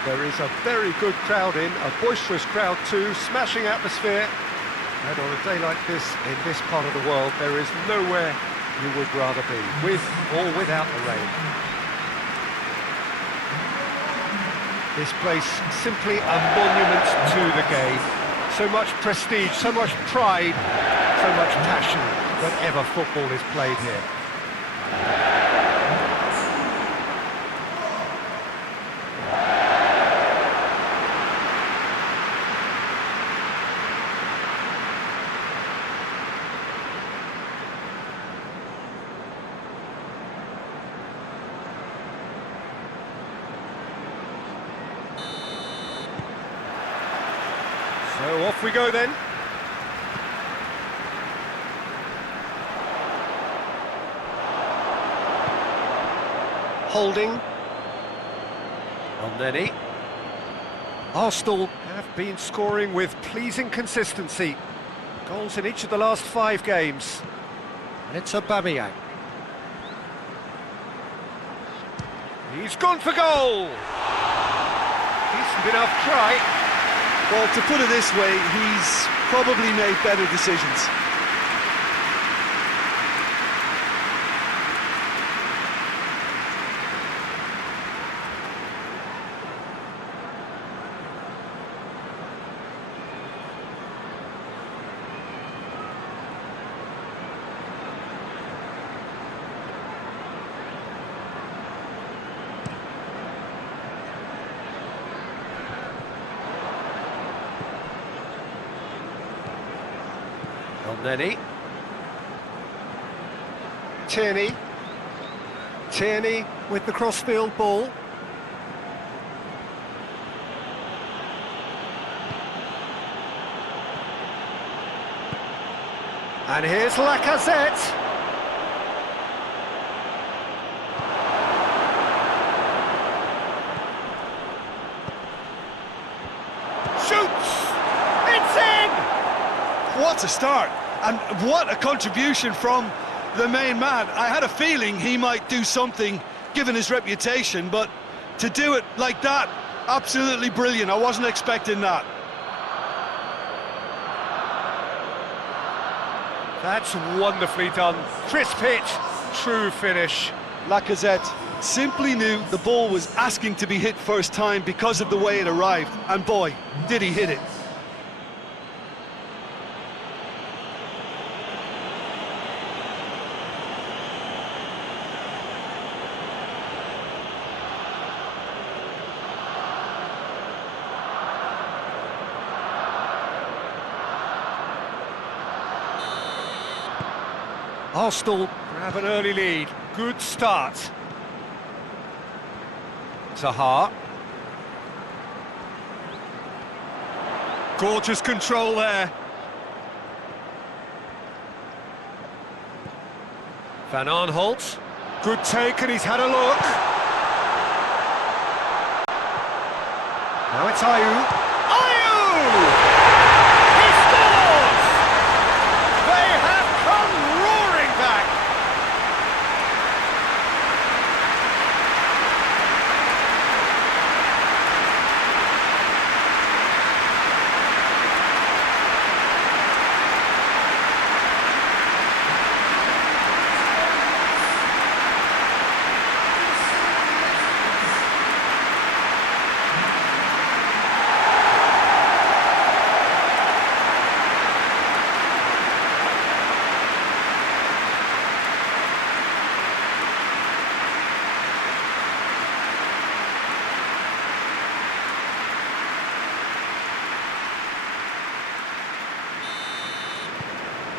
There is a very good crowd in, a boisterous crowd too, smashing atmosphere. And on a day like this, in this part of the world, there is nowhere you would rather be, with or without the rain. This place, simply a monument to the game. So much prestige, so much pride, so much passion whenever football is played here. So off we go then. Holding. Elneny. Arsenal have been scoring with pleasing consistency. Goals in each of the last 5 games. And it's Aubameyang. He's gone for goal! Decent enough try. Well, to put it this way, he's probably made better decisions. Elneny. Tierney with the crossfield ball. And here's Lacazette. Shoots! It's in! What a start, and what a contribution from the main man. I had a feeling he might do something, given his reputation, but to do it like that, absolutely brilliant. I wasn't expecting that. That's wonderfully done. Crisp hit, true finish. Lacazette simply knew the ball was asking to be hit first time because of the way it arrived, and boy, did he hit it. Arsenal grab an early lead. Good start. Zaha. Gorgeous control there. Van Aanholt. Good take, and he's had a look. Now it's Ayew. Ayew! He scores! They have come roaring back.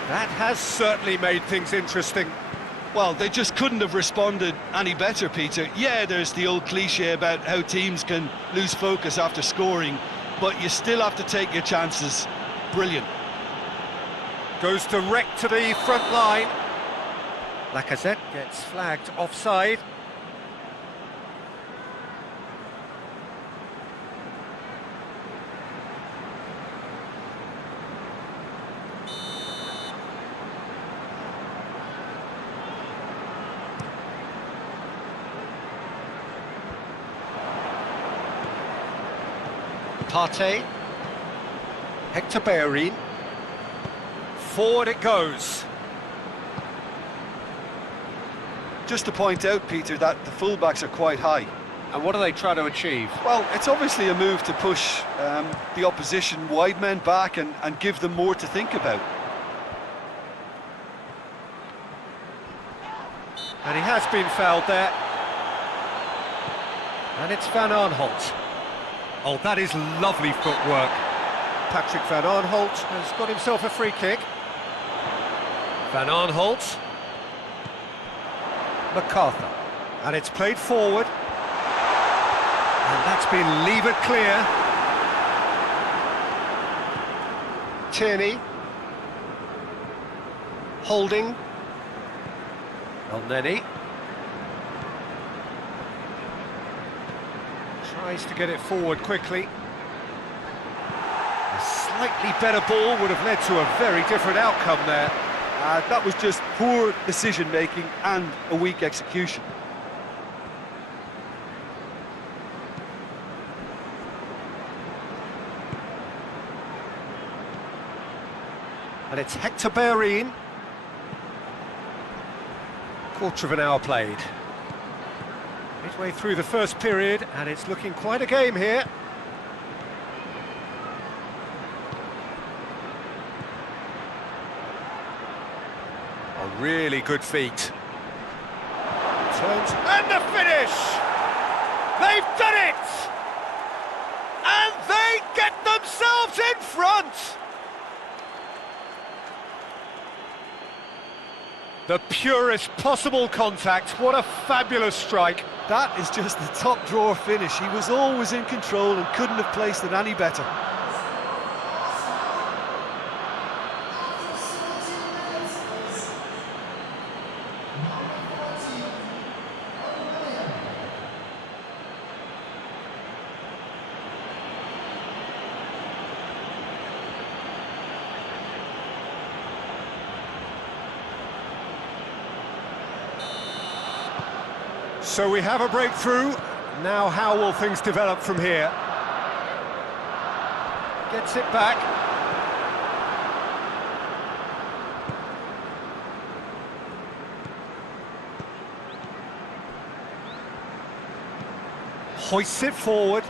That has certainly made things interesting. Well, they just couldn't have responded any better, Peter. Yeah, there's the old cliche about how teams can lose focus after scoring, but you still have to take your chances. Brilliant. Goes direct to the front line. Lacazette gets flagged offside. Partey. Hector Bellerin. Forward it goes. Just to point out, Peter, that the fullbacks are quite high. And what are they trying to achieve? Well, it's obviously a move to push the opposition wide men back and give them more to think about. And he has been fouled there. And it's Van Aanholt. Oh, that is lovely footwork. Patrick Van Aanholt has got himself a free kick. Van Aanholt. MacArthur. And it's played forward. And that's been levered clear. Tierney. Holding. Elneny. Tries to get it forward quickly. A slightly better ball would have led to a very different outcome there. That was just poor decision-making and a weak execution. And it's Hector Bellerin. Quarter of an hour played. Midway through the first period, and it's looking quite a game here. A really good feat. Turns, and the finish! They've done it! And they get themselves in front! The purest possible contact. What a fabulous strike. That is just the top drawer finish. He was always in control and couldn't have placed it any better. So we have a breakthrough. Now how will things develop from here? Gets it back. Hoists it forward.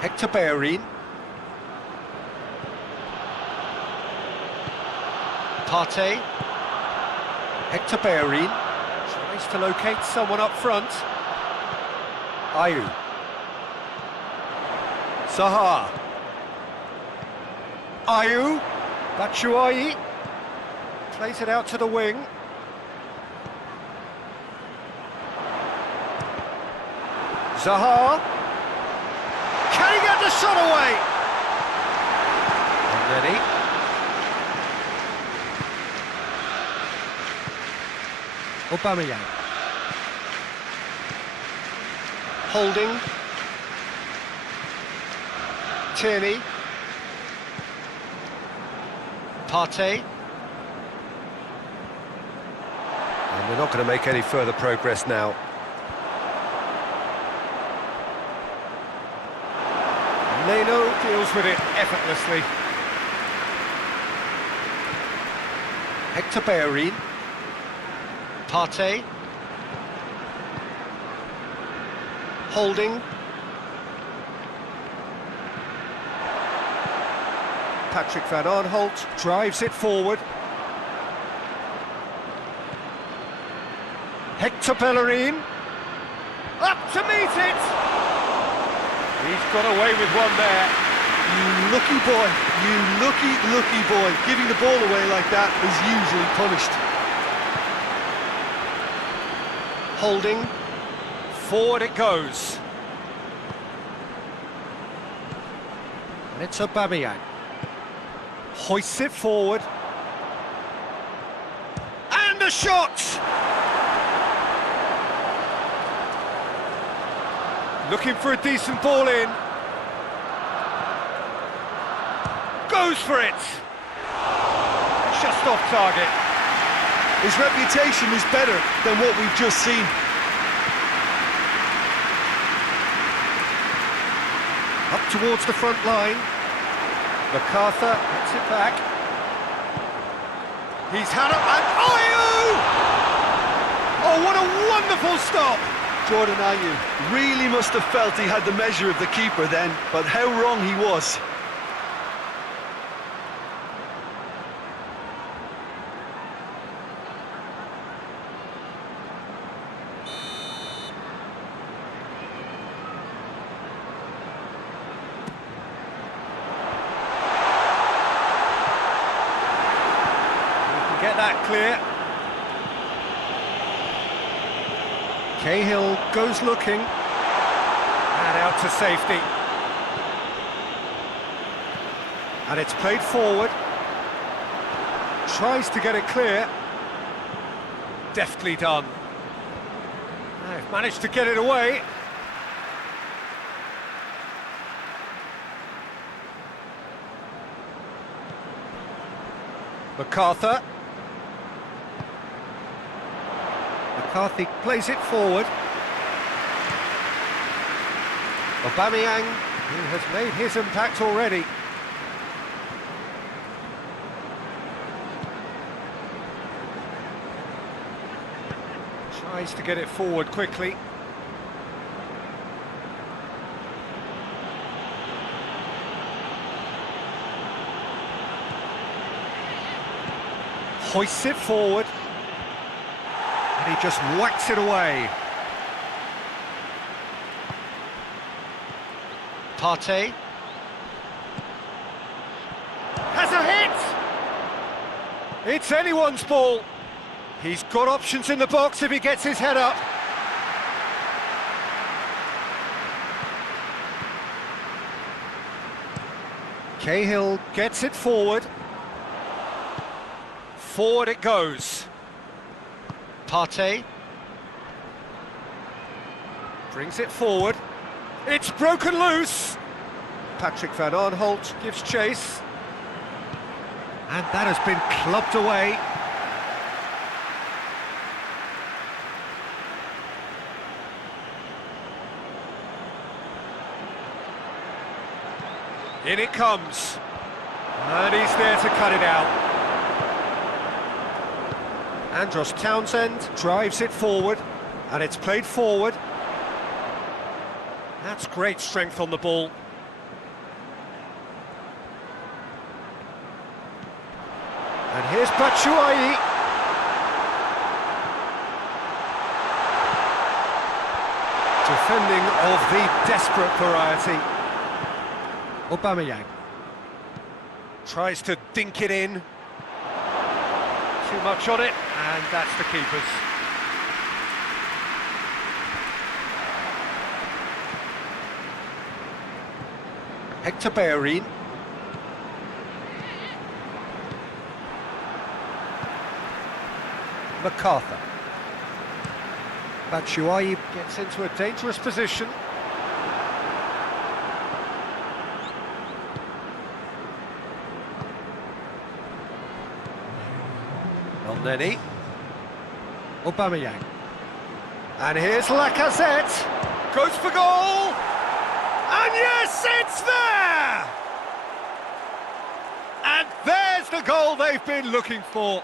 Hector Bellerin. Partey. Hector Bellerin tries to locate someone up front. Ayew. Zaha. Ayew. Batshuayi. Plays it out to the wing. Zaha. Can he get the shot away? And then he... Aubameyang. Holding. Tierney. Partey. And they're not going to make any further progress now. Leno deals with it effortlessly. Hector Bellerin. Partey. Holding. Patrick Van Aanholt drives it forward. Hector Bellerin. Up to meet it! He's got away with one there. You lucky boy, you lucky boy. Giving the ball away like that is usually punished. Holding. Forward it goes. And it's Aubameyang. Hoists it forward. And a shot! Looking for a decent ball in. Goes for it! Just off target. His reputation is better than what we've just seen. towards the front line. MacArthur gets it back. He's had it, and Ayew! Oh, what a wonderful stop! Jordan Ayew really must have felt he had the measure of the keeper then, but how wrong he was. Get that clear. Cahill goes looking. And out to safety. And it's played forward. Tries to get it clear. Deftly done. They've managed to get it away. MacArthur. McCarthy plays it forward. Aubameyang, who has made his impact already. Tries to get it forward quickly. Hoists it forward. And he just whacks it away. Partey. Has a hit! It's anyone's ball. He's got options in the box if he gets his head up. Cahill gets it forward. Forward it goes. Partey brings it forward. It's broken loose. Patrick van Aanholt gives chase. And that has been clubbed away. In it comes. And he's there to cut it out. Andros Townsend drives it forward, and it's played forward. That's great strength on the ball. And here's Batshuayi. Defending of the desperate variety. Aubameyang tries to dink it in. Too much on it, and that's the keeper's. Hector Bellerin. MacArthur. Batshuayi gets into a dangerous position. Elneny. Aubameyang. And here's Lacazette. Goes for goal. And yes, it's there! And there's the goal they've been looking for.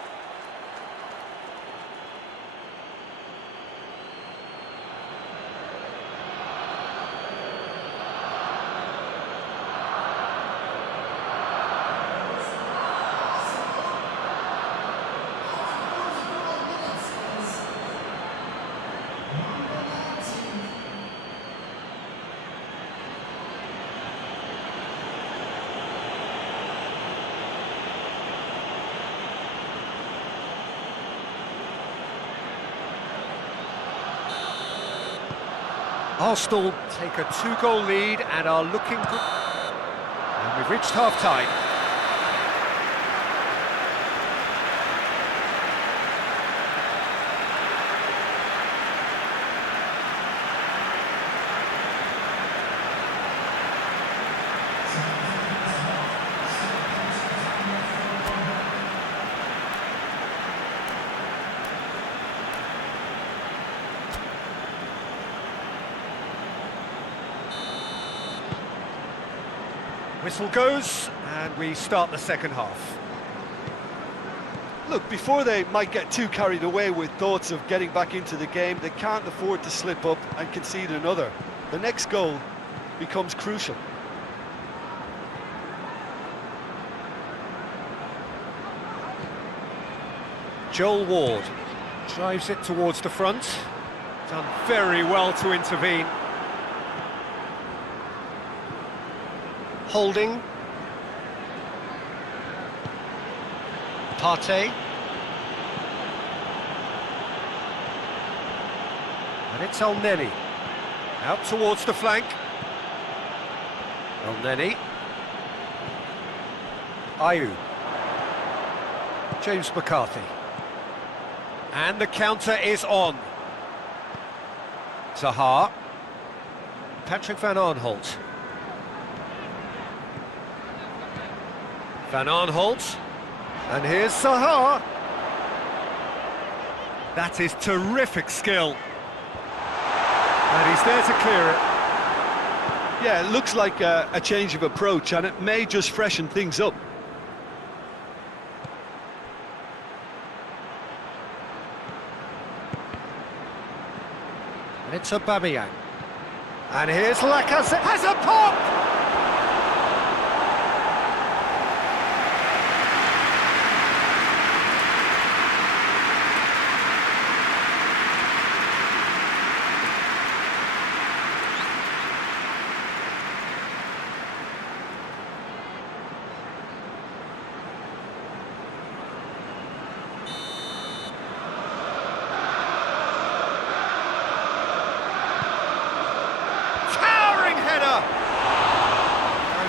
Arsenal take a 2-goal lead and are looking good. And we've reached half-time. Whistle goes, and we start the second half. Look, before they might get too carried away with thoughts of getting back into the game, they can't afford to slip up and concede another. The next goal becomes crucial. Joel Ward drives it towards the front. Done very well to intervene. Holding. Partey. And it's El-Neni. Out towards the flank. El-Neni. Ayew. James McCarthy. And the counter is on. Zaha. Patrick Van Aanholt. Van Aanholt. And here's Zaha. That is terrific skill. And he's there to clear it. Yeah, it looks like a change of approach, and it may just freshen things up. And it's Aubameyang. And here's Lacazette. Has a pop!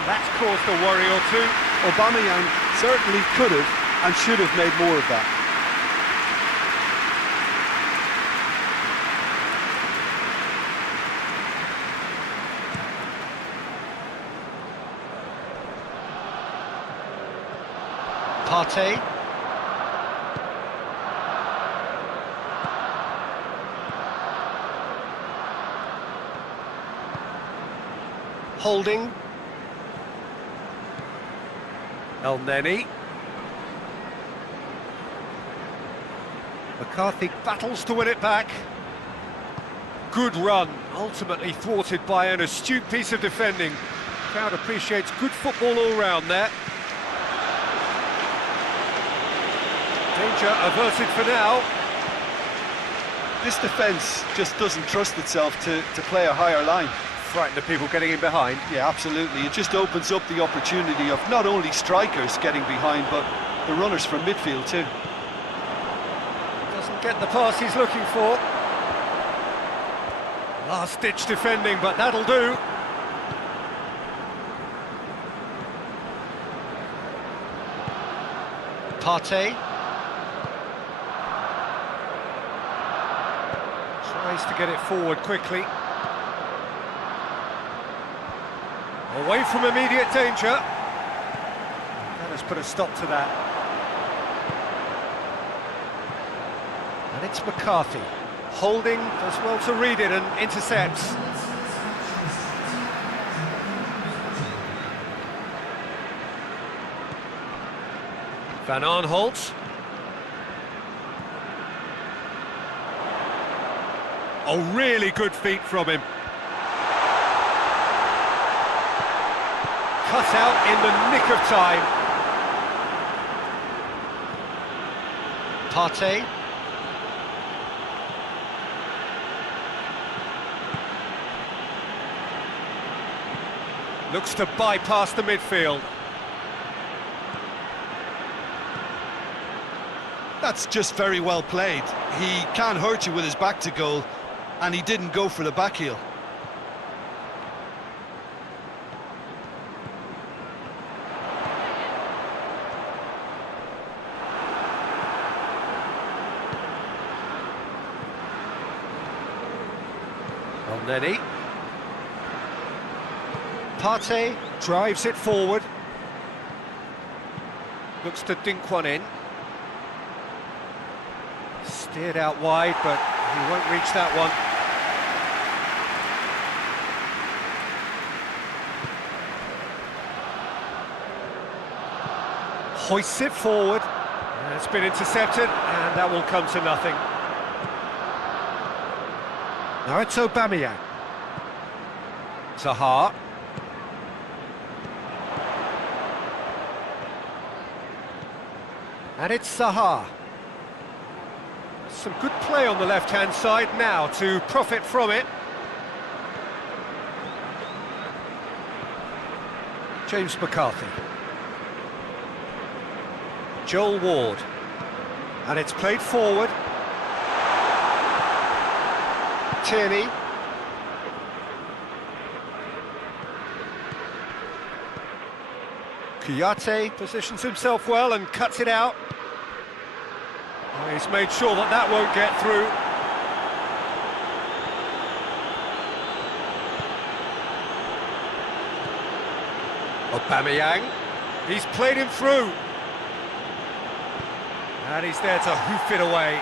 That's caused a worry or two. Aubameyang certainly could have and should have made more of that. Partey. Holding. El-Neni. McCarthy battles to win it back. Good run, ultimately thwarted by an astute piece of defending. Crowd appreciates good football all round there. Danger averted for now. This defence just doesn't trust itself to play a higher line. Frighten the people getting in behind. Yeah, absolutely. It just opens up the opportunity of not only strikers getting behind, but the runners from midfield too. Doesn't get the pass he's looking for. Last-ditch defending, but that'll do. Partey. Tries to get it forward quickly. Away from immediate danger. That has put a stop to that. And it's McCarthy. Holding, does well to read it and intercepts. Van Aanholt. Oh, really good feet from him. Cut out in the nick of time. Partey. Looks to bypass the midfield. That's just very well played. He can't hurt you with his back to goal, and he didn't go for the back heel. El-Neni. Partey drives it forward. Looks to dink one in. Steered out wide, but he won't reach that one. Hoists it forward. It's been intercepted, and that will come to nothing. Now it's Aubameyang. Zaha. And it's Zaha. Some good play on the left-hand side now to profit from it. James McCarthy. Joel Ward. And it's played forward. Tierney. Kouyaté positions himself well and cuts it out. Oh, he's made sure that that won't get through. Aubameyang. He's played him through. And he's there to hoof it away.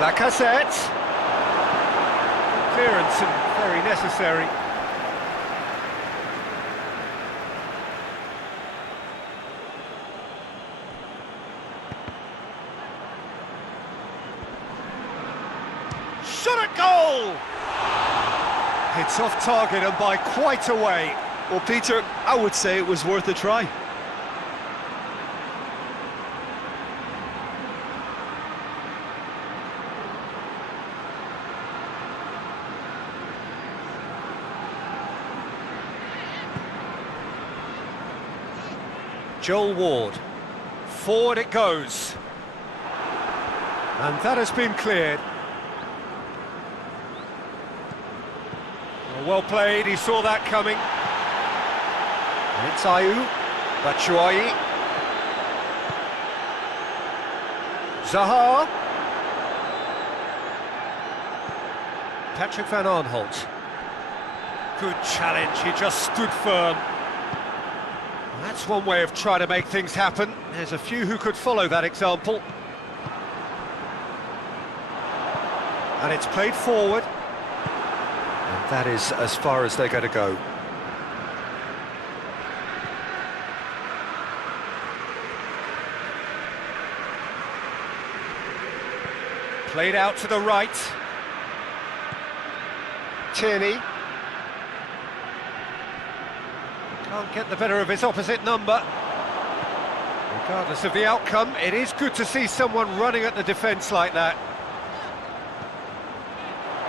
Lacazette. Clearance and very necessary. Shot at goal! It's off target and by quite a way. Well, Peter, I would say it was worth a try. Joel Ward. Forward it goes. And that has been cleared. Well played, he saw that coming. And it's Ayew. Batshuayi. Zaha. Patrick van Aanholt. Good challenge, he just stood firm. That's one way of trying to make things happen. There's a few who could follow that example. And it's played forward. And that is as far as they're going to go. Played out to the right. Tierney. Can't get the better of his opposite number. Regardless of the outcome, it is good to see someone running at the defence like that.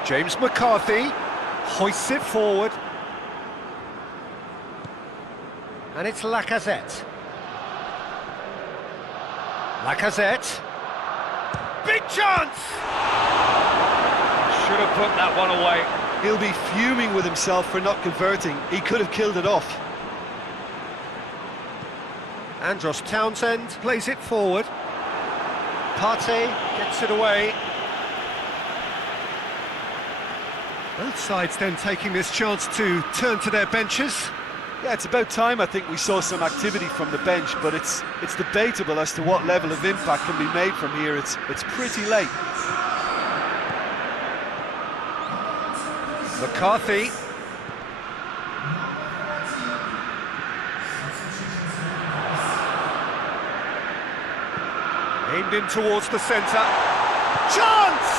James McCarthy hoists it forward. And it's Lacazette. Lacazette. Big chance! Should have put that one away. He'll be fuming with himself for not converting. He could have killed it off. Andros Townsend plays it forward. Partey gets it away. Both sides then taking this chance to turn to their benches. Yeah, it's about time I think we saw some activity from the bench, but it's debatable as to what level of impact can be made from here. It's pretty late. McCarthy. Aimed in towards the centre. Chance!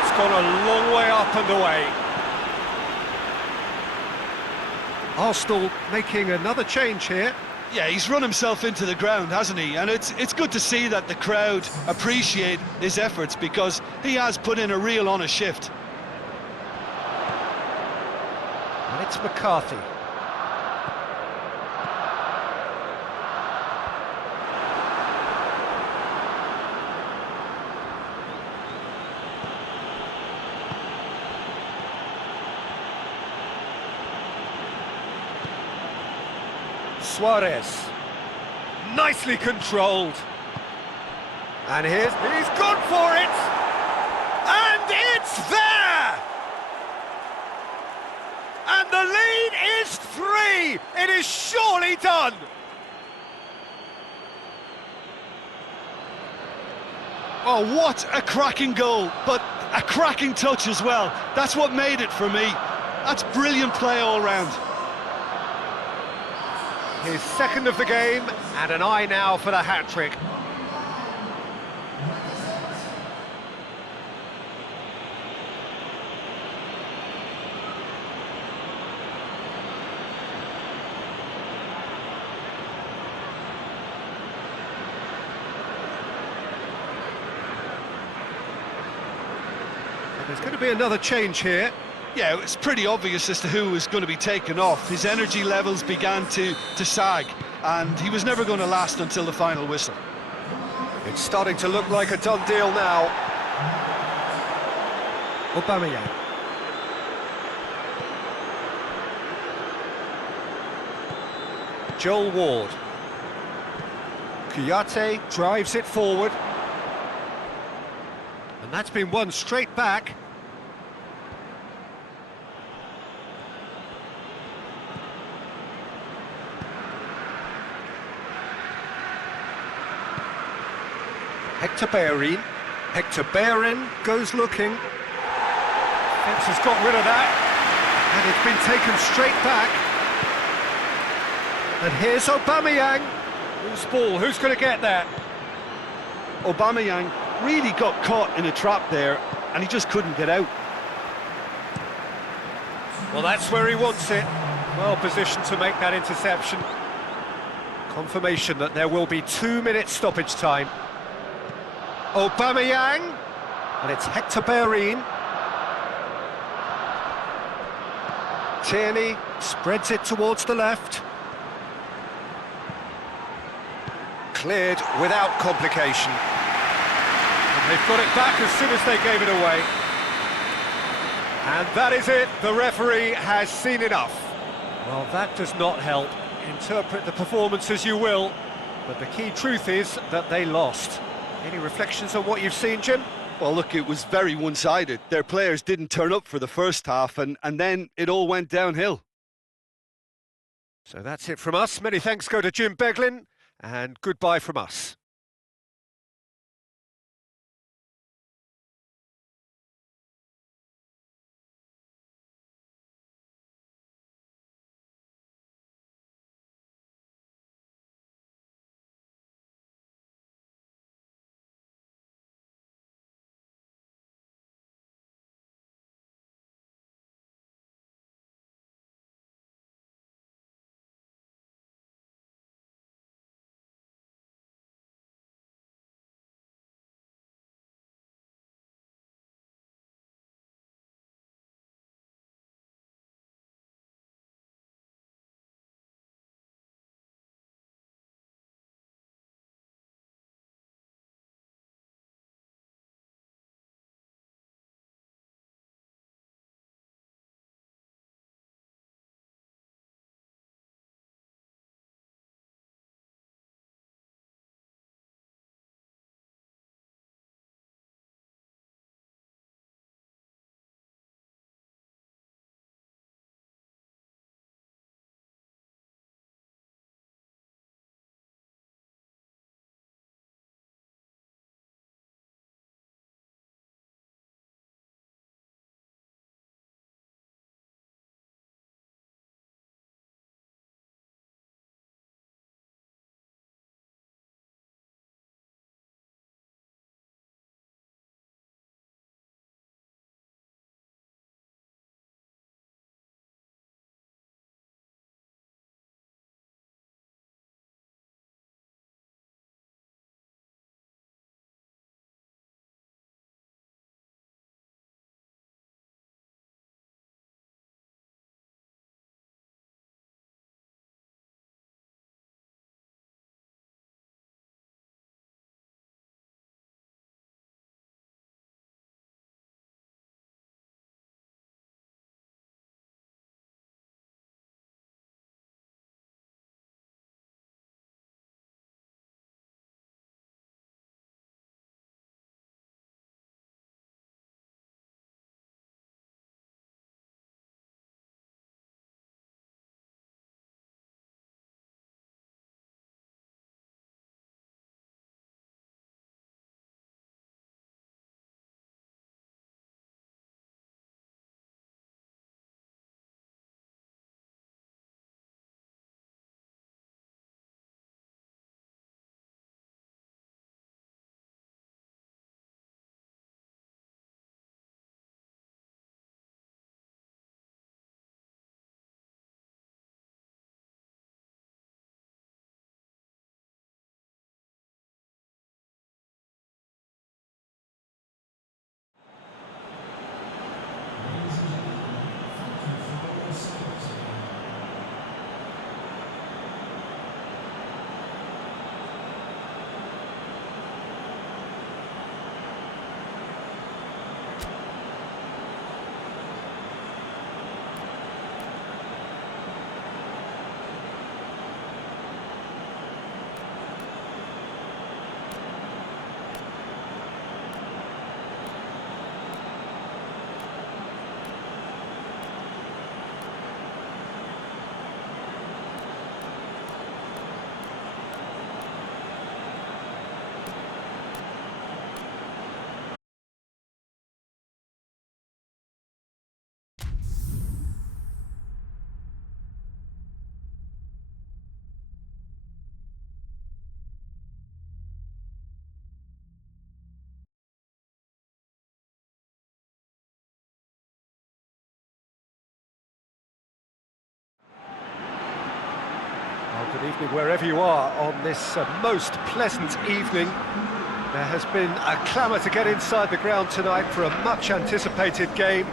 It's gone a long way up and away. Arsenal making another change here. Yeah, he's run himself into the ground, hasn't he? And it's good to see that the crowd appreciate his efforts because he has put in a real honest shift. And it's McCarthy. Suarez. Nicely controlled. And he's gone for it! And it's there! And the lead is 3! It is surely done! Oh, what a cracking goal, but a cracking touch as well. That's what made it for me. That's brilliant play all round. His second of the game, and an eye now for the hat-trick. There's going to be another change here. Yeah, it's pretty obvious as to who was going to be taken off. His energy levels began to sag, and he was never going to last until the final whistle. It's starting to look like a done deal now. Aubameyang. Joel Ward. Kouyaté drives it forward. And that's been won straight back. Hector Bellerin. Hector Bellerin goes looking. Fence has got rid of that. And it's been taken straight back. And here's Aubameyang. Who's ball? Who's going to get that? Aubameyang really got caught in a trap there, and he just couldn't get out. Well, that's where he wants it. Well positioned to make that interception. Confirmation that there will be 2 minutes stoppage time. Aubameyang, and it's Hector Bellerin. Tierney spreads it towards the left. Cleared without complication. And they've got it back as soon as they gave it away. And that is it, the referee has seen enough. Well, that does not help. Interpret the performance as you will, but the key truth is that they lost. Any reflections on what you've seen, Jim? Well, look, it was very one-sided. Their players didn't turn up for the first half, and then it all went downhill. So that's it from us. Many thanks go to Jim Beglin, and goodbye from us. Good evening wherever you are on this most pleasant evening. There has been a clamour to get inside the ground tonight for a much anticipated game.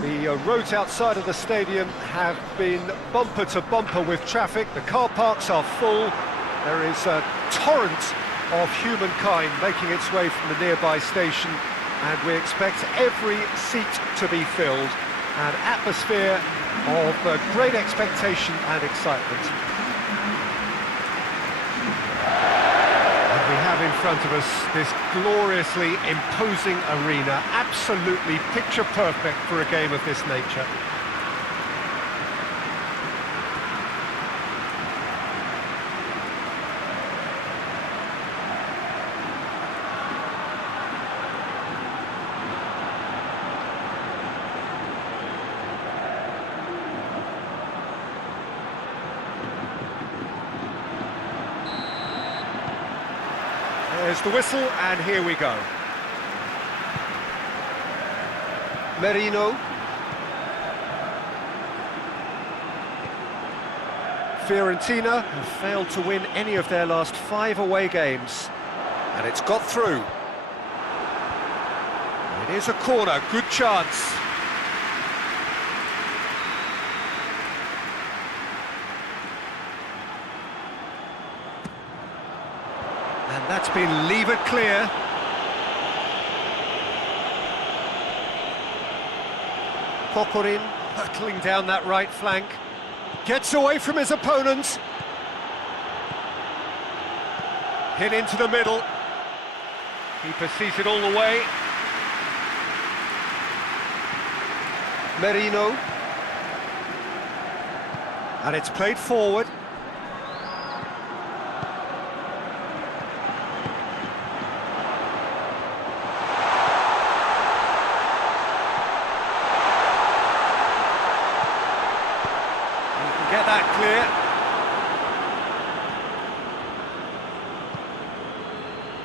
The roads outside of the stadium have been bumper to bumper with traffic. The car parks are full. There is a torrent of humankind making its way from the nearby station, and we expect every seat to be filled. An atmosphere of great expectation and excitement. And we have in front of us this gloriously imposing arena, absolutely picture perfect for a game of this nature. There's the whistle, and here we go. Merino. Fiorentina have failed to win any of their last 5 away games. And it's got through. It is a corner, good chance. And that's been levered clear. Kokorin hurtling down that right flank. Gets away from his opponents. Hit into the middle. Keeper sees it all the way. Merino. And it's played forward. Get that clear.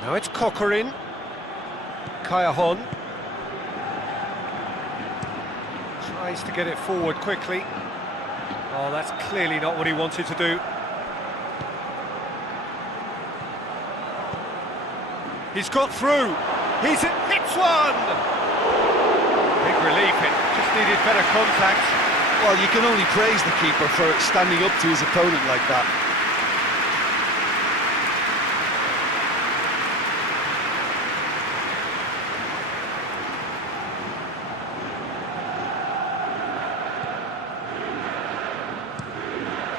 Now it's Kokorin. Kayahon. Tries to get it forward quickly. Oh, that's clearly not what he wanted to do. He's got through. Hits one! Big relief, it just needed better contact. Well, you can only praise the keeper for standing up to his opponent like that.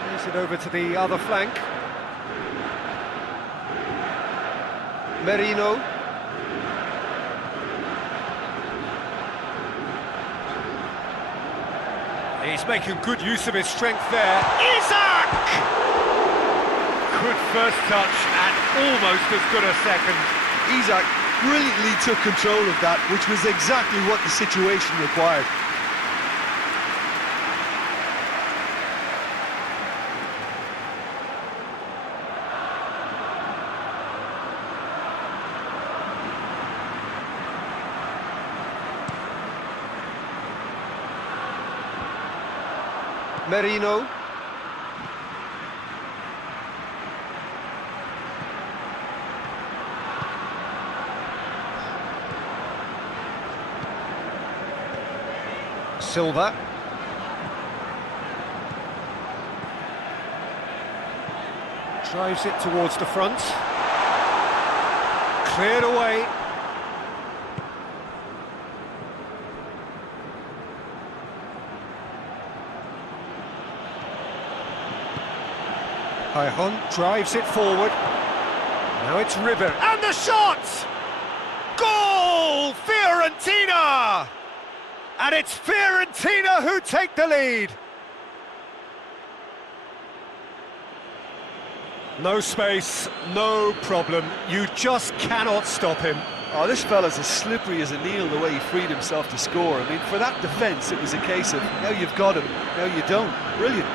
Plays it over to the other flank. Merino. He's making good use of his strength there. Isak! Good first touch and almost as good a second. Isak brilliantly took control of that, which was exactly what the situation required. Merino. Silva. Drives it towards the front. Cleared away. Kayahon drives it forward. Now it's River. And the shot! Goal! Fiorentina! And it's Fiorentina who take the lead. No space, no problem. You just cannot stop him. Oh, this fella's as slippery as a needle the way he freed himself to score. I mean, for that defence, it was a case of, now you've got him, now you don't. Brilliant.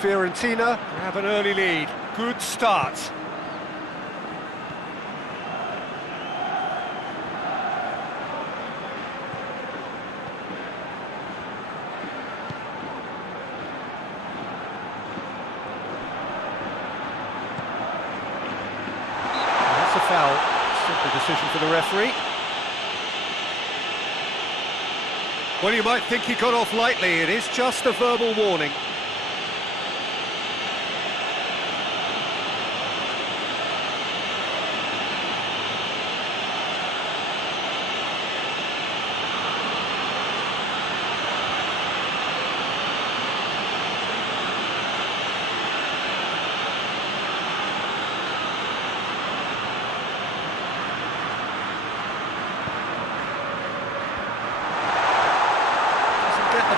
Fiorentina Have an early lead. Good start. That's a foul. Simple decision for the referee. Well, you might think he got off lightly. It is just a verbal warning.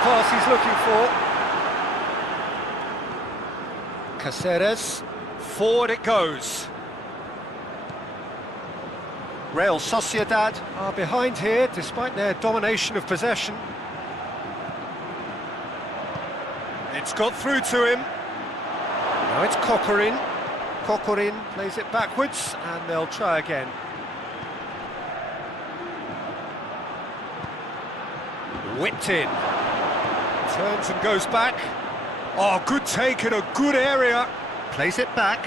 Pass he's looking for. Caceres. Forward it goes. Real Sociedad are behind here despite their domination of possession. It's got through to him. Now it's Coquelin. Coquelin plays it backwards and they'll try again. Whipped in. Turns and goes back. Oh, good take in a good area. Plays it back.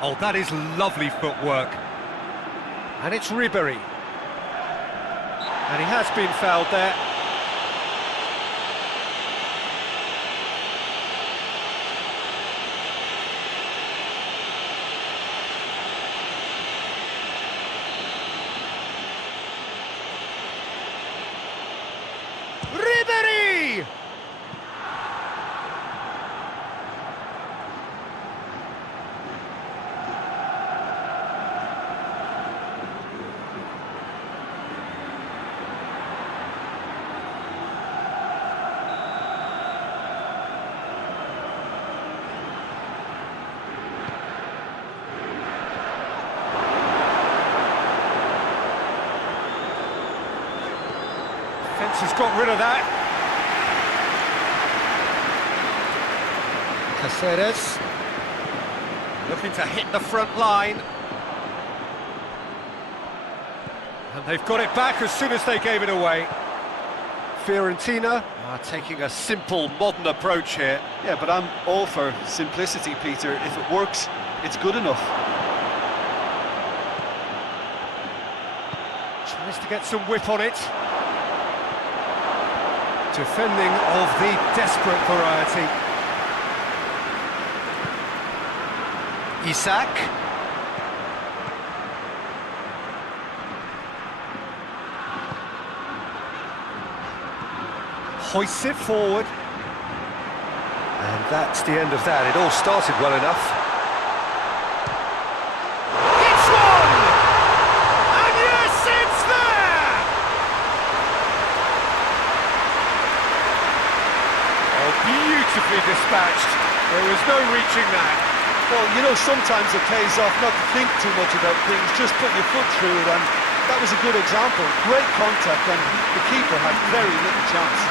Oh, that is lovely footwork. And it's Ribery. And he has been fouled there. Ribery! Fence has got rid of that. Caceres looking to hit the front line. And they've got it back as soon as they gave it away. Fiorentina are taking a simple, modern approach here. Yeah, but I'm all for simplicity, Peter. If it works, it's good enough. Tries to get some whip on it. Defending of the desperate variety. Isak. Hoists it forward. And that's the end of that. It all started well enough. It's one! And yes, it's there! Oh, beautifully dispatched. There was no reaching that. Well, you know, sometimes it pays off not to think too much about things, just put your foot through it, and that was a good example. Great contact, and the keeper had very little chance.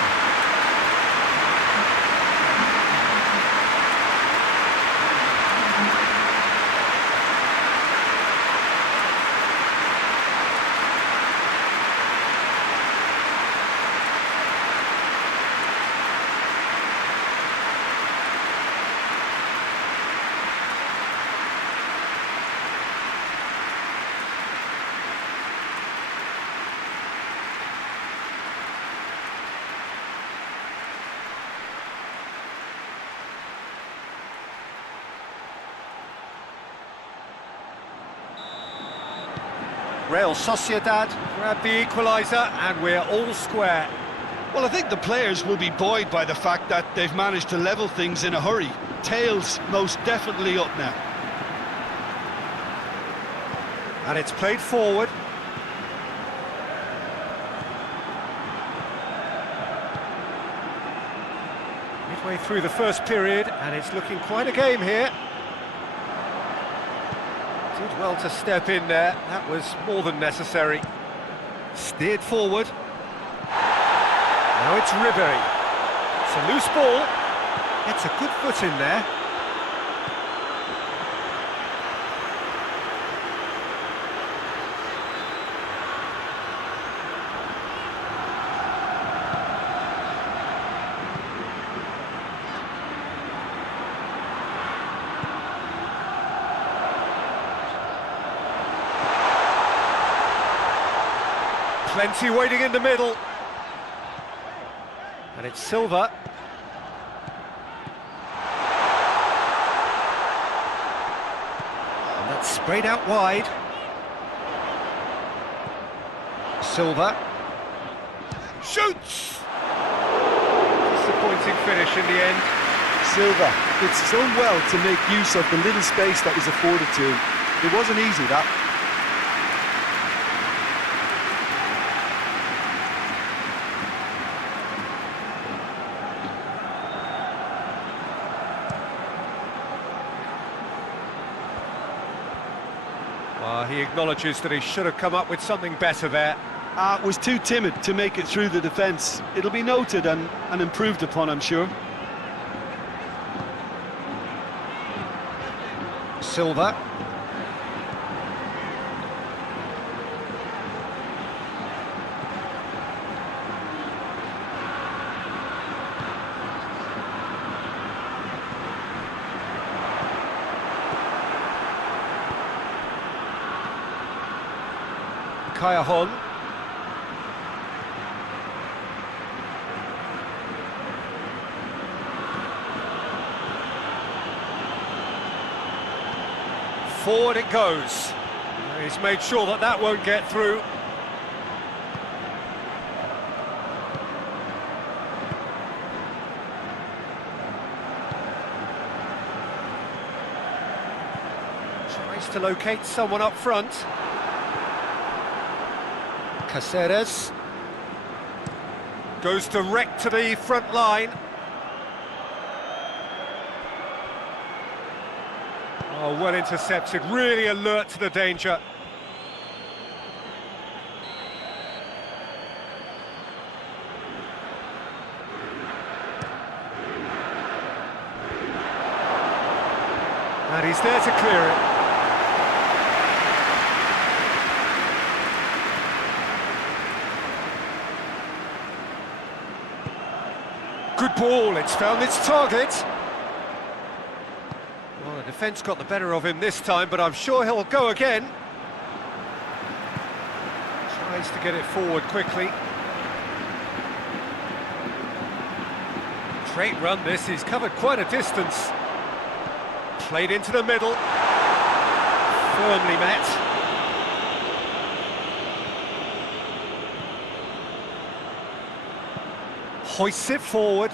Real Sociedad Grab the equaliser and we're all square. Well, I think the players will be buoyed by the fact that they've managed to level things in a hurry. Tails most definitely up now. And it's played forward. Midway through the first period, and it's looking quite a game here. Did well to step in there, that was more than necessary. Steered forward. Now it's Ribery. It's a loose ball. Gets a good foot in there. Plenty waiting in the middle. And it's Silva. And that's sprayed out wide. Silva. Shoots! Disappointing finish in the end. Silva did so well to make use of the little space that was afforded to him. It wasn't easy, that. He acknowledges that he should have come up with something better there. Was too timid to make it through the defence. It'll be noted and improved upon, I'm sure. Silva. Kayahon. Forward it goes. He's made sure that that won't get through. Tries to locate someone up front. Caceres. Goes direct to the front line. Oh, well intercepted, really alert to the danger. And he's there to clear it. Good ball, it's found its target. Well, the defence got the better of him this time, but I'm sure he'll go again. Tries to get it forward quickly. Great run this, he's covered quite a distance. Played into the middle. Firmly met. Hoists it forward.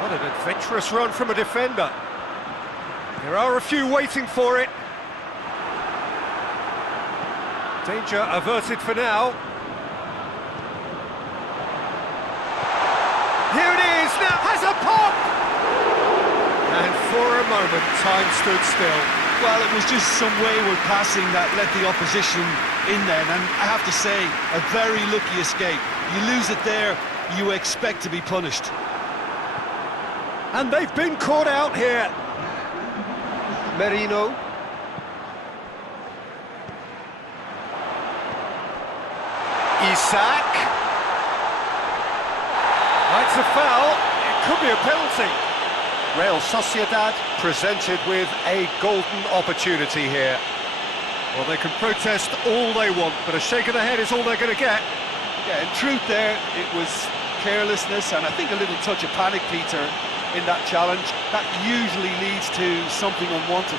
What an adventurous run from a defender. There are a few waiting for it. Danger averted for now. Here it is, now has a pop! And for a moment, time stood still. Well, it was just some wayward passing that let the opposition in then, and I have to say, a very lucky escape. You lose it there, you expect to be punished. And they've been caught out here. Merino. Isak. That's a foul, it could be a penalty. Real Sociedad presented with a golden opportunity here. Well, they can protest all they want, but a shake of the head is all they're going to get. Yeah, in truth there, it was carelessness and I think a little touch of panic, Peter, in that challenge. That usually leads to something unwanted.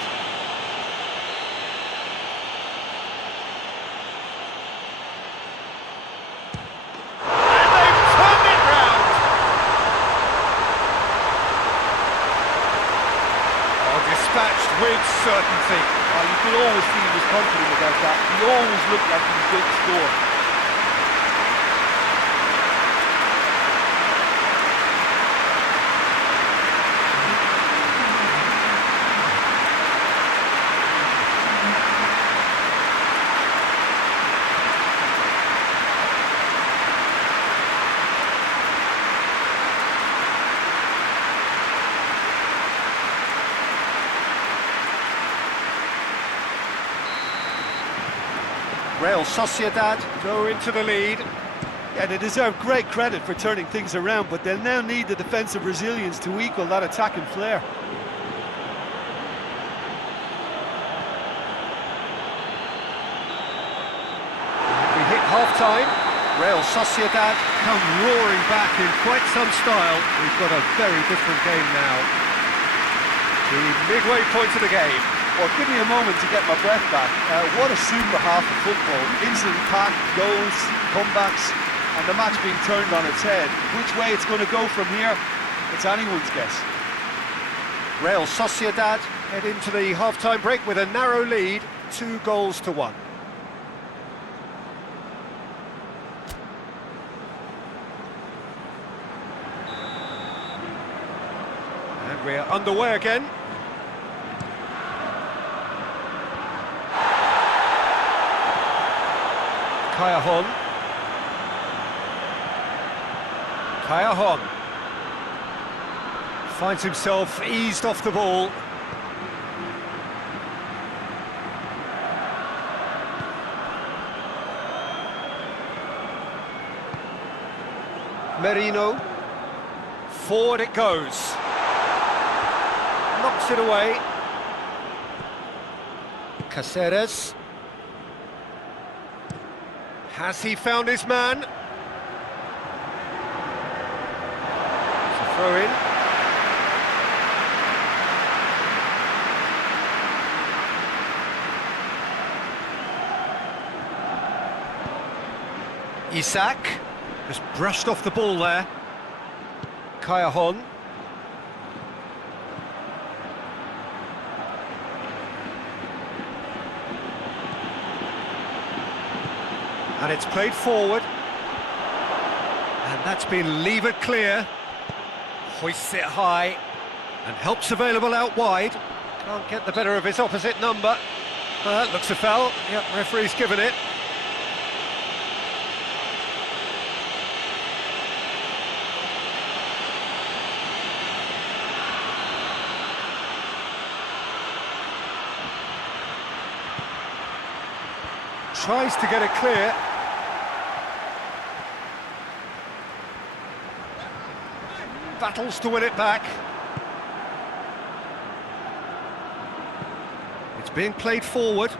Dispatched with certainty. You could always see he was confident about that. He always looked like he was going to score. Real Sociedad go into the lead. Yeah, they deserve great credit for turning things around, but they'll now need the defensive resilience to equal that attacking flair. We hit half-time. Real Sociedad come roaring back in quite some style. We've got a very different game now. The midway point of the game. Well, give me a moment to get my breath back. What a super half of football. Instantly packed, goals, comebacks, and the match being turned on its head. Which way it's going to go from here, it's anyone's guess. Real Sociedad head into the half-time break with a narrow lead, 2-1. And we're underway again. Callejon. Finds himself eased off the ball. Merino. Forward it goes. Knocks it away. Caceres. Has he found his man? It's a throw-in. Isak has brushed off the ball there. Callejon. And it's played forward. And that's been levered clear. Hoists it high. And help's available out wide. Can't get the better of his opposite number. Looks a foul. Yep, referee's given it. Tries to get it clear. Battles to win it back. It's being played forward.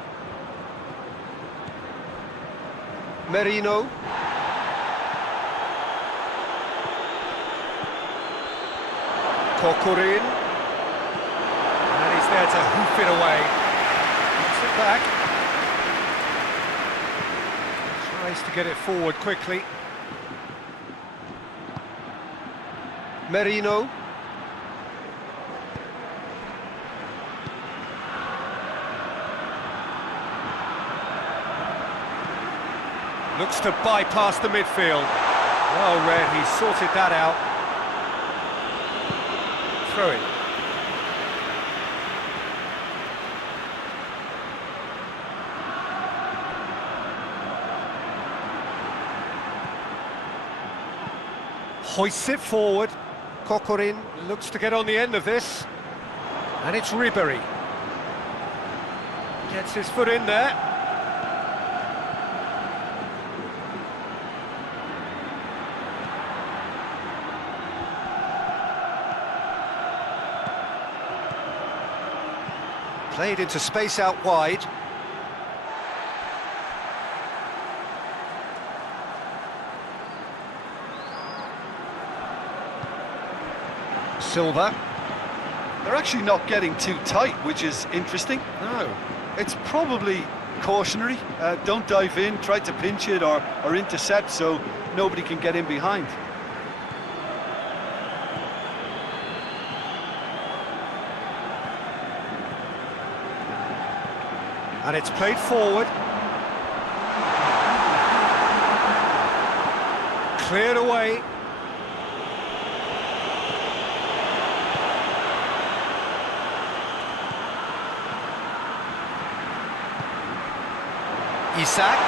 Merino. Kokorin. And he's there to hoof it away. Gets it back. Tries to get it forward quickly. Merino. Looks to bypass the midfield. Well read, he sorted that out. Throw it. Hoists it forward. Kokorin looks to get on the end of this. And it's Ribery. Gets his foot in there. Played into space out wide. Silva. They're actually not getting too tight, which is interesting. No. It's probably cautionary. Don't dive in, try to pinch it or intercept so nobody can get in behind. And it's played forward. Cleared away. Isak!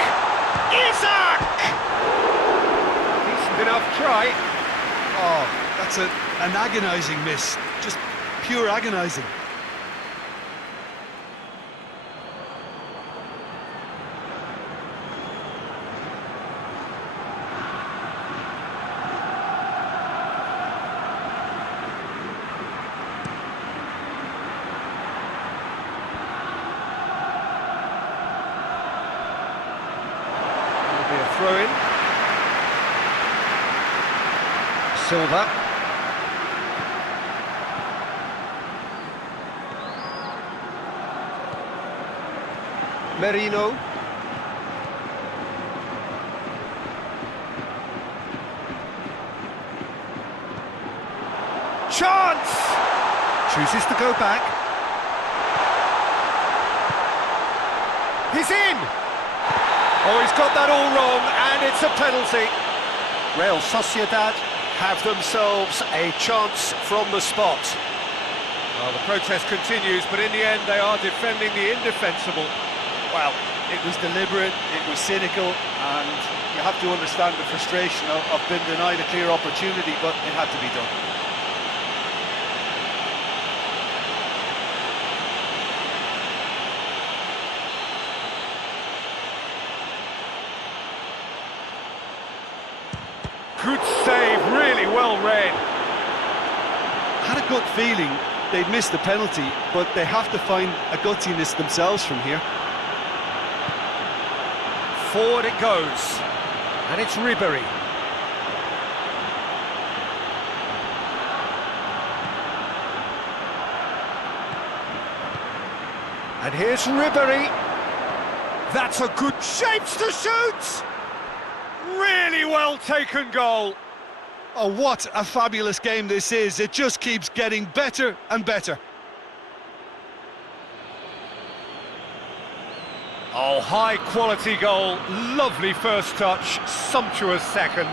Decent enough try. Oh, that's an agonising miss. Just pure agonising. throw in. Silva. Merino. Chance! Chooses to go back. He's in! Oh, he's got that all wrong, and it's a penalty. Real Sociedad have themselves a chance from the spot. Well, the protest continues, but in the end they are defending the indefensible. Well, it was deliberate, it was cynical, and you have to understand the frustration of being denied a clear opportunity, but it had to be done. Good save, really well read. Had a gut feeling they'd missed the penalty, but they have to find a gutsiness themselves from here. Forward it goes, and it's Ribery. And here's Ribery. That's a good shapes to shoot! Really well taken goal. Oh, what a fabulous game this is. It just keeps getting better and better. Oh, high quality goal, lovely first touch, sumptuous second.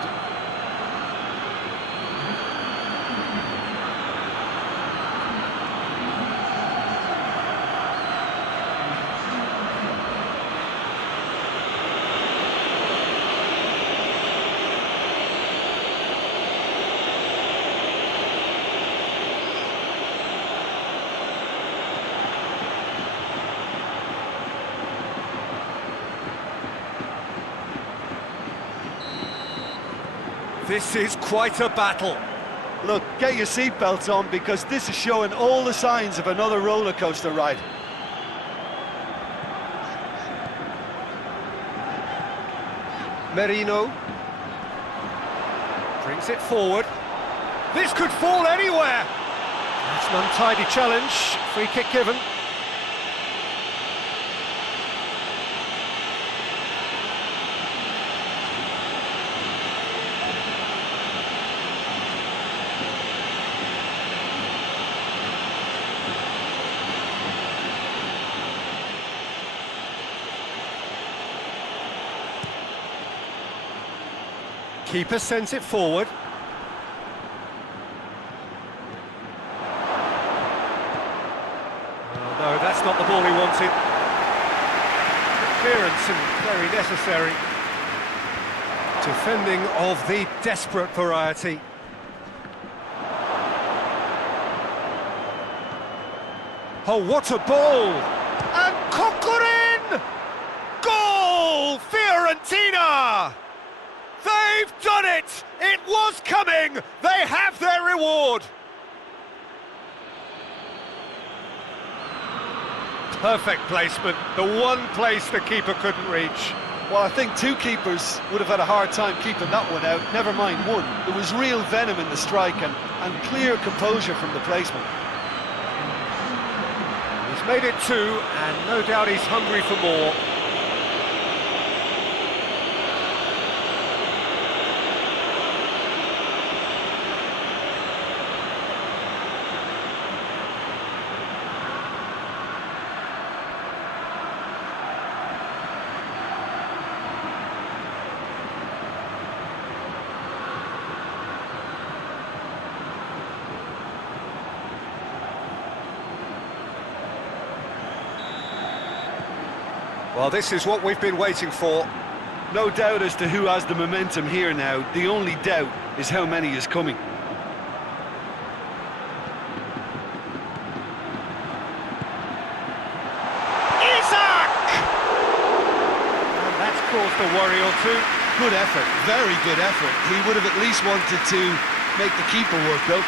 This is quite a battle. Look, get your seatbelts on, because this is showing all the signs of another roller coaster ride. Merino. Brings it forward. This could fall anywhere. That's an untidy challenge. Free kick given. Keeper sends it forward. Oh, no, that's not the ball he wanted. Clearance and very necessary. Defending of the desperate variety. Oh, what a ball! And Kokorin! Goal! Fiorentina! They've done it! It was coming! They have their reward! Perfect placement, the one place the keeper couldn't reach. Well, I think two keepers would have had a hard time keeping that one out, never mind one. There was real venom in the strike and clear composure from the placement. He's made it two, and no doubt he's hungry for more. Well, this is what we've been waiting for. No doubt as to who has the momentum here now. The only doubt is how many is coming. Isaac! And that's caused a worry or two. Good effort, very good effort. He would have at least wanted to make the keeper work, though.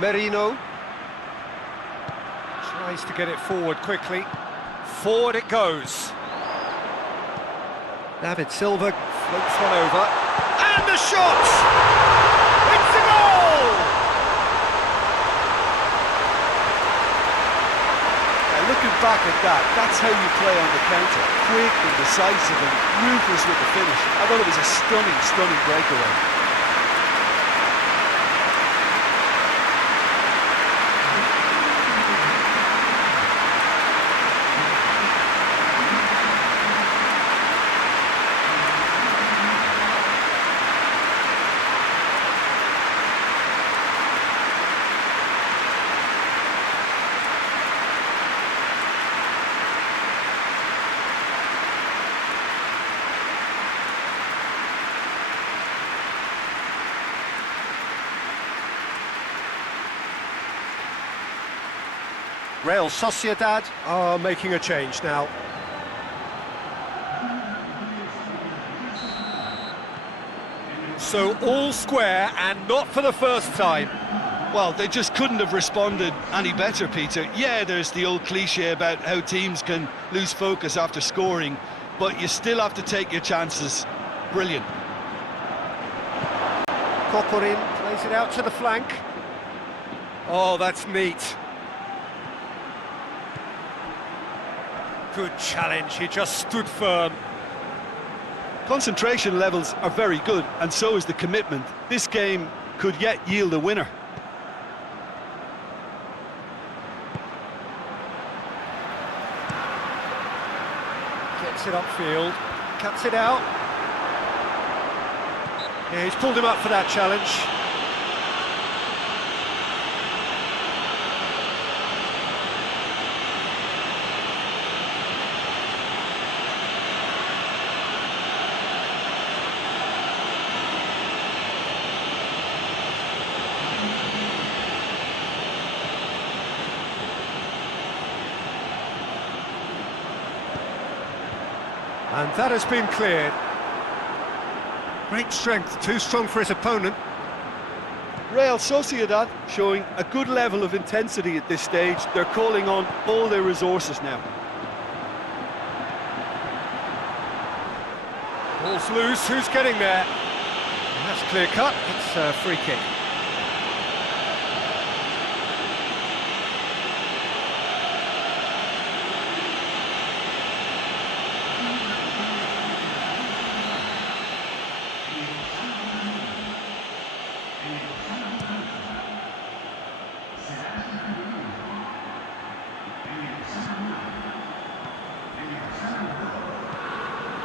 Merino. Tries to get it forward quickly. Forward it goes. David Silva floats one over. And the shot! It's a goal! Looking back at that, that's how you play on the counter. Quick and decisive and ruthless with the finish. I thought it was a stunning, stunning breakaway. Real Sociedad are making a change now. So all square and not for the first time. Well, they just couldn't have responded any better, Peter. Yeah, there's the old cliche about how teams can lose focus after scoring, but you still have to take your chances. Brilliant. Kokorin plays it out to the flank. Oh, that's neat. Good challenge, he just stood firm. Concentration levels are very good, and so is the commitment. This game could yet yield a winner. Gets it upfield, cuts it out. Yeah, he's pulled him up for that challenge. And that has been cleared. Great strength, too strong for his opponent. Real Sociedad showing a good level of intensity at this stage. They're calling on all their resources now. Ball's loose, who's getting there? That's clear cut, it's a free kick.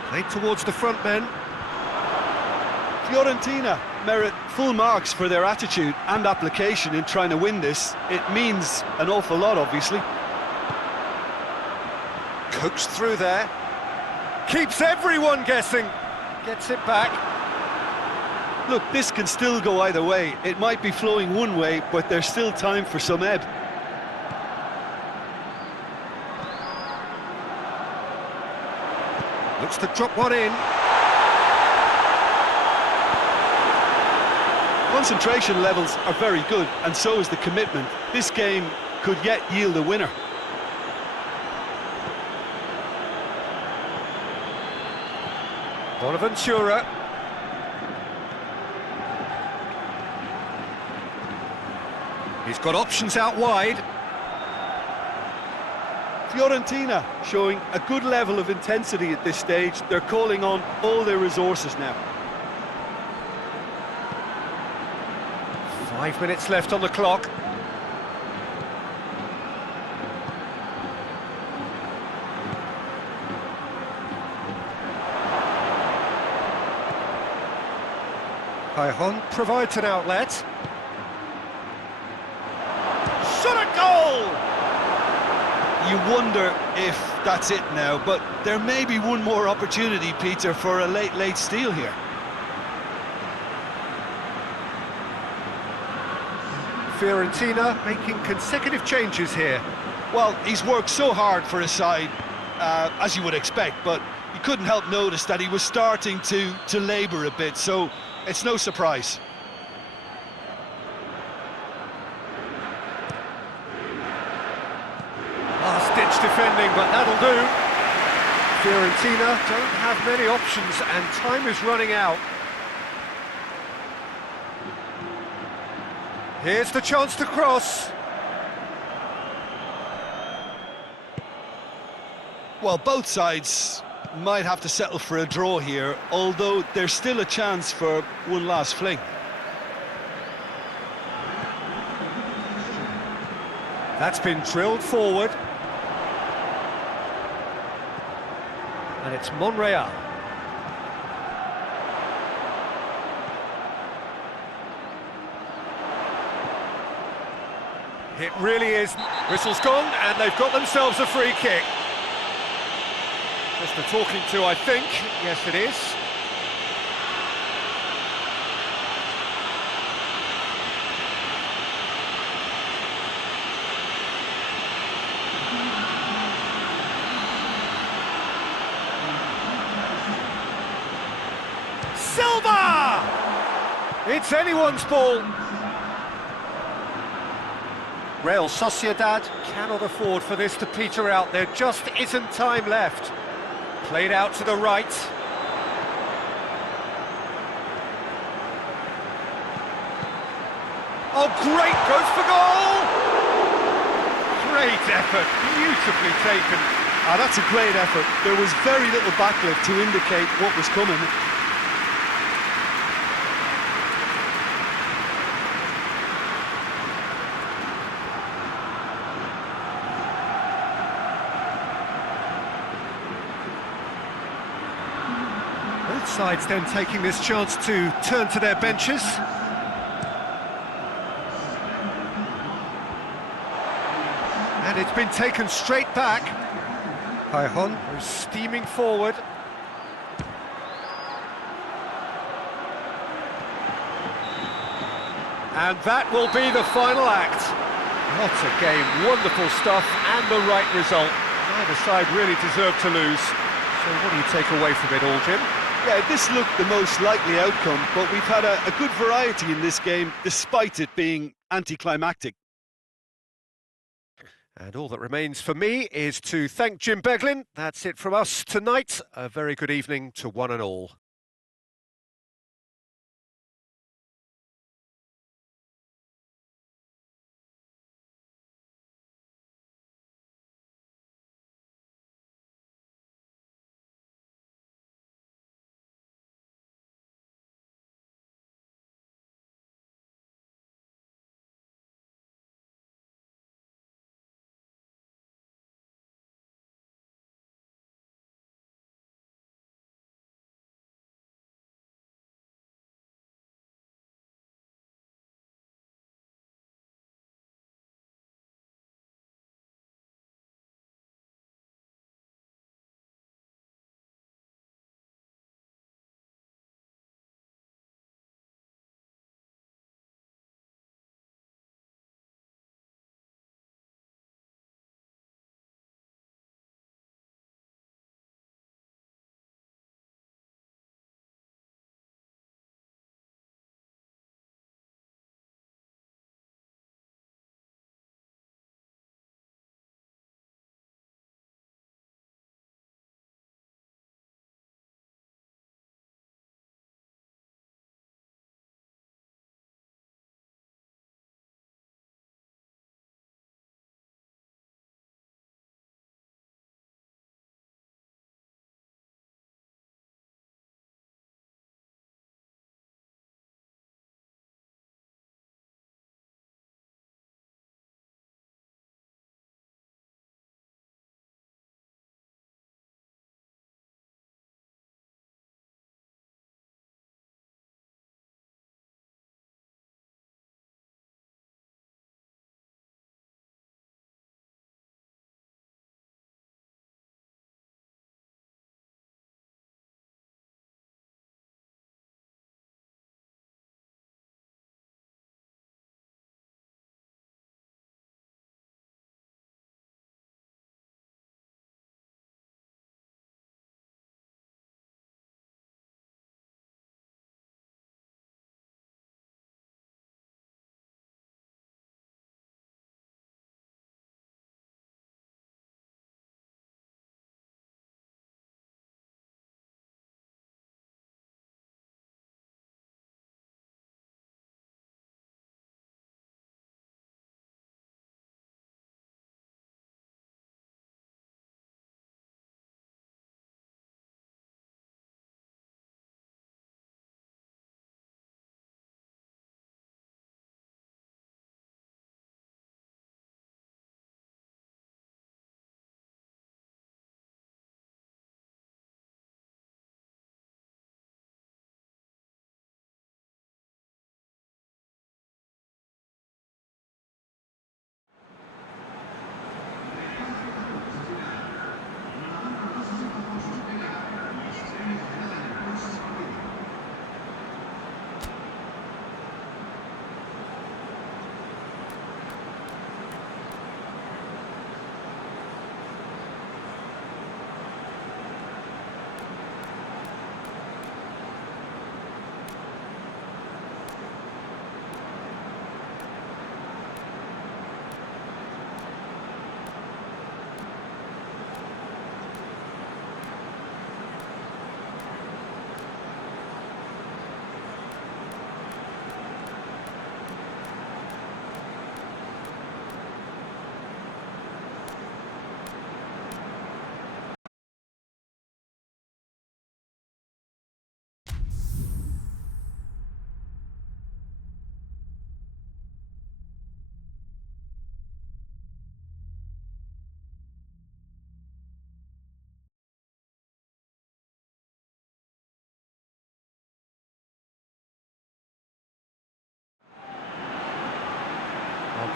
Played towards the front men. Fiorentina merit full marks for their attitude and application in trying to win this. It means an awful lot, obviously. Coaxed through there. Keeps everyone guessing. Gets it back. Look, this can still go either way. It might be flowing one way, but there's still time for some ebb. Looks to drop one in. Concentration levels are very good, and so is the commitment. This game could yet yield a winner. Bonaventura. He's got options out wide. Fiorentina showing a good level of intensity at this stage. They're calling on all their resources now. 5 minutes left on the clock. Cajon provides an outlet. Shot a goal! You wonder if that's it now, but there may be one more opportunity, Peter, for a late steal here. Fiorentina making consecutive changes here. Well, he's worked so hard for his side, as you would expect, but you couldn't help notice that he was starting to labour a bit, so it's no surprise. much defending, but that'll do. Fiorentina don't have many options, and time is running out. Here's the chance to cross. Well, both sides might have to settle for a draw here, although there's still a chance for one last fling. That's been drilled forward. And it's Monreal. It really is. Whistle's gone, and they've got themselves a free kick. Just a talking to, I think. Yes, it is. Silva! It's anyone's ball. Real Sociedad cannot afford for this to peter out. There just isn't time left. Played out to the right. Oh, great, goes for goal! Great effort, beautifully taken. Ah, that's a great effort. There was very little backlift to indicate what was coming. Both sides then taking this chance to turn to their benches. And it's been taken straight back. Haijon is steaming forward. And that will be the final act. What a game, wonderful stuff, and the right result. Neither side really deserved to lose. So what do you take away from it all, Jim? Yeah, this looked the most likely outcome, but we've had a good variety in this game, despite it being anticlimactic. And all that remains for me is to thank Jim Beglin. That's it from us tonight. A very good evening to one and all.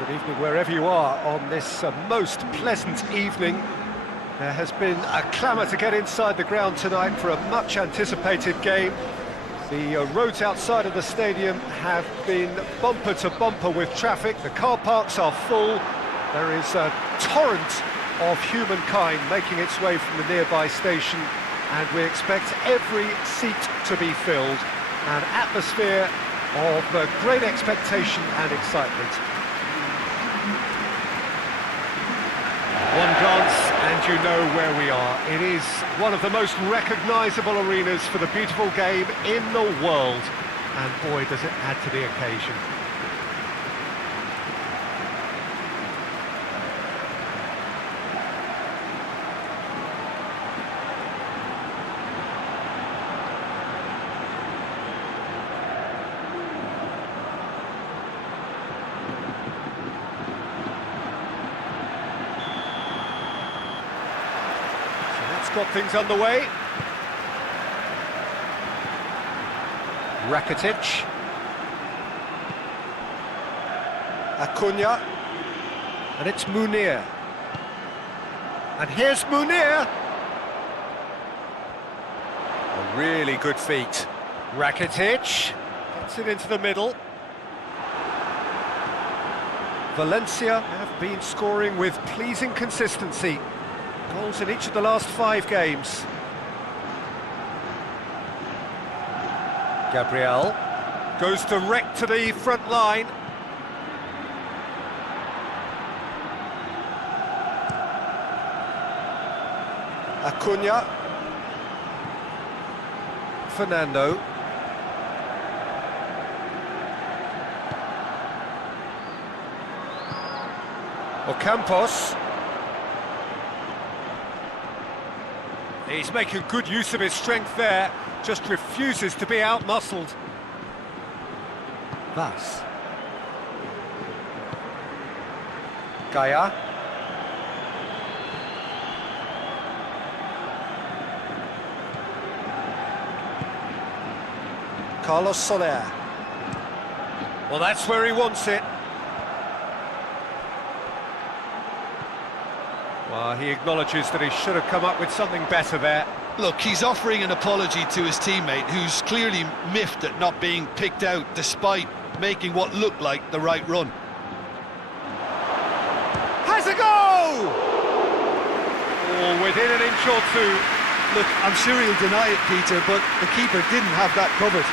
Good evening wherever you are on this most pleasant evening. There has been a clamour to get inside the ground tonight for a much-anticipated game. The roads outside of the stadium have been bumper to bumper with traffic. The car parks are full. There is a torrent of humankind making its way from the nearby station, and we expect every seat to be filled. An atmosphere of great expectation and excitement. One glance and you know where we are. It is one of the most recognisable arenas for the beautiful game in the world. And boy, does it add to the occasion. Got things underway. Rakitic. Acuna. And it's Munir. And here's Munir. A really good feat. Rakitic gets it into the middle. Valencia have been scoring with pleasing consistency. Goals in each of the last 5 games. Gabriel goes direct to the front line. Acuna. Fernando. Ocampos. He's making good use of his strength there, just refuses to be out-muscled. Vas. Gaia. Carlos Soler. Well, that's where he wants it. Well, he acknowledges that he should have come up with something better there. Look, he's offering an apology to his teammate, who's clearly miffed at not being picked out despite making what looked like the right run. Has a go! Oh, within an inch or two. Look, I'm sure he'll deny it, Peter, but the keeper didn't have that covered.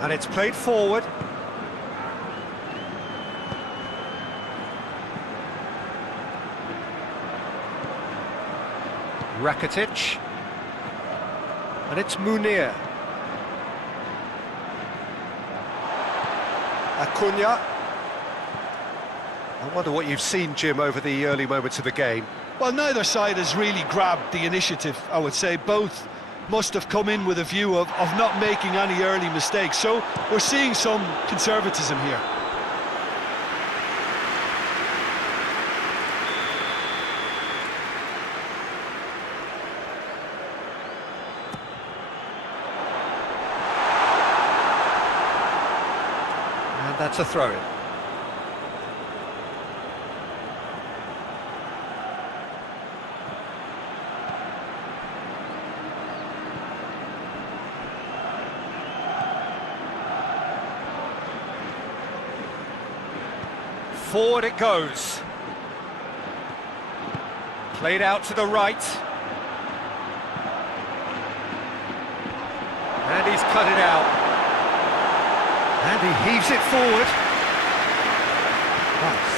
And it's played forward. Rakitic. And it's Munir. Acuna. I wonder what you've seen, Jim, over the early moments of the game. Well, neither side has really grabbed the initiative, I would say. Both must have come in with a view of not making any early mistakes. So we're seeing some conservatism here. And that's a throw-in. Forward it goes. Played out to the right. And he's cut it out. And he heaves it forward. Nice.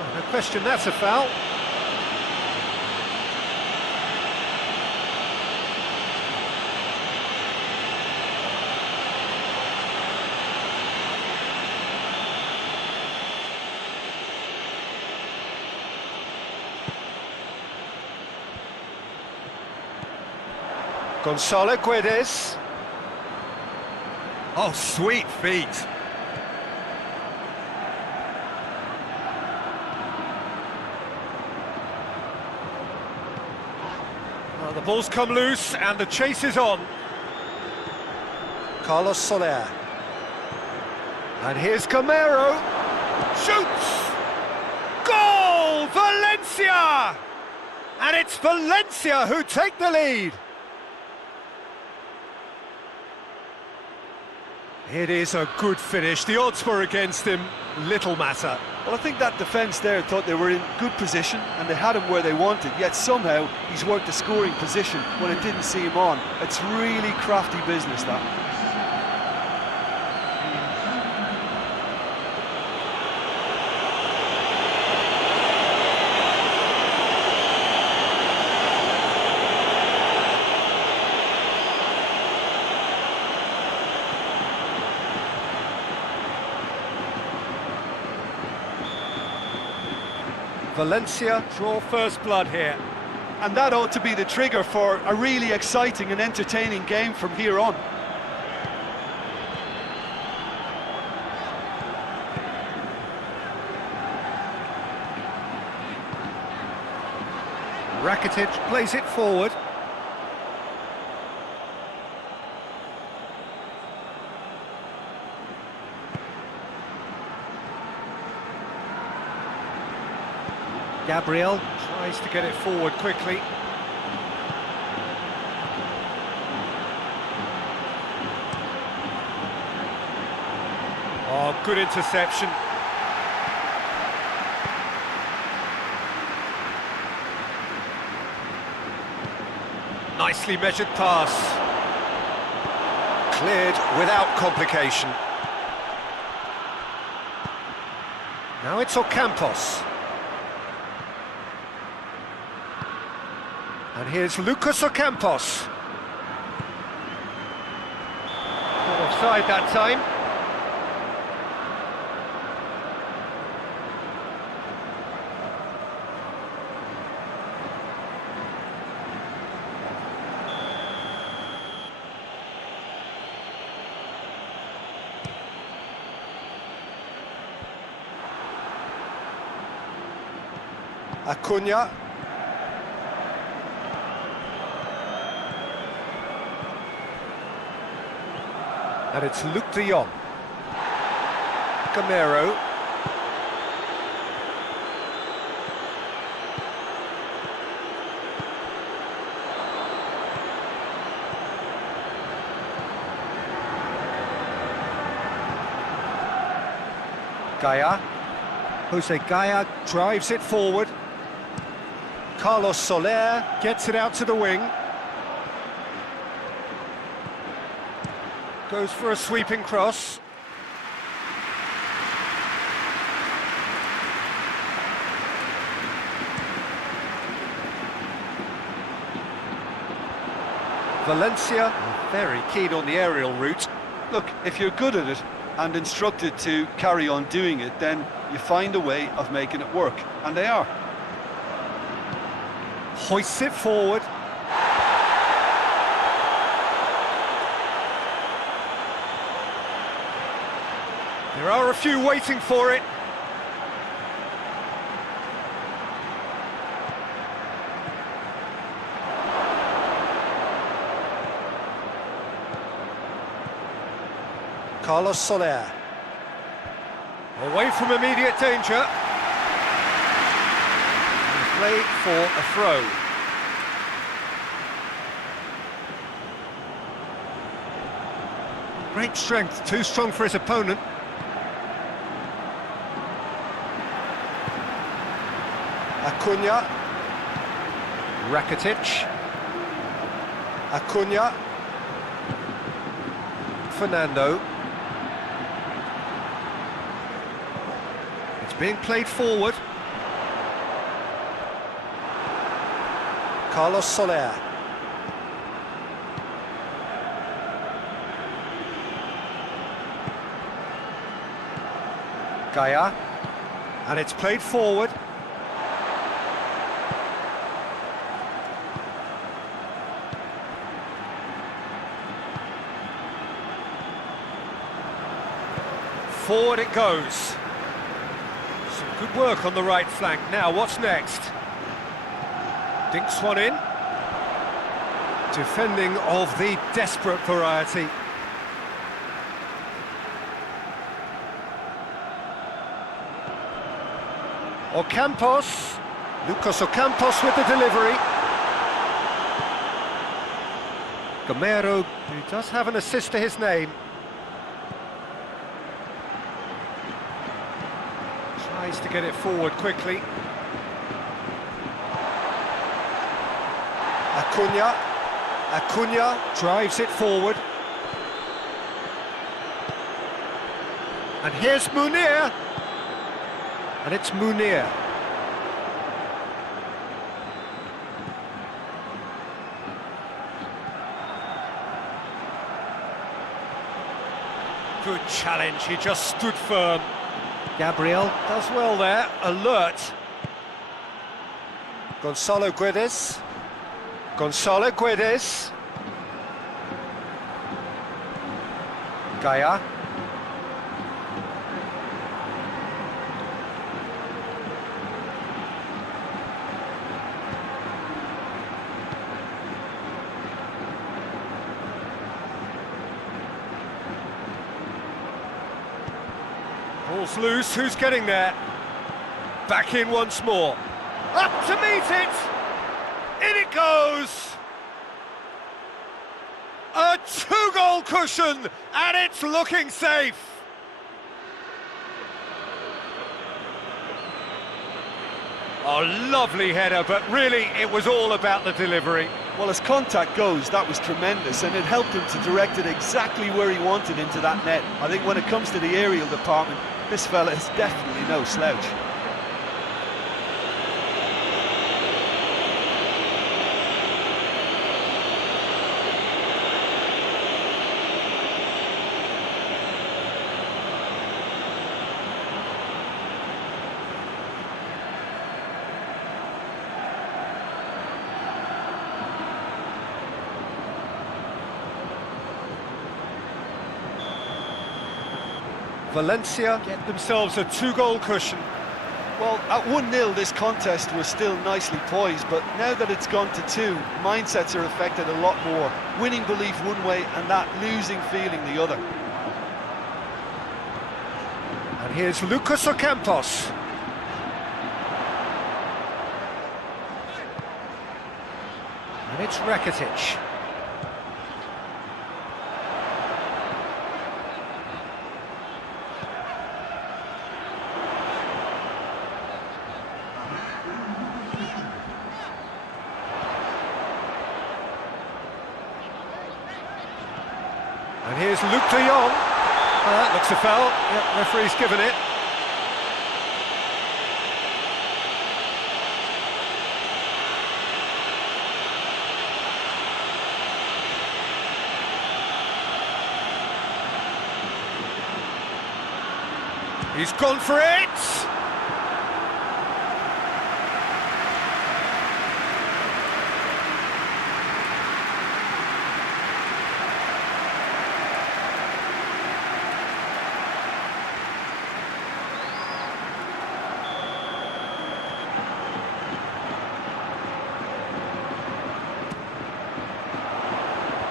Oh, no question, that's a foul. Gonzalo Guedes. Oh, sweet feet. Well, the ball's come loose and the chase is on. Carlos Soler. And here's Camero. Shoots! Goal! Valencia! And it's Valencia who take the lead. It is a good finish. The odds were against him. Little matter. Well, I think that defence there thought they were in good position and they had him where they wanted, yet somehow he's worked a scoring position when it didn't see him on. It's really crafty business, that. Valencia draw first blood here. And that ought to be the trigger for a really exciting and entertaining game from here on. Rakitic plays it forward. Gabriel tries to get it forward quickly. Oh, good interception. Nicely measured pass. Cleared without complication. Now it's Ocampos. And here's Lucas Ocampos. Not offside that time. Acuna. And it's Luc de Jong. Camero. Gaia. Jose Gaia drives it forward. Carlos Soler gets it out to the wing. Goes for a sweeping cross. Valencia very keen on the aerial route. Look, if you're good at it and instructed to carry on doing it, then you find a way of making it work, and they are. Hoists it forward. There are a few waiting for it. Carlos Soler. Away from immediate danger. Play for a throw. Great strength, too strong for his opponent. Acuna. Rakitic. Acuna. Fernando. It's being played forward. Carlos Soler. Gaia. And it's played forward. Forward it goes. Some good work on the right flank. Now, what's next? Dinks one in. Defending of the desperate variety. Ocampos. Lucas Ocampos with the delivery. Gamero, who does have an assist to his name. Tries to get it forward quickly. Acuna drives it forward. And here's Munir. And it's Munir. Good challenge, he just stood firm. Gabriel does well there, alert. Gonzalo Guedes. Gonzalo Guedes. Gaia. Ball's loose, who's getting there? Back in once more. Up to meet it! In it goes! A two-goal cushion, and it's looking safe! A lovely header, but really it was all about the delivery. Well, as contact goes, that was tremendous, and it helped him to direct it exactly where he wanted into that net. I think when it comes to the aerial department, this fella is definitely no slouch. Valencia get themselves a two-goal cushion. Well, at 1-0 this contest was still nicely poised, but now that it's gone to 2, mindsets are affected a lot more. Winning belief one way and that losing feeling the other. And here's Lucas Ocampos. And it's Rakitic. And here's Luc de Jong. That looks a foul. Yep, referee's given it. He's gone for it!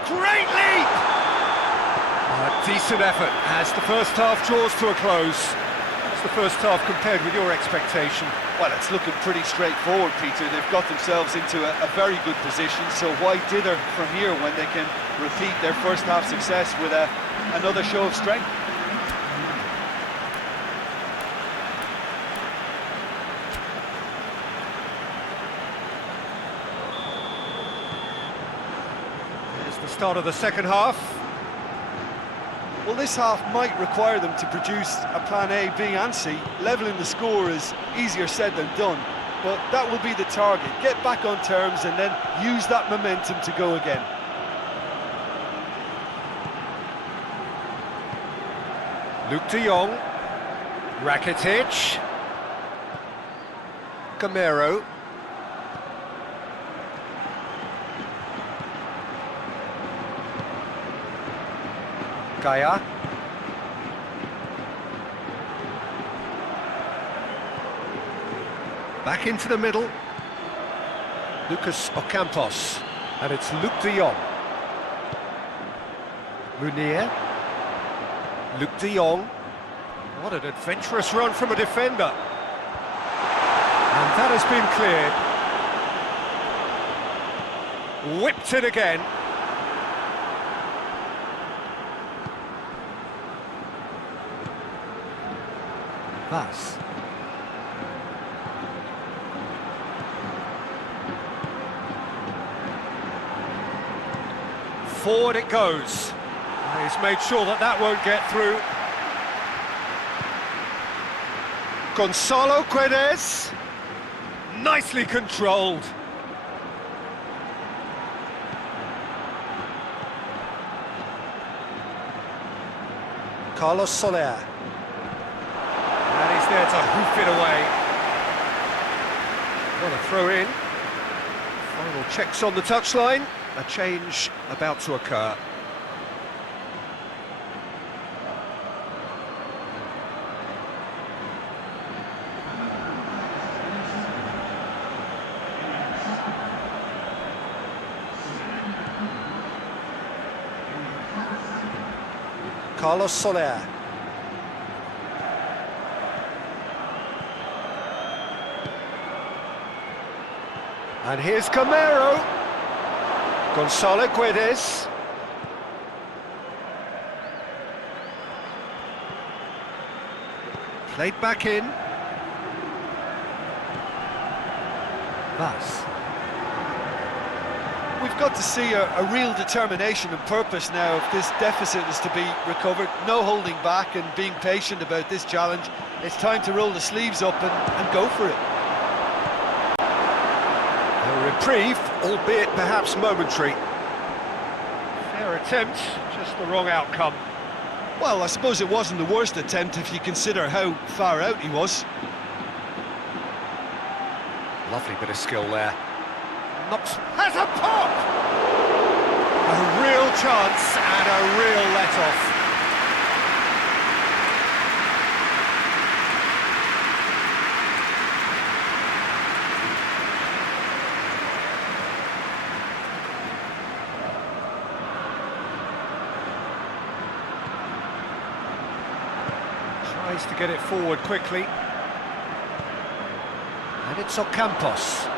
Great leap! A decent effort as the first half draws to a close. What's the first half compared with your expectation? Well, it's looking pretty straightforward, Peter. They've got themselves into a very good position, so why dither from here when they can repeat their first half success with another show of strength? There's the start of the second half. Well, this half might require them to produce a plan A, B and C. Levelling the score is easier said than done, but that will be the target. Get back on terms and then use that momentum to go again. Luc de Jong. Rakitic. Gamero. Gaia. Back into the middle. Lucas Ocampos. And it's Luc de Jong. Munir. Luc de Jong. What an adventurous run from a defender. And that has been cleared. Whipped it again. Pass. Forward it goes. He's made sure that that won't get through. Gonzalo Guedes. Nicely controlled. Carlos Soler. And he's there to hoof it away. What a throw in. Final checks on the touchline. A change about to occur. Carlos Soler. And here's Camero. Gonzalo Guedes. Played back in. Pass. We've got to see a real determination and purpose now if this deficit is to be recovered. No holding back and being patient about this challenge. It's time to roll the sleeves up and go for it. A reprieve, albeit perhaps momentary. Fair attempt, just the wrong outcome. Well, I suppose it wasn't the worst attempt if you consider how far out he was. Lovely bit of skill there. Knocks, has a pop! A real chance and a real let-off. Tries to get it forward quickly. And it's Ocampos.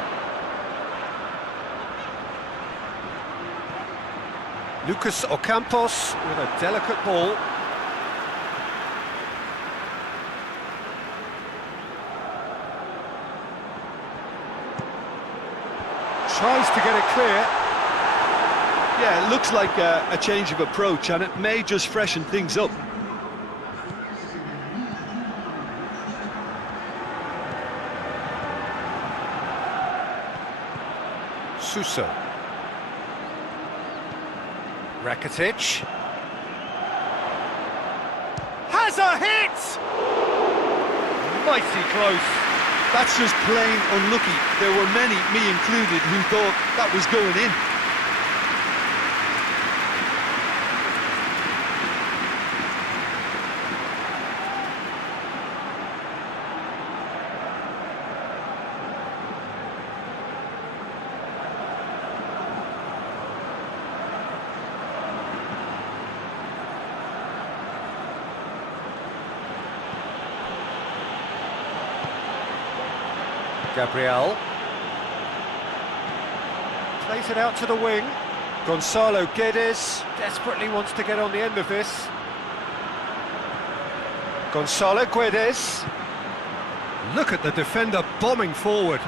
Lucas Ocampos with a delicate ball. Tries to get it clear. Yeah, it looks like a change of approach, and it may just freshen things up. Suso. Rakitic. Has a hit! Mighty close. That's just plain unlucky. There were many, me included, who thought that was going in. Gabriel. Plays it out to the wing. Gonzalo Guedes desperately wants to get on the end of this. Gonzalo Guedes. Look at the defender bombing forward.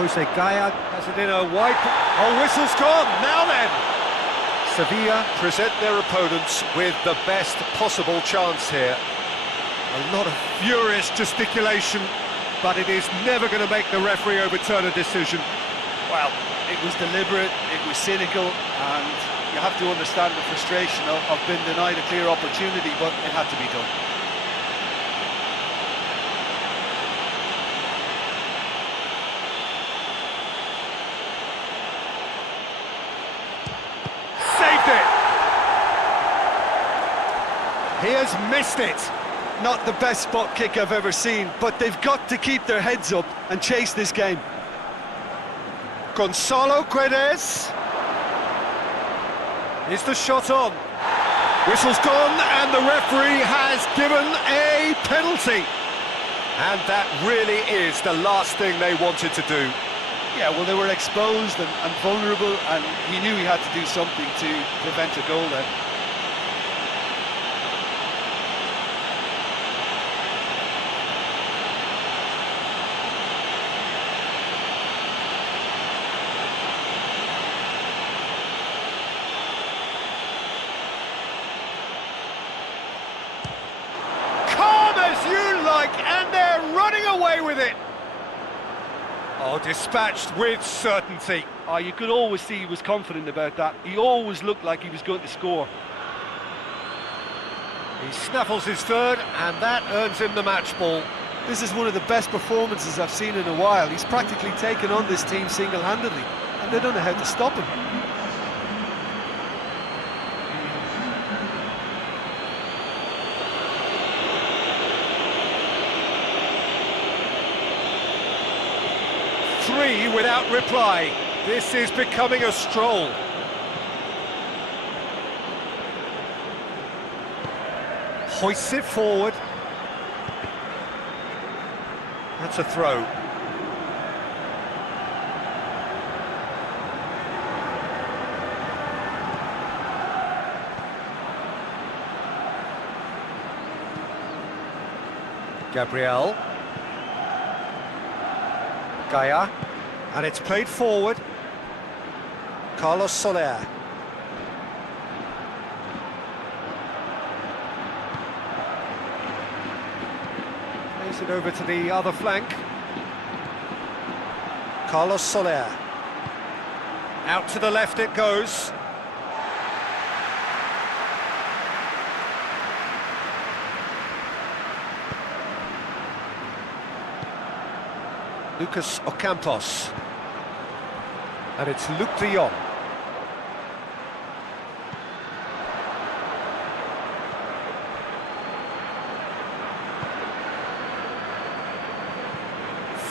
Jose Gaya has it in a wide... Oh, whistle's gone! Now then! Sevilla present their opponents with the best possible chance here. A lot of furious gesticulation, but it is never going to make the referee overturn a decision. Well, it was deliberate, it was cynical, and you have to understand the frustration of being denied a clear opportunity, but it had to be done. Saved it! He has missed it! not the best spot kick I've ever seen, but they've got to keep their heads up and chase this game. Gonzalo Guedes. Is the shot on? Whistle's gone, and the referee has given a penalty. And that really is the last thing they wanted to do. Yeah, well, they were exposed and vulnerable, and he knew he had to do something to prevent a goal then. And they're running away with it. Oh, dispatched with certainty. Oh, you could always see he was confident about that. He always looked like he was going to score. He snaffles his third, and that earns him the match ball. This is one of the best performances I've seen in a while. He's practically taken on this team single-handedly, and they don't know how to stop him. Three without reply. This is becoming a stroll. Hoists it forward. That's a throw. Gabriel. Gaia, and it's played forward. Carlos Soler. Plays it over to the other flank. Carlos Soler. Out to the left it goes. Lucas Ocampos. And it's Luc de Jong.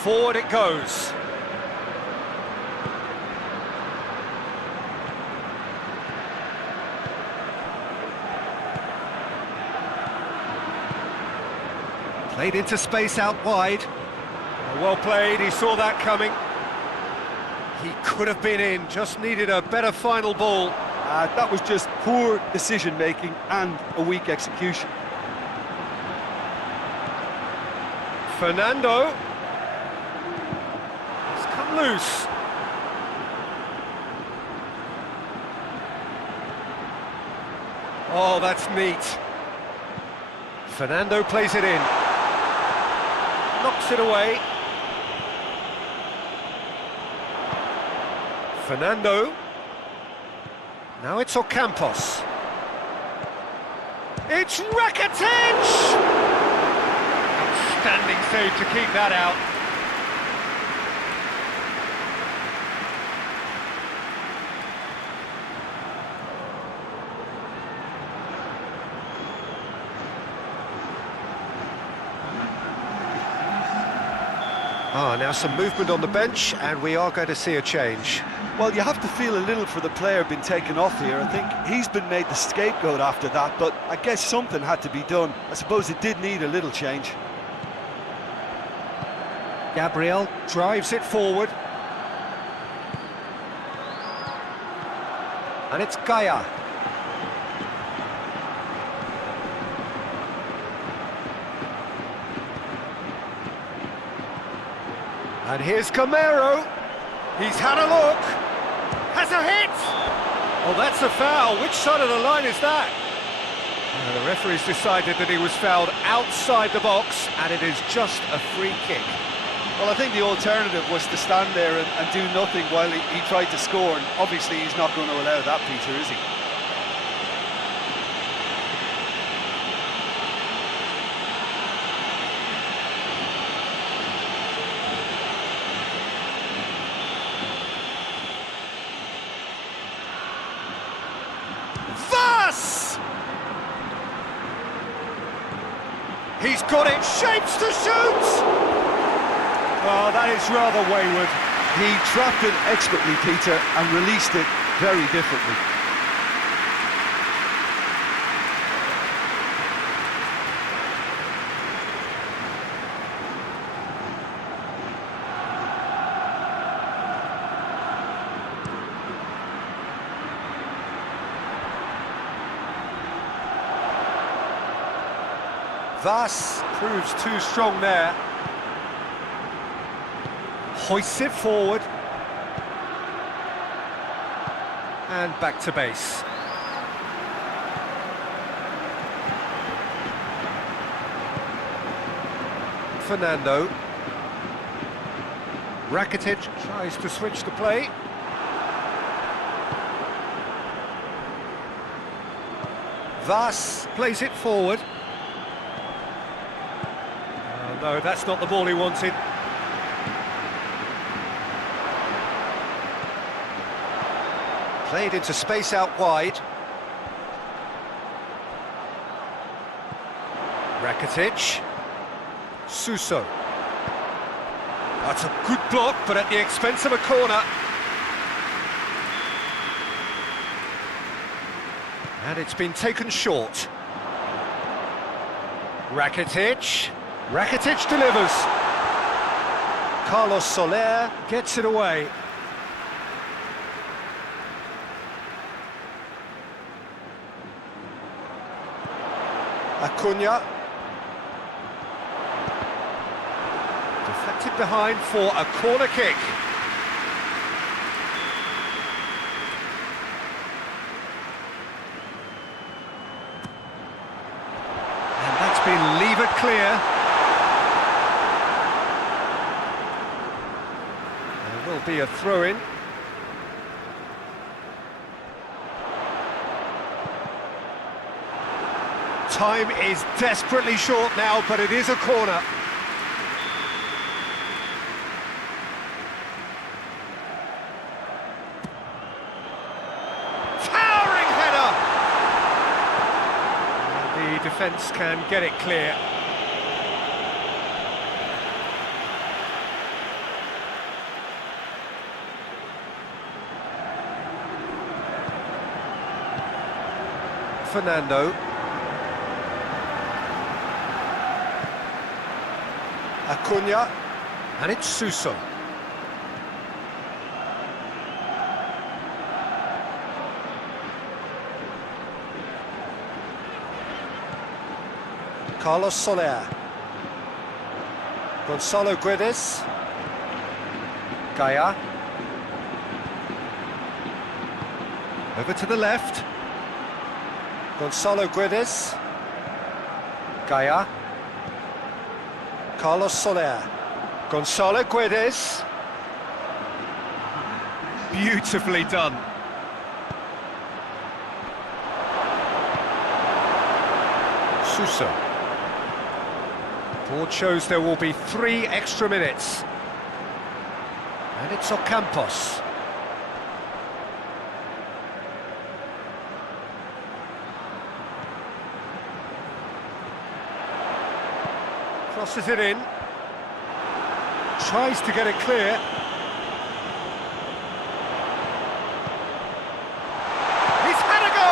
Forward it goes. Played into space out wide. Well played, he saw that coming. He could have been in, just needed a better final ball. That was just poor decision-making and a weak execution. Fernando. It's come loose. Oh, that's neat. Fernando plays it in. Knocks it away. Fernando. Now it's Ocampos. It's Rakitic! Outstanding save to keep that out. Now some movement on the bench, and we are going to see a change. Well, you have to feel a little for the player being taken off here. I think he's been made the scapegoat after that, but I guess something had to be done. I suppose it did need a little change. Gabriel drives it forward. And it's Gaia. And here's Camero. He's had a look. Has a hit. Oh, that's a foul. Which side of the line is that? The referee's decided that he was fouled outside the box, and it is just a free kick. Well, I think the alternative was to stand there and do nothing while he tried to score, and obviously he's not going to allow that, Peter, is he? He's got it, shapes to shoot! Oh, that is rather wayward. He trapped it expertly, Peter, and released it very differently. Vas proves too strong there. Hoists it forward. And back to base. Fernando. Rakitic tries to switch the play. Vas plays it forward. No, that's not the ball he wanted. Played into space out wide. Rakitic. Suso. That's a good block, but at the expense of a corner. And it's been taken short. Rakitic. Rakitic delivers. Carlos Soler gets it away. Acuna. Deflected behind for a corner kick. And that's been levered clear. There will be a throw-in. Time is desperately short now, but it is a corner. Towering header! The defence can get it clear. Fernando. Acuna, and it's Suso. Carlos Soler. Gonzalo Guedes. Gaia. Over to the left. Gonzalo Guedes. Gaia. Carlos Soler. Gonzalo Guedes. Beautifully done. Suso. Board shows there will be 3 extra minutes. And it's Ocampos. Crosses it in. Tries to get it clear. He's had a go!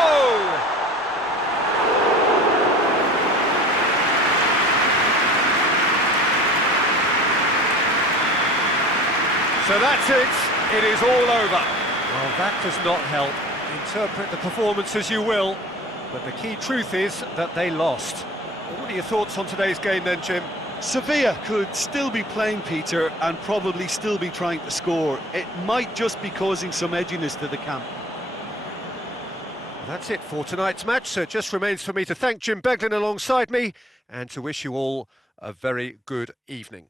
So that's it. It is all over. Well, that does not help. Interpret the performance as you will, but the key truth is that they lost. What are your thoughts on today's game then, Jim? Sevilla could still be playing, Peter, and probably still be trying to score. It might just be causing some edginess to the camp. That's it for tonight's match, so it just remains for me to thank Jim Beglin alongside me and to wish you all a very good evening.